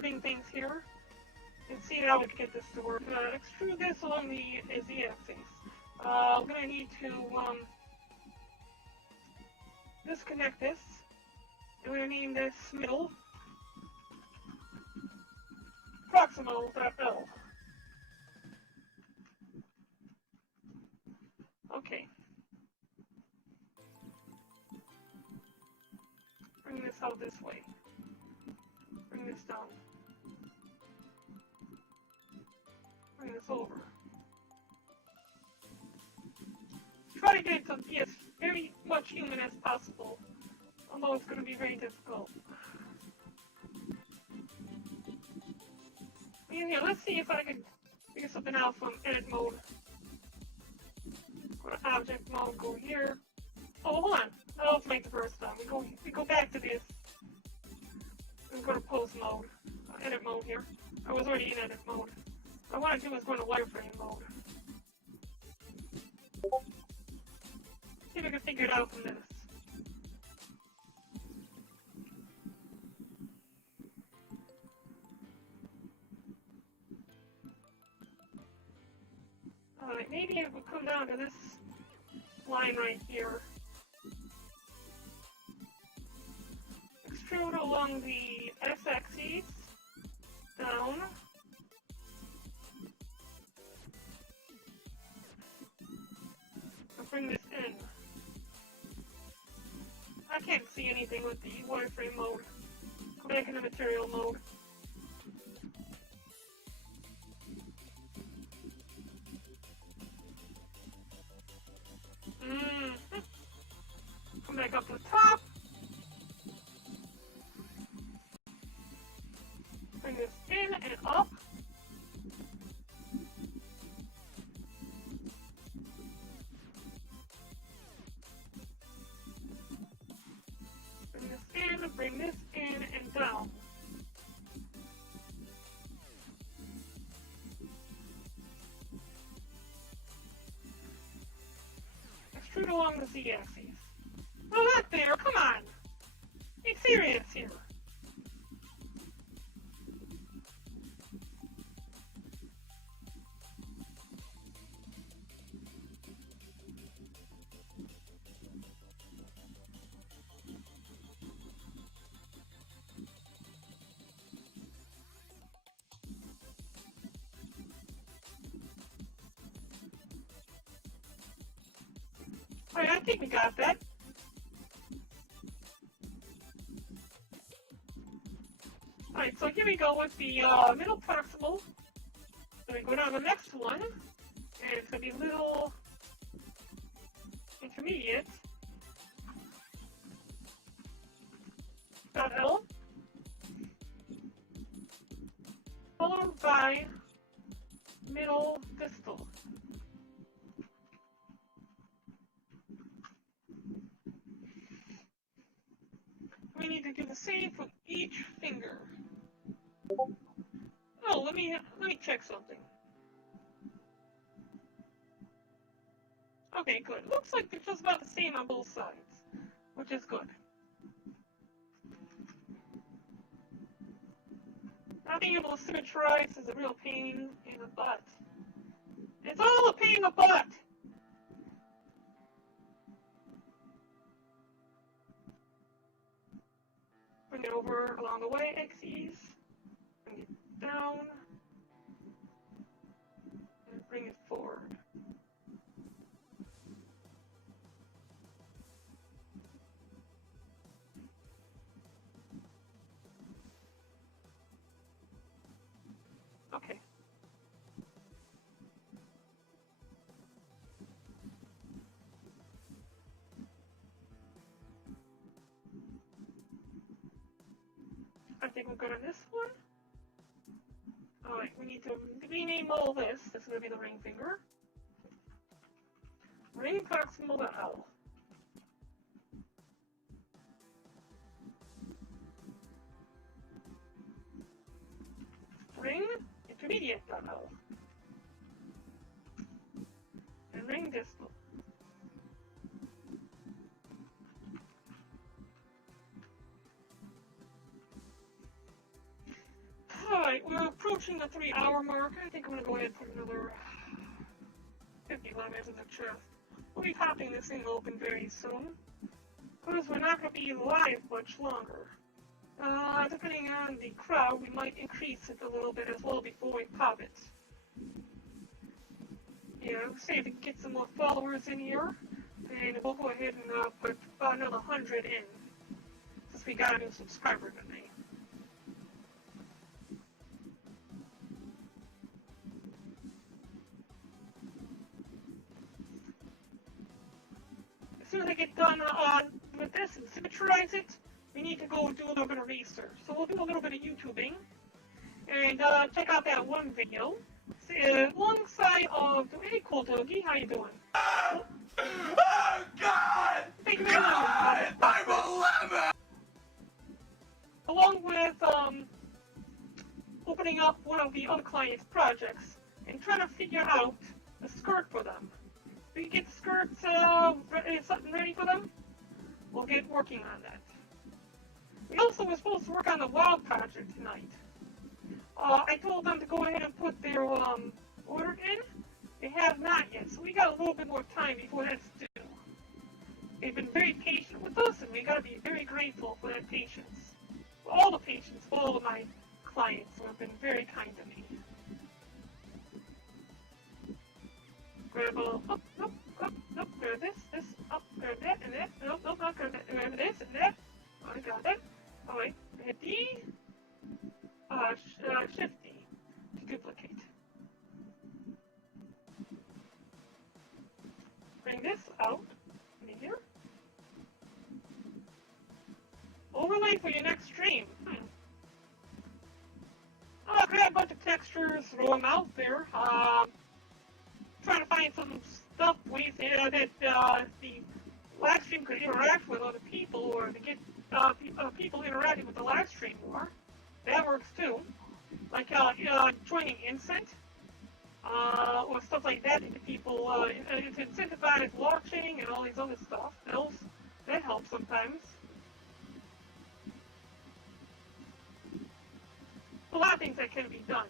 extruding things here and see how we can get this to work. Extrude this along the z-axis. We're gonna need to disconnect this, and we're gonna name this middle proximal.L. Okay. Bring this out this way. Bring this down. Bring this over. Try to get it to be as very much human as possible, although it's going to be very difficult. Yeah, let's see if I can figure something out from edit mode. Go to object mode, go here. Oh, hold on. Oh, let's make the first time. We go back to this. And go to pose mode. Edit mode here. I was already in edit mode. What I want to do is go into wireframe mode. See if I can figure it out from this. Alright, maybe it will come down to this line right here. Extrude along the x-axis, down. And bring this in. I can't see anything with the wireframe mode. Go back into material mode. Come back up to the top. Bring this in and up. Bring this in and down. Extrude along the z-axis. Oh, not there, come on! Be serious here. Alright, I think we got that. Alright, so here we go with the middle proximal. Then we go down to the next one, and it's going to be little intermediate. .L. Followed by middle distal. We need to do the same for each finger. Oh, let me check something. Okay, good. Looks like they're just about the same on both sides, which is good. Not being able to symmetrize is a real pain in the butt. It's all a pain in the butt! Bring it over along the y-axis, bring it down, and bring it forward. Okay. I think we're good on this one. Alright, we need to rename all this. This is going to be the ring finger. Ring proximal to L. Ring intermediate to L. And ring distal. approaching the 3-hour mark. I think I'm gonna go ahead and put another 50 lemons in the chest. We'll be popping this thing open very soon, because we're not gonna be live much longer. Depending on the crowd, we might increase it a little bit as well before we pop it. Yeah, see if we can get some more followers in here, and we'll go ahead and put about another 100 in, since we got a new subscriber today. As soon as I get done with this and symmetrize it, we need to go do a little bit of research. So we'll do a little bit of YouTubing, and check out that one video. Alongside of, hey, cool doggy, how you doing? Oh, God! Thank you very much. God! I'm a lemon! Along with opening up one of the other clients' projects and trying to figure out a skirt for them. If we can get the skirts something ready for them, we'll get working on that. We also were supposed to work on the WoW project tonight. I told them to go ahead and put their order in. They have not yet, so we got a little bit more time before that's due. They've been very patient with us, and we got to be very grateful for that patience. For all the patience, for all of my clients who have been very kind to me. Grab grab this, up, grab that, and that, nope, not grab that, grab this, and that. Oh, I got that. Alright, hit D, Shift D to duplicate. Bring this out, in here. Overlay for your next stream. Grab a bunch of textures, throw them out there. Trying to find some stuff, ways that the live stream could interact with other people, or to get people interacting with the live stream more. That works too. Like joining Incent, or stuff like that to get people to incentivize watching and all these other stuff. That helps sometimes. A lot of things that can be done.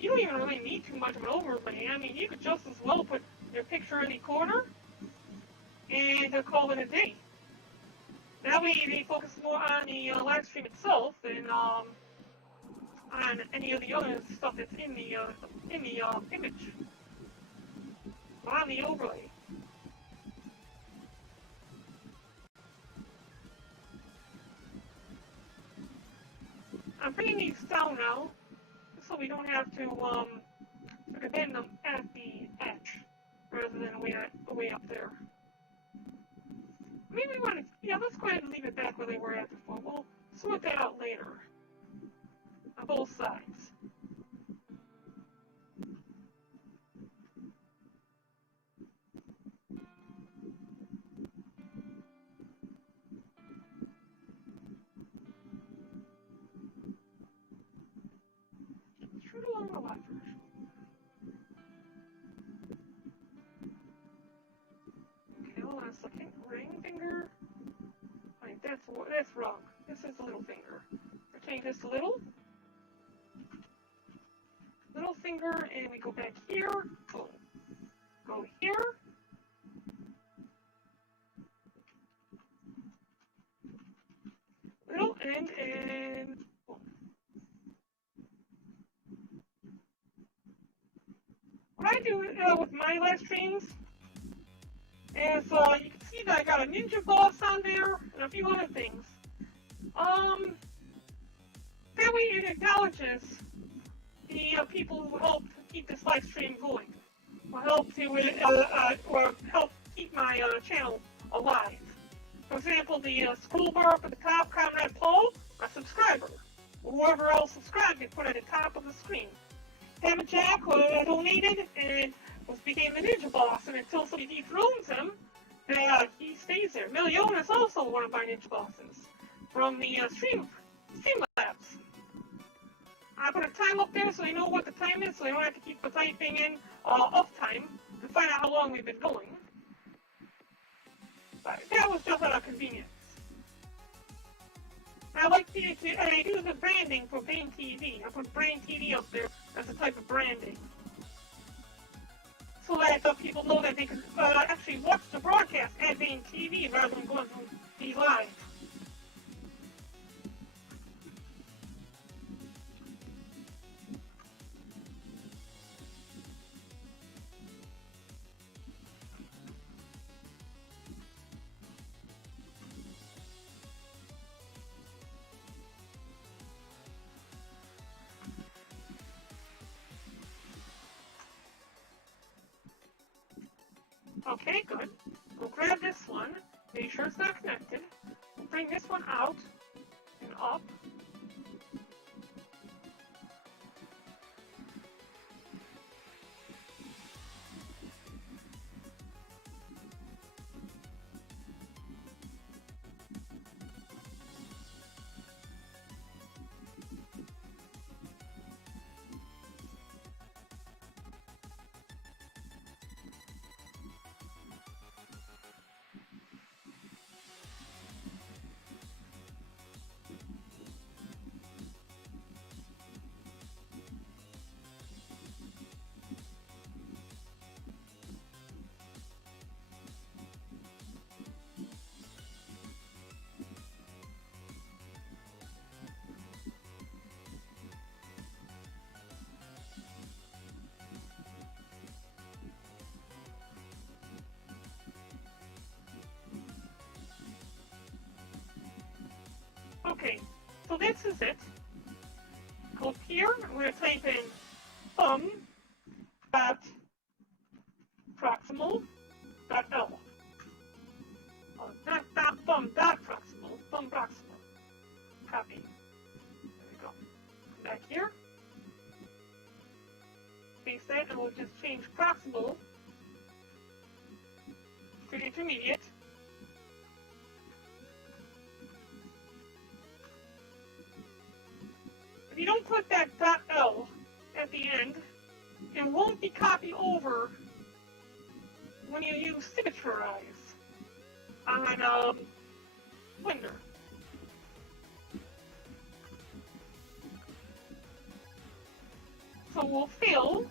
You don't even really need too much of an overlay. I mean, you could just as well put your picture in the corner and call it a day. That way they focus more on the live stream itself than on any of the other stuff that's in the image. On the overlay. I'm bringing these down now, so we don't have to sort of end them at the edge, rather than way up there. Maybe we want to, yeah, let's go ahead and leave it back where they were at before. We'll sort that out later, on both sides. Shoot along the left version. Okay, hold on a second. Ring finger. Wait, that's wrong. This is the little finger. We'll change this to little. Little finger, and we go back here. Boom. Go here. Little and boom. What I do with my live streams is you can see that I got a ninja boss on there and a few other things. That way it acknowledges the people who help keep this live stream going, or help to or help keep my channel alive. For example, the school bar up at the top, Comrade Paul, a subscriber. Whoever else subscribed, they put it at the top of the screen. Hammer Jack donated and became the ninja boss, and until somebody dethrones him, he stays there. Million is also one of my ninja bosses from the Streamlabs. I put a time up there so they know what the time is, so they don't have to keep typing in off time to find out how long we've been going. But that was just out of convenience. I like I do the branding for Bane TV. I put Brain TV up there as a type of branding. So that people know that they can actually watch the broadcast at Bane TV rather than going through the live. Okay, good. We'll grab this one, make sure it's not connected. We'll bring this one out and up. Okay, so this is it. Go here, we're going to type in thumb.proximal.l. Not thumb.proximal, thumb proximal. Copy. There we go. Back here. Paste that, and we'll just change proximal to intermediate. If you don't put that .l at the end, it won't be copied over when you use Signature-Eyes on Blender. So we'll fill.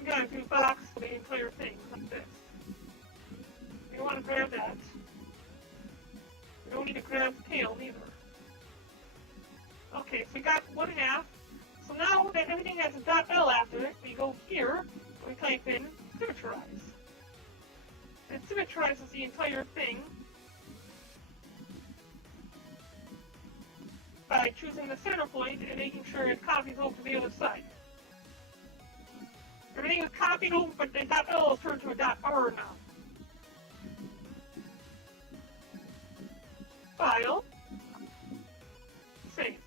We gotta do box for the entire thing, like this. You want to grab that. We don't need to grab the tail either. Okay, so we got 1/2. So now that everything has a .l after it, we go here, and we type in Symmetrize. And it symmetrizes the entire thing by choosing the center point and making sure it copies over to the other side. Everything is copied over, but the .l is turned to a .r now. File, save.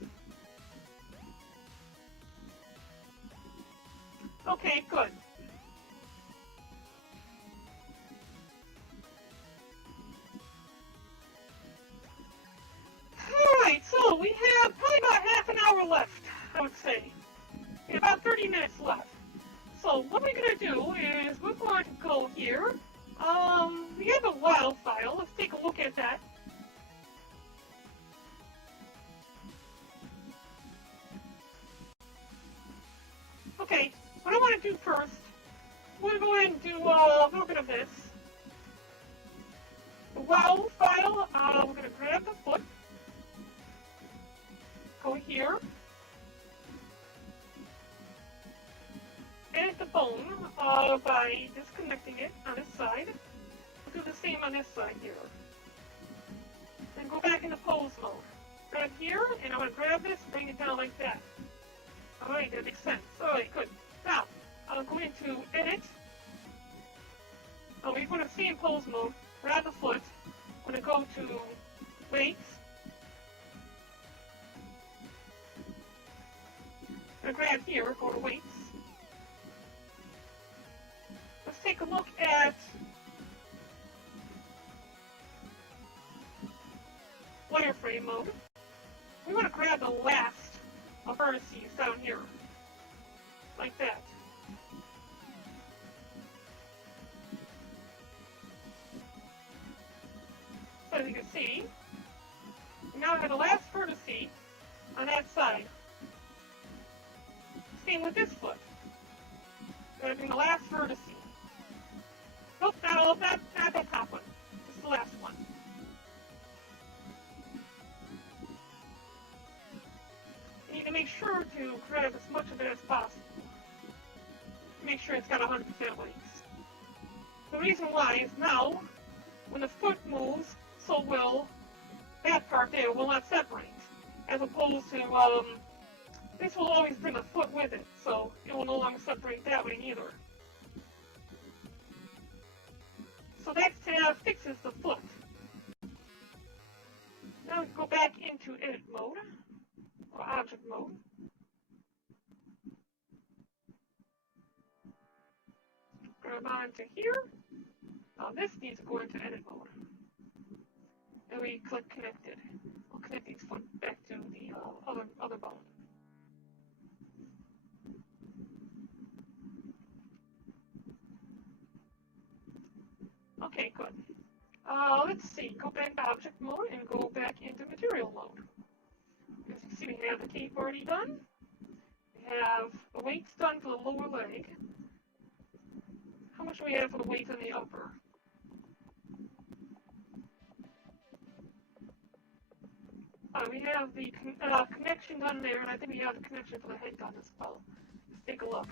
Okay, good. Alright, so we have probably about half an hour left, I would say. About 30 minutes left. So what we're going to do is we're going to go here. We have a WoW file. Let's take a look at that. Okay, what I want to do first, we're going to do a little bit of this. The WoW file, we're going to grab the foot, go here, edit the bone by disconnecting it on this side. We'll do the same on this side here. Then go back into pose mode. Grab here, and I'm going to grab this and bring it down like that. Alright, that makes sense. Alright, good. Now, I'm going to edit. We're going to see in pose mode, grab the foot. I'm going to go to weights. I'm going to grab here, go to weights. Let's take a look at wireframe mode. We want to grab the last of vertices down here, like that. see. Now I have the last vertice on that side. Same with this foot. Grabbing the last vertice. Nope, not that top one. Just the last one. You need to make sure to grab as much of it as possible. Make sure it's got 100% weight. The reason why is now, when the foot moves, so will that part there will not separate. As opposed to, this will always bring the foot with it, so it will no longer separate that way either. So that fixes the foot. Now we go back into edit mode, or object mode. Grab onto here. Now this needs to go into edit mode. And we click connected. We'll connect these foot back to the other bone. Okay, good. Let's see, go back to object mode and go back into material mode. As you see, we have the cape already done. We have the weights done for the lower leg. How much do we have for the weight on the upper? We have the connection done there, and I think we have the connection for the head done as well. Let's take a look.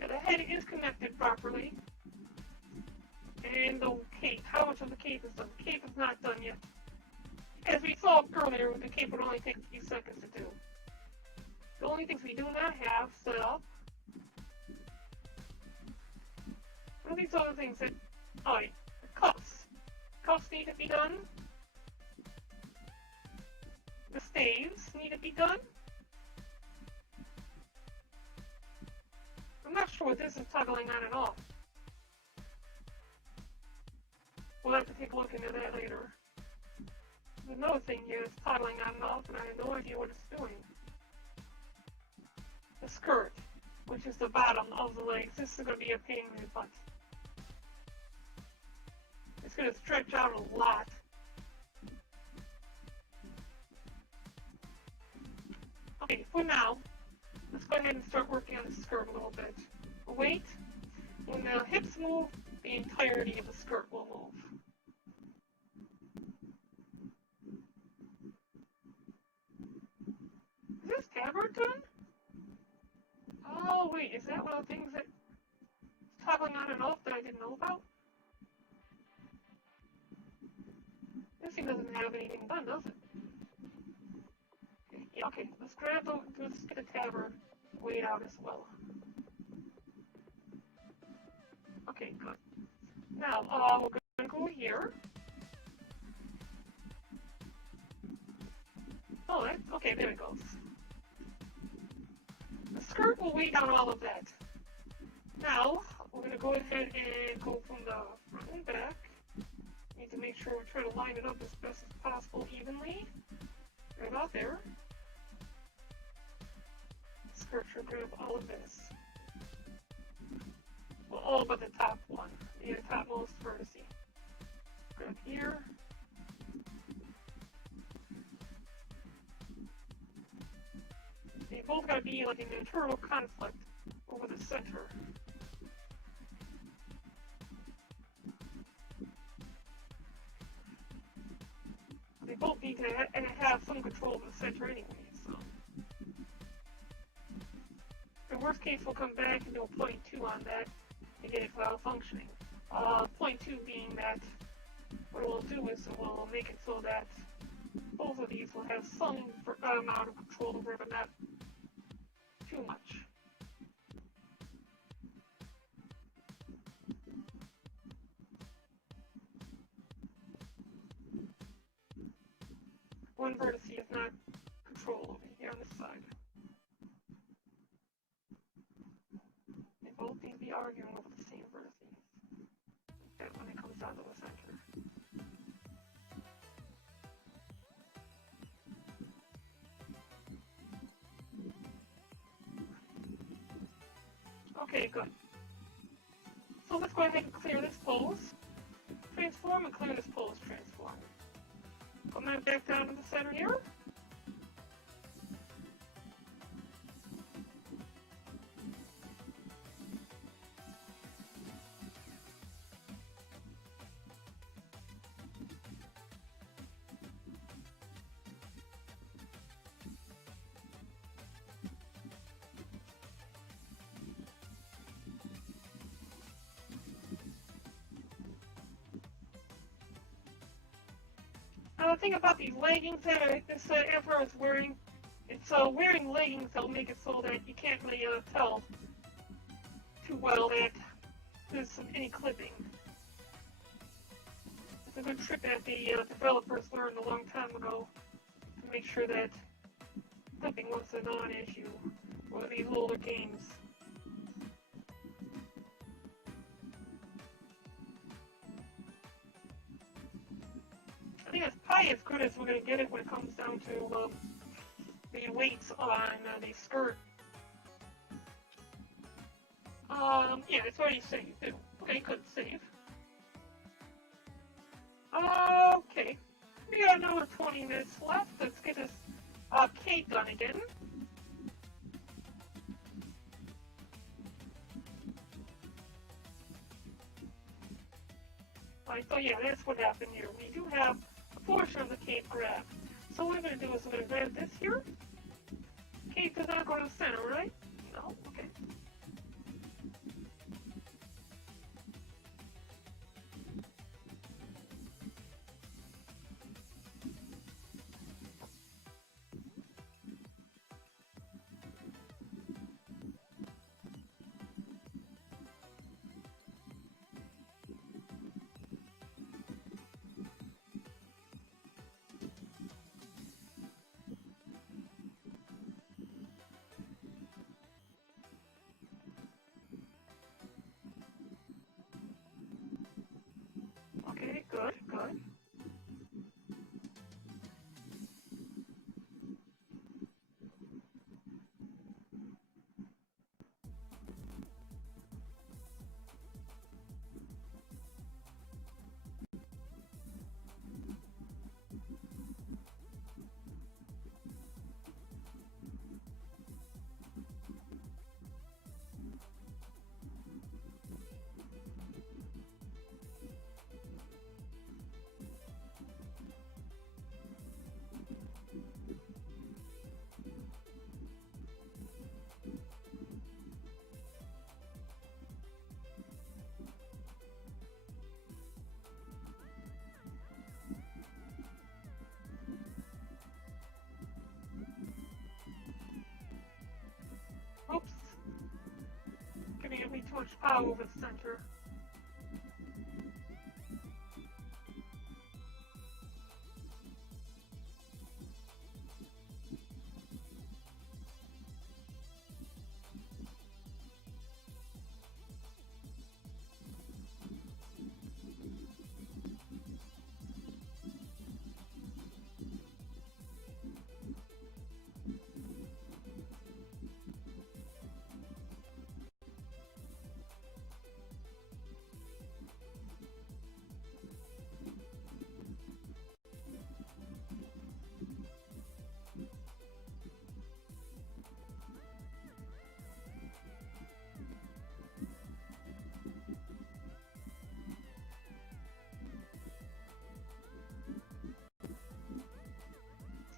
Yeah, the head is connected properly. And the cape. How much of the cape is done? The cape is not done yet. As we saw earlier, the cape would only take a few seconds to do. The only things we do not have set up. What are these other things that... Oh, yeah. The cuffs. Cuffs need to be done. The staves need to be done. I'm not sure what this is toggling on and off. We'll have to take a look into that later. There's another thing here that's toggling on and off, and I have no idea what it's doing. The skirt, which is the bottom of the legs. This is going to be a pain in the butt. It's going to stretch out a lot. Okay, for now, let's go ahead and start working on the skirt a little bit. Wait, when the hips move, the entirety of the skirt will move. Is this tabard done? Oh wait, is that one of the things that's toggling on and off that I didn't know about? This thing doesn't have anything done, does it? Yeah, okay, let's get the tabard weighed out as well. Okay, good. Now, we're going to go here. Oh, okay, there it goes. The skirt will weigh down all of that. Now, we're going to go ahead and go from the front and back. Need to make sure we try to line it up as best as possible evenly. Right about there. Skirt should grab all of this. Well, all but the top one. The topmost vertice. Grab here. They both gotta be like an internal conflict over the center. They both need to have some control of the center anyway, so. In worst case, we'll come back and do a 0.2 on that and get it functioning. 0.2 being that what we'll do is we'll make it so that both of these will have some amount of control over it, but not too much. One vertice is not control over here on this side. They both need to be arguing over the same vertices. And when it comes down to the center. Okay, good. So let's go ahead and clear this pose. Transform and clear this pose. Transform. put mine back down in the center here. The thing about these leggings that this Emperor is wearing, it's wearing leggings that'll make it so that you can't really tell too well that there's any clipping. It's a good trick that the developers learned a long time ago to make sure that clipping was a non-issue for these older games. I think that's probably as good as we're going to get it when it comes down to the weights on the skirt. Yeah, it's already saved too. Okay, good save. Okay, we got another 20 minutes left. Let's get this cake done again. Alright, so yeah, that's what happened here. We do have a portion of the cake grabbed. So what we're going to do is we're going to grab this here. Cake does not go to the center, right? No? Okay. Okay, good, good. Oops. Giving me too much power over the center.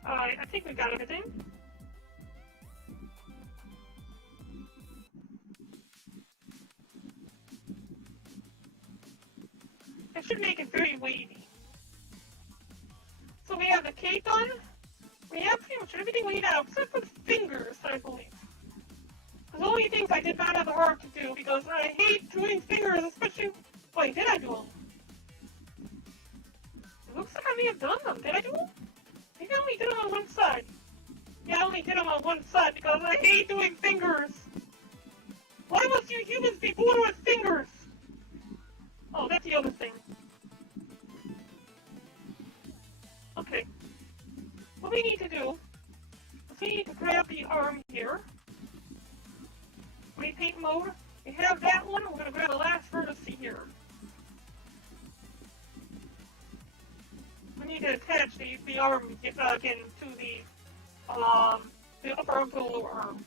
Alright, I think we got everything. That should make it very wavy. So we have the cake on. We have pretty much everything we have, except for the fingers, I believe. The only things I did not have the heart to do, because I hate doing fingers, especially... Wait, did I do them? It looks like I may have done them. Did I do them? I think I only did them on one side. Yeah, I only did them on one side because I hate doing fingers. Why must you humans be born with fingers? Oh, that's the other thing. Okay. What we need to do is we need to grab the arm here. Repaint mode. We have that one. We're going to grab the last vertex here. we need to attach the arm again to the upper arm to the lower arm.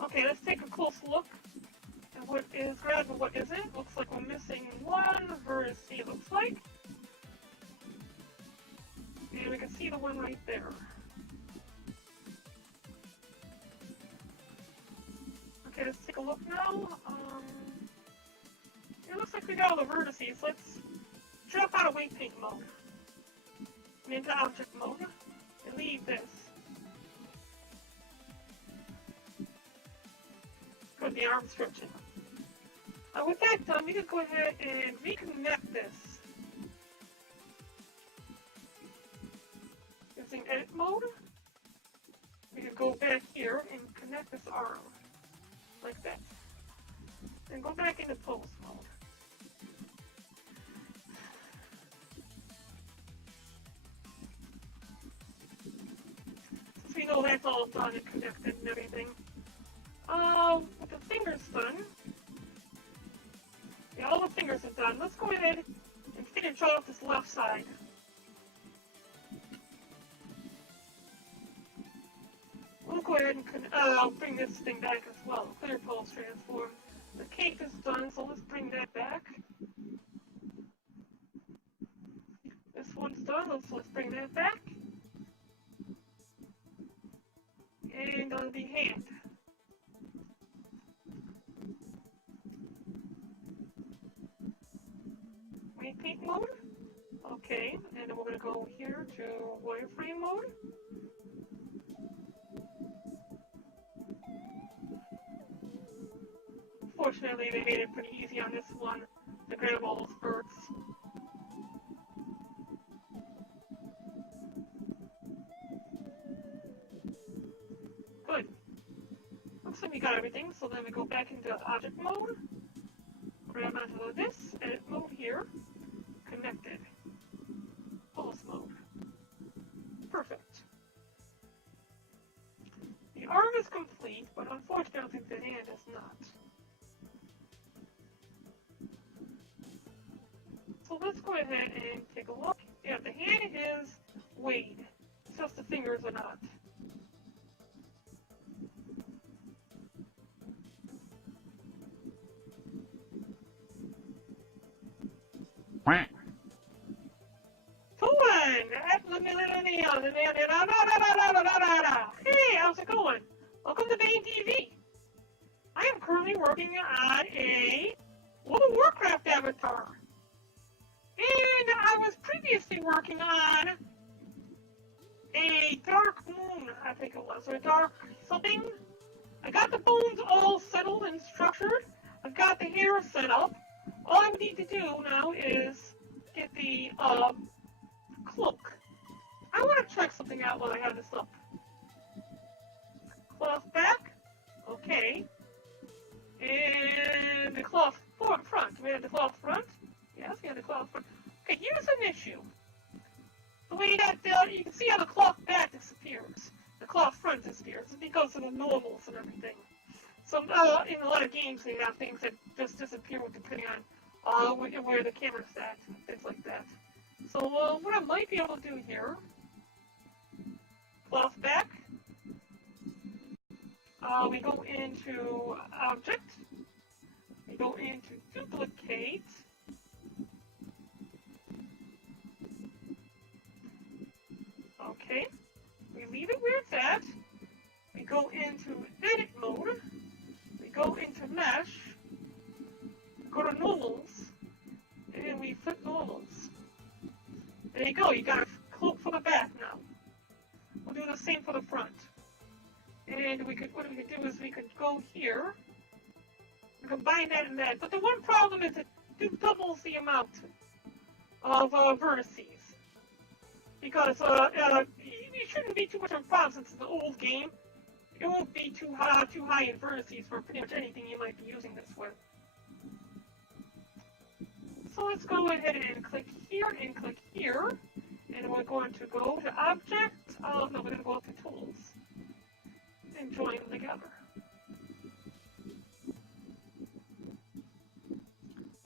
Okay, let's take a close look at what is grabbed and what isn't. Looks like we're missing one vertex, it looks like. And we can see the one right there. Okay, let's take a look now. It looks like we got all the vertices. Let's drop out of waypaint mode and into object mode and leave this. For the arm stretching. With that done, we can go ahead and reconnect this. Using edit mode, we can go back here and connect this arm. Like that. And go back into pose mode. So we know that's all done and connected and everything. With the fingers done, yeah, all the fingers are done. Let's go ahead and finish off this left side. We'll go ahead and bring this thing back as well. Clear pose transform. The cape is done, so let's bring that back. This one's done, let's bring that back. And on the hand. Paint mode. Okay, and then we're going to go here to wireframe mode. Fortunately, they made it pretty easy on this one to grab all those birds. Good. Looks like we got everything, so then we go back into object mode. Grab onto this, edit mode here. Connected. Pose mode. Perfect. The arm is complete, but unfortunately the hand is not. So let's go ahead and take a look. Yeah, the hand is weighed. It's just the fingers are not. Hey, how's it going? Welcome to Main TV. I am currently working on a World of Warcraft avatar. And I was previously working on a Dark Moon, I think it was, or a Dark something. I got the bones all settled and structured. I've got the hair set up. All I need to do now is get the cloak. I want to check something out while I have this up. Cloth back. Okay. And the cloth front. We have the cloth front. Yes, we have the cloth front. Okay, here's an issue. The way that you can see how the cloth back disappears. The cloth front disappears. It's because of the normals and everything. So in a lot of games they have things that just disappear depending on where the camera's at, things like that. So what I might be able to do here, cloth back, we go into object, we go into duplicate, okay, we leave it where it's at, we go into edit mode, we go into mesh, go to normals, and we flip normals. There you go, you got a cloak for the back now. We'll do the same for the front. And And what we could do is we could go here, and combine that and that. But the one problem is it doubles the amount of vertices. Because it shouldn't be too much of a problem since it's an old game. It won't be too high in vertices for pretty much anything you might be using this with. So let's go ahead and click here and click here. And we're going to go to Object. No, we're going to go up to Tools. And join them together.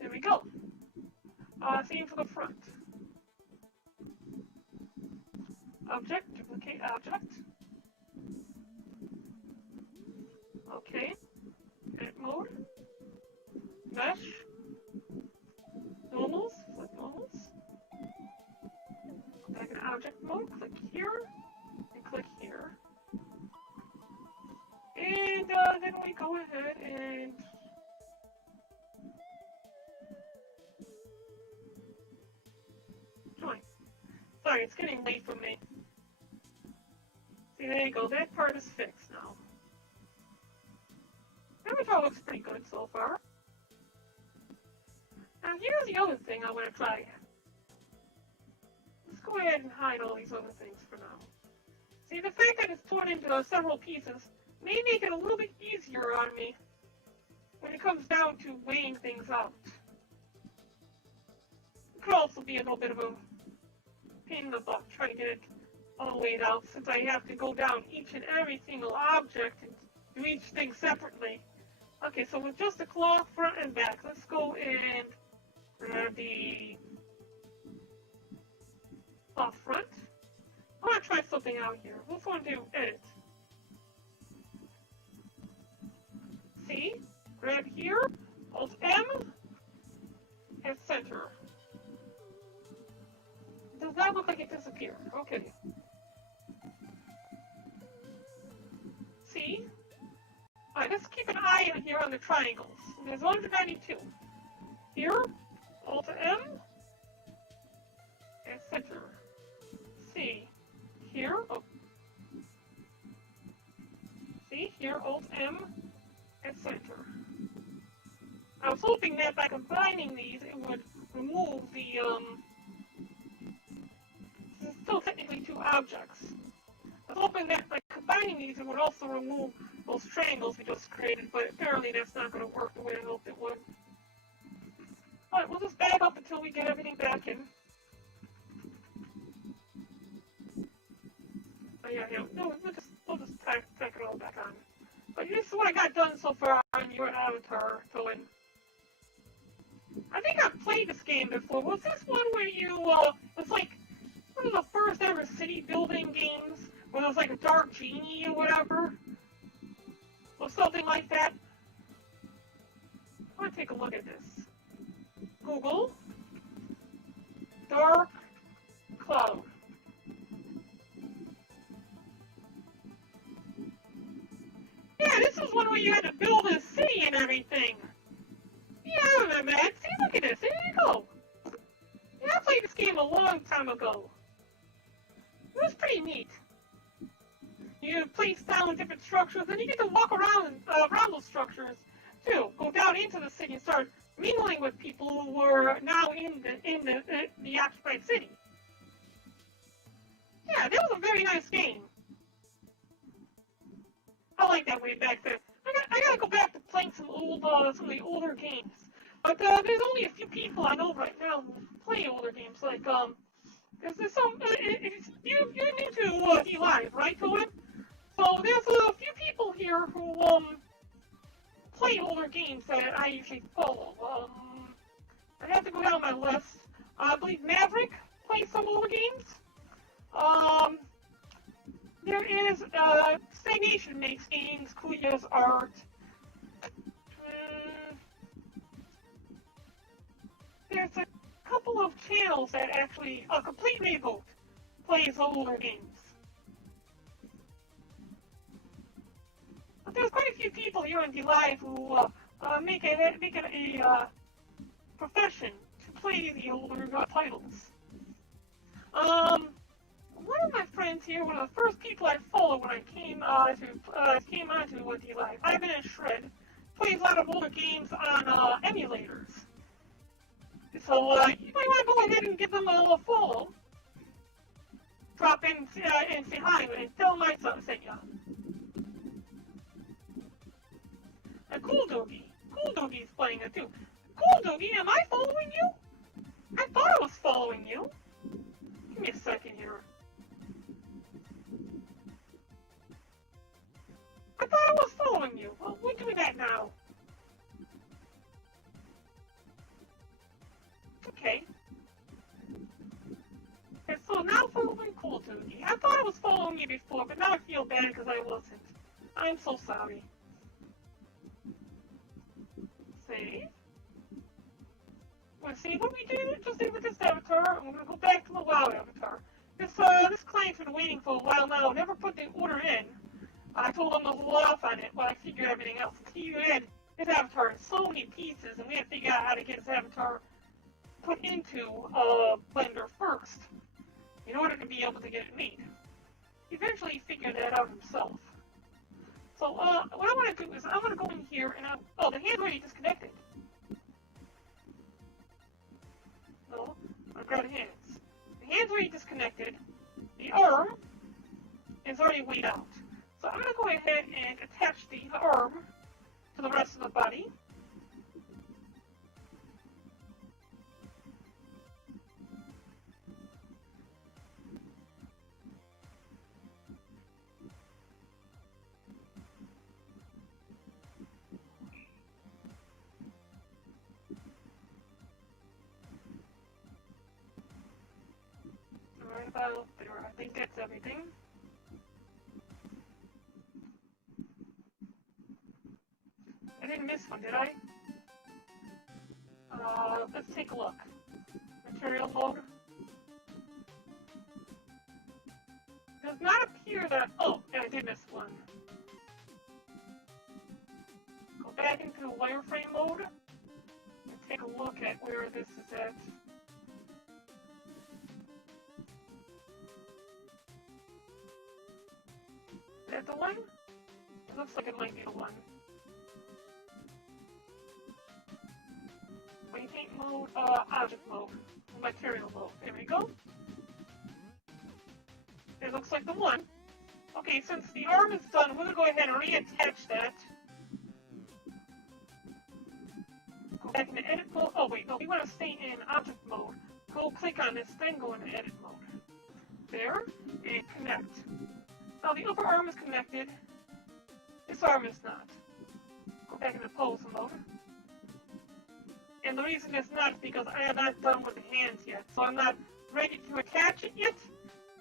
There we go. Same for the front. Object, duplicate object. Okay. Edit mode. Mesh. Normals. Flip normals. Back in object mode. Click here. And click here. And then we go ahead and join. Sorry, it's getting late for me. See, there you go. That part is fixed now. Avatar looks pretty good so far. Now here's the other thing I want to try. Let's go ahead and hide all these other things for now. See, the fact that it's torn into several pieces may make it a little bit easier on me when it comes down to weighing things out. It could also be a little bit of a pain in the butt trying to get it all weighed out, since I have to go down each and every single object and do each thing separately. Okay, so with just the cloth front and back, let's go and grab the cloth front. I want to try something out here. Let's want to do edit. See? Grab here, Alt M, and center. Does that look like it disappeared? Okay. See? Alright, let's keep an eye here on the triangles. There's 192. Here, Alt M, and center. See? Here, oh. See? Here, Alt M, and center. I was hoping that by combining these, it would remove the, this is still technically two objects. I was hoping that by combining these, it would also remove those triangles we just created, but apparently that's not going to work the way I hoped it would. Alright, we'll just back up until we get everything back in. Oh yeah, no, we'll just tack it all back on. But this is what I got done so far on your avatar, Toin. I think I've played this game before. Was this one where you, it's like one of the first ever city building games, where there's like a dark genie or whatever? Or something like that? I want to take a look at this. Google. Dark Cloud. Yeah, this is one where you had to build a city and everything. Yeah, I remember that. See, look at this. There you go. Yeah, I played this game a long time ago. It was pretty neat. You place down different structures, and you get to walk around those structures too. Go down into the city and start mingling with people who were now in the occupied city. Yeah, that was a very nice game. I like that way back then. I gotta go back to playing some of the older games. But there's only a few people I know right now who play older games. Like there's some. You're new to D-Live, right, Cohen? So there's a few people here who play older games that I usually follow. I have to go down my list. I believe Maverick plays some older games. There is Stagnation makes games. Kuya's art. There's a couple of channels that actually Complete Reboot plays older games. But there's quite a few people here in D-Live who make it a profession to play the older titles. one of my friends here, one of the first people I followed when I came onto with you, like 5 Minute Shred, plays a lot of older games on emulators. So you might want to go ahead and give them a little follow. Drop in and say hi and tell my son sent ya. And Cool Doogie's playing it too. Cool Doogie, am I following you? I thought I was following you. Give me a second here. I thought I was following you. Well, we'll do that now. Okay. Okay, so now following Cool Doogie. I thought I was following you before, but now I feel bad because I wasn't. I'm so sorry. Save. Let's see what we did. Just did with this avatar. I'm gonna go back to the WoW avatar. This client's been waiting for a while now. Never put the order in. I told him to hold off on it while I figured everything else. He had his avatar in so many pieces, and we had to figure out how to get his avatar put into Blender first in order to be able to get it made. Eventually, he figured that out himself. So, what I want to do is I want to go in here and oh, the hand's already disconnected. No, I've got hands. The hand's already disconnected. The arm is already weighed out. So I'm going to go ahead and attach the arm to the rest of the body. Right about there. I think that's everything. I didn't miss one, did I? Let's take a look. Material mode. Does not appear that... Oh, yeah, I did miss one. Go back into wireframe mode and take a look at where this is at. Is that the one? It looks like it might be the one. Paint mode, object mode, material mode. There we go. It looks like the one. Okay, since the arm is done, we're going to go ahead and reattach that. Go back into edit mode. Oh, wait, no, we want to stay in object mode. Go click on this, then go into edit mode. There, and connect. Now the upper arm is connected. This arm is not. Go back into pose mode. And the reason it's not is because I am not done with the hands yet, so I'm not ready to attach it yet.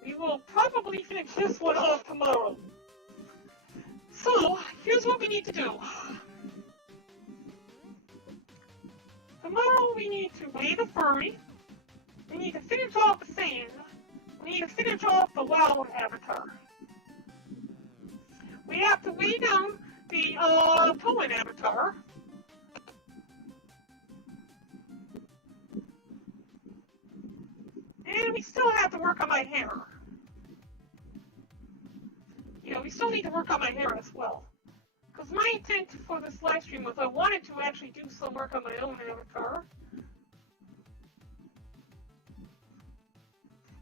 We will probably finish this one off tomorrow. So, here's what we need to do. Tomorrow we need to weigh the furry. We need to finish off the Saiyans. We need to finish off the WoW avatar. We have to weigh down the Toan avatar. And we still have to work on my hair. You know, we still need to work on my hair as well. Because my intent for this live stream was I wanted to actually do some work on my own avatar.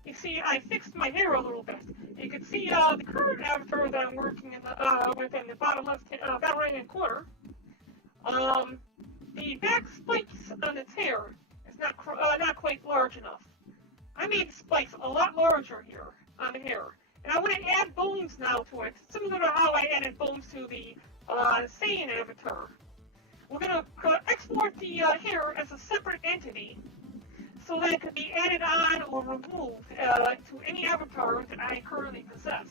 You see, I fixed my hair a little bit. You can see the current avatar that I'm working with in the bottom left, bottom right-hand corner. The back spikes on its hair is not quite large enough. I made the spikes a lot larger here on the hair. And I want to add bones now to it, similar to how I added bones to the Saiyan avatar. We're going to export the hair as a separate entity so that it can be added on or removed to any avatar that I currently possess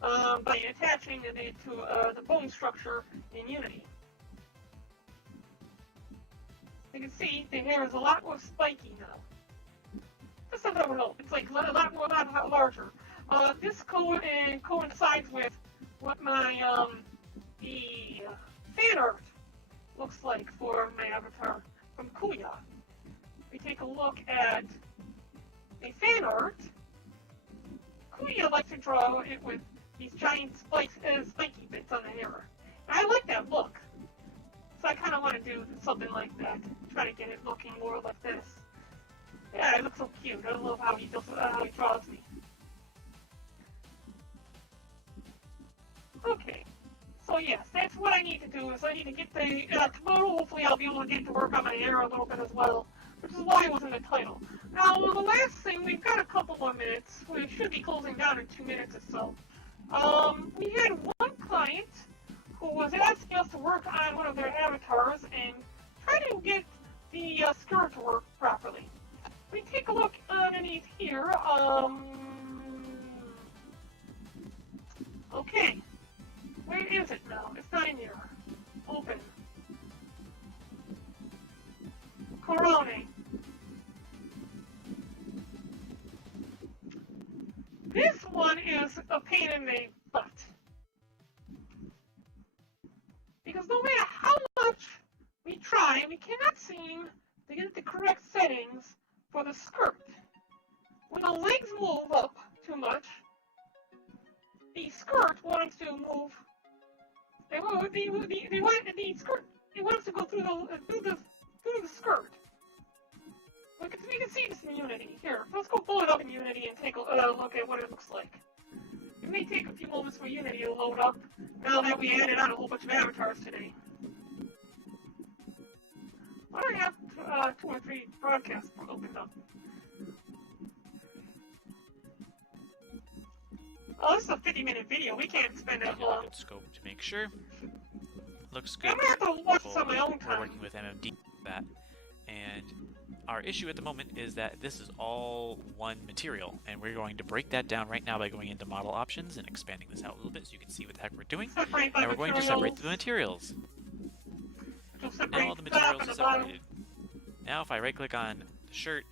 by attaching it to the bone structure in Unity. You can see the hair is a lot more spiky now. Just a little, it's like a lot larger. This coincides with what my the fan art looks like for my avatar from Kuya. We take a look at the fan art. Kuya likes to draw it with these giant spiky bits on the hair. And I like that look. So I kind of want to do something like that. Try to get it looking more like this. Yeah, it looks so cute. I love how he draws me. Okay. So yes, that's what I need to do. Is I need to get the tomorrow. Hopefully, I'll be able to get to work on my hair a little bit as well, which is why it was in the title. Now, the last thing, we've got a couple more minutes. We should be closing down in 2 minutes or so. We had one client who was asking us to work on one of their avatars and try to get the skirt to work properly. We take a look underneath here. Okay. Where is it now? It's not in here. Open. Corone. This one is a pain in the butt. Because no matter how much we try, we cannot seem to get the correct settings for the skirt. When the legs move up too much, the skirt wants to move. The skirt. It wants to go through the skirt. We can see this in Unity. Here, let's go pull it up in Unity and take a look at what it looks like. It may take a few moments for Unity to load up, now that we added on a whole bunch of avatars today. Why do I have 2 or 3 broadcasts opened up? Oh, this is a 50-minute video. We can't spend that long. Scope to make sure. Looks good. I'm gonna have to watch this on my own We're time. working with MMD for that, and our issue at the moment is that this is all one material, and we're going to break that down right now by going into model options and expanding this out a little bit so you can see what the heck we're doing. Separate by And we're going to separate the materials. Now all the materials are separated. Now if I right click on the shirt,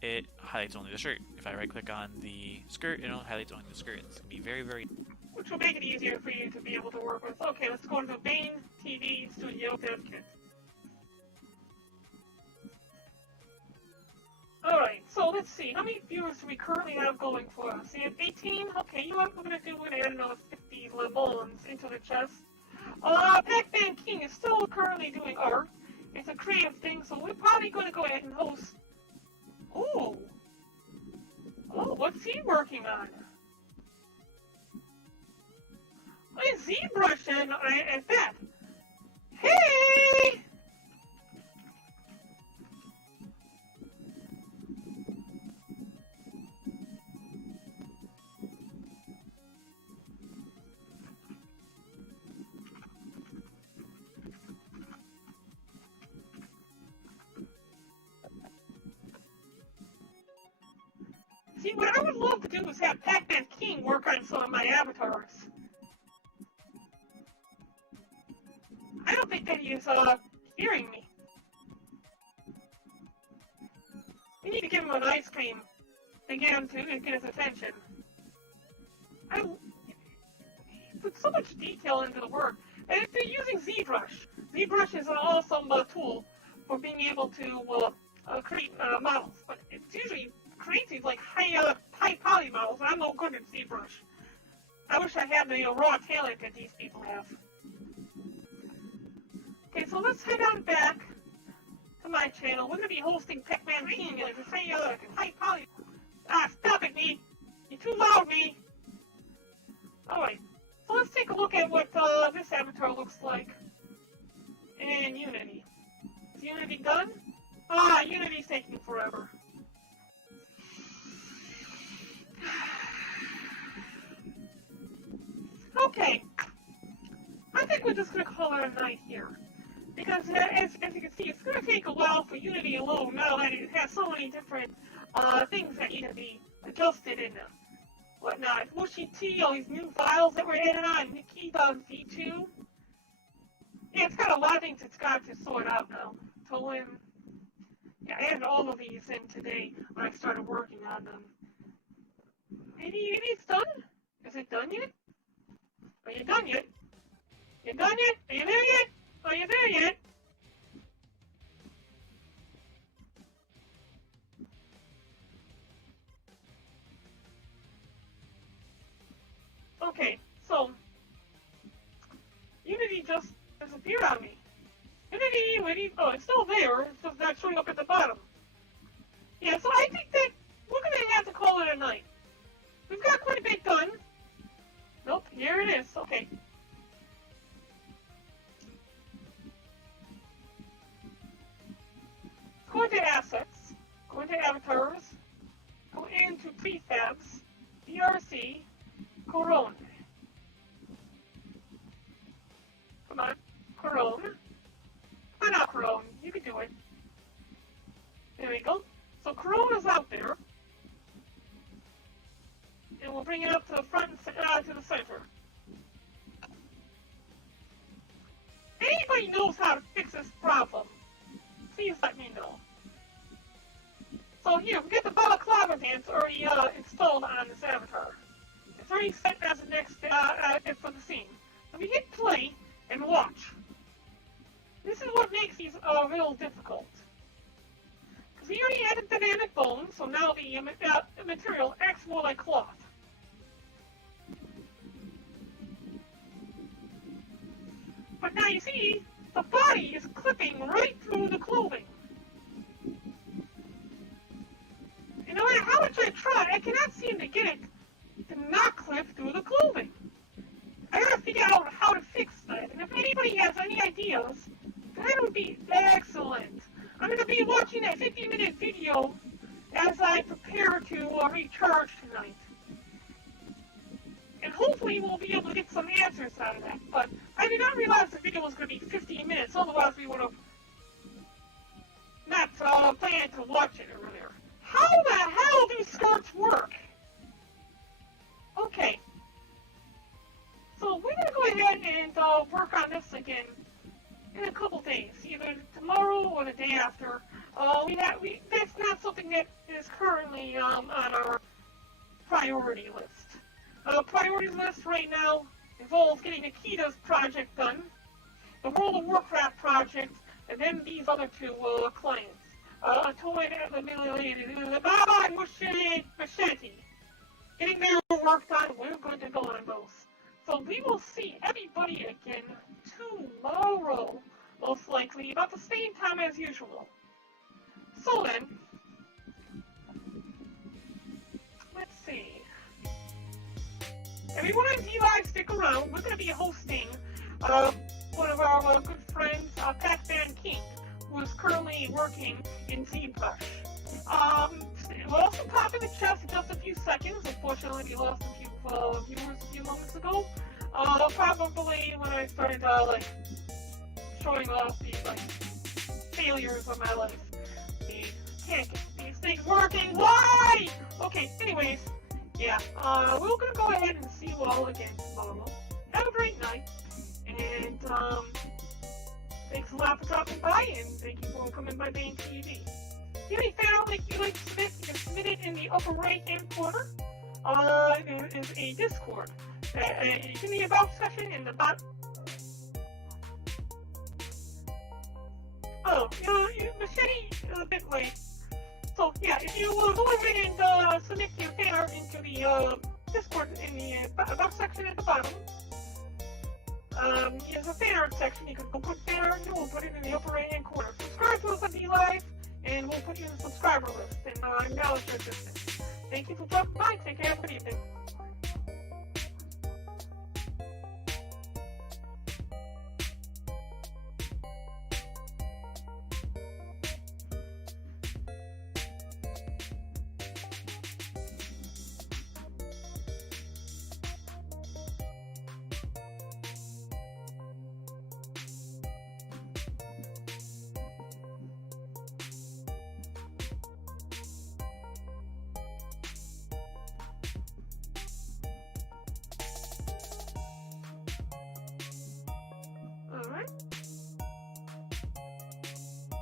it highlights only the shirt. If I right click on the skirt, it highlights only the skirt. It's going to be very, very... Which will make it easier for you to be able to work with. Okay, let's go into Bane TV Studio Dev Kit. Alright, so let's see. How many viewers do we currently have going for us? We have 18? Okay, you know what we're going to do? We're going to add another 50 Le Bons into the chest. Pac-Man King is still currently doing art. It's a creative thing, so we're probably going to go ahead and host... Ooh! Oh, what's he working on? My ZBrush and that. Hey! See, what I would love to do is have Pac-Man King work on some of my avatars. I don't think that he is, hearing me. We need to give him an ice cream to get him to get his attention. I put so much detail into the work. And if they're using ZBrush, ZBrush is an awesome tool for being able to create models. But it's usually creates these like high poly models, and I'm no good at ZBrush. I wish I had the raw talent that these people have. Okay, so let's head on back to my channel. We're going to be hosting Pac-Man King and high poly. Ah, stop it, me! You're too loud, me! Alright, so let's take a look at what this avatar looks like in Unity. Is Unity done? Ah, Unity's taking forever. Okay, I think we're just going to call it a night here. Because as you can see, it's going to take a while for Unity alone now that it has so many different things that need to be adjusted and whatnot. Mushy T, all these new files that we're adding on, Nikki V2. Yeah, it's got a lot of things it's got to sort out now. So yeah, I added all of these in today when I started working on them. Maybe it's done? Is it done yet? Are you done yet? You done yet? Are you there yet? Are you there yet? disappeared on me. Oh, it's still there. It's just not showing up at the bottom. Yeah, so I think that we're going to have to call it a night. We've got quite a bit done. Nope, here it is. Okay. Go into assets. Go into avatars. Go into prefabs. DRC. Corone. Come on. Corone. Why not Corone? You can do it. There we go. So Corone is out there. And we'll bring it up to the front, to the center. Anybody knows how to fix this problem, please let me know. So here, we get the balaclava dance already installed on this avatar. It's already set as the next for the scene. So we hit play and watch. This is what makes these real difficult. Because we already added dynamic bone, so now the material acts more like cloth. But now you see, the body is clipping right through the clothing. And no matter how much I try, I cannot seem to get it to not clip through the clothing. I gotta figure out how to fix that. And if anybody has any ideas, that would be excellent. I'm gonna be watching a 50-minute video as I prepare to recharge tonight. And hopefully we'll be able to get some answers out of that. But I did not realize the video was going to be 15 minutes, otherwise we would have not planned to watch it earlier. How the hell do skirts work? Okay. So we're going to go ahead and work on this again in a couple days, either tomorrow or the day after. That's not something that is currently on our priority list. Priority list right now involves getting Akita's project done, the World of Warcraft project, and then these other two clients. Toy Machete. Getting their work done, we're going to go on those. So we will see everybody again tomorrow, most likely, about the same time as usual. So then, let's see. Everyone on D-Live, stick around. We're going to be hosting one of our good friends, Pac-Man King, who is currently working in ZBrush. We'll also pop in the chat for just a few seconds. Unfortunately, we lost a few viewers a few moments ago. Probably when I started showing off the failures of my life. We can't get these things working. Why? Okay. Anyways. Yeah, we're gonna go ahead and see you all again tomorrow. Have a great night, and thanks a lot for dropping by, and thank you for coming by Bane TV. If you have any fan art you'd like to submit, you can submit it in the upper right-hand corner. There is a Discord. It's in the About section in the bottom. Oh, Machete is a bit late. So, yeah, if you go ahead and submit your fan art into the Discord in the About section at the bottom, there's a fan art section. You can go put fan art and we'll put it in the upper right hand corner. Subscribe to us on D-Live, and we'll put you in the subscriber list and acknowledge your existence. Thank you for dropping by. Take care.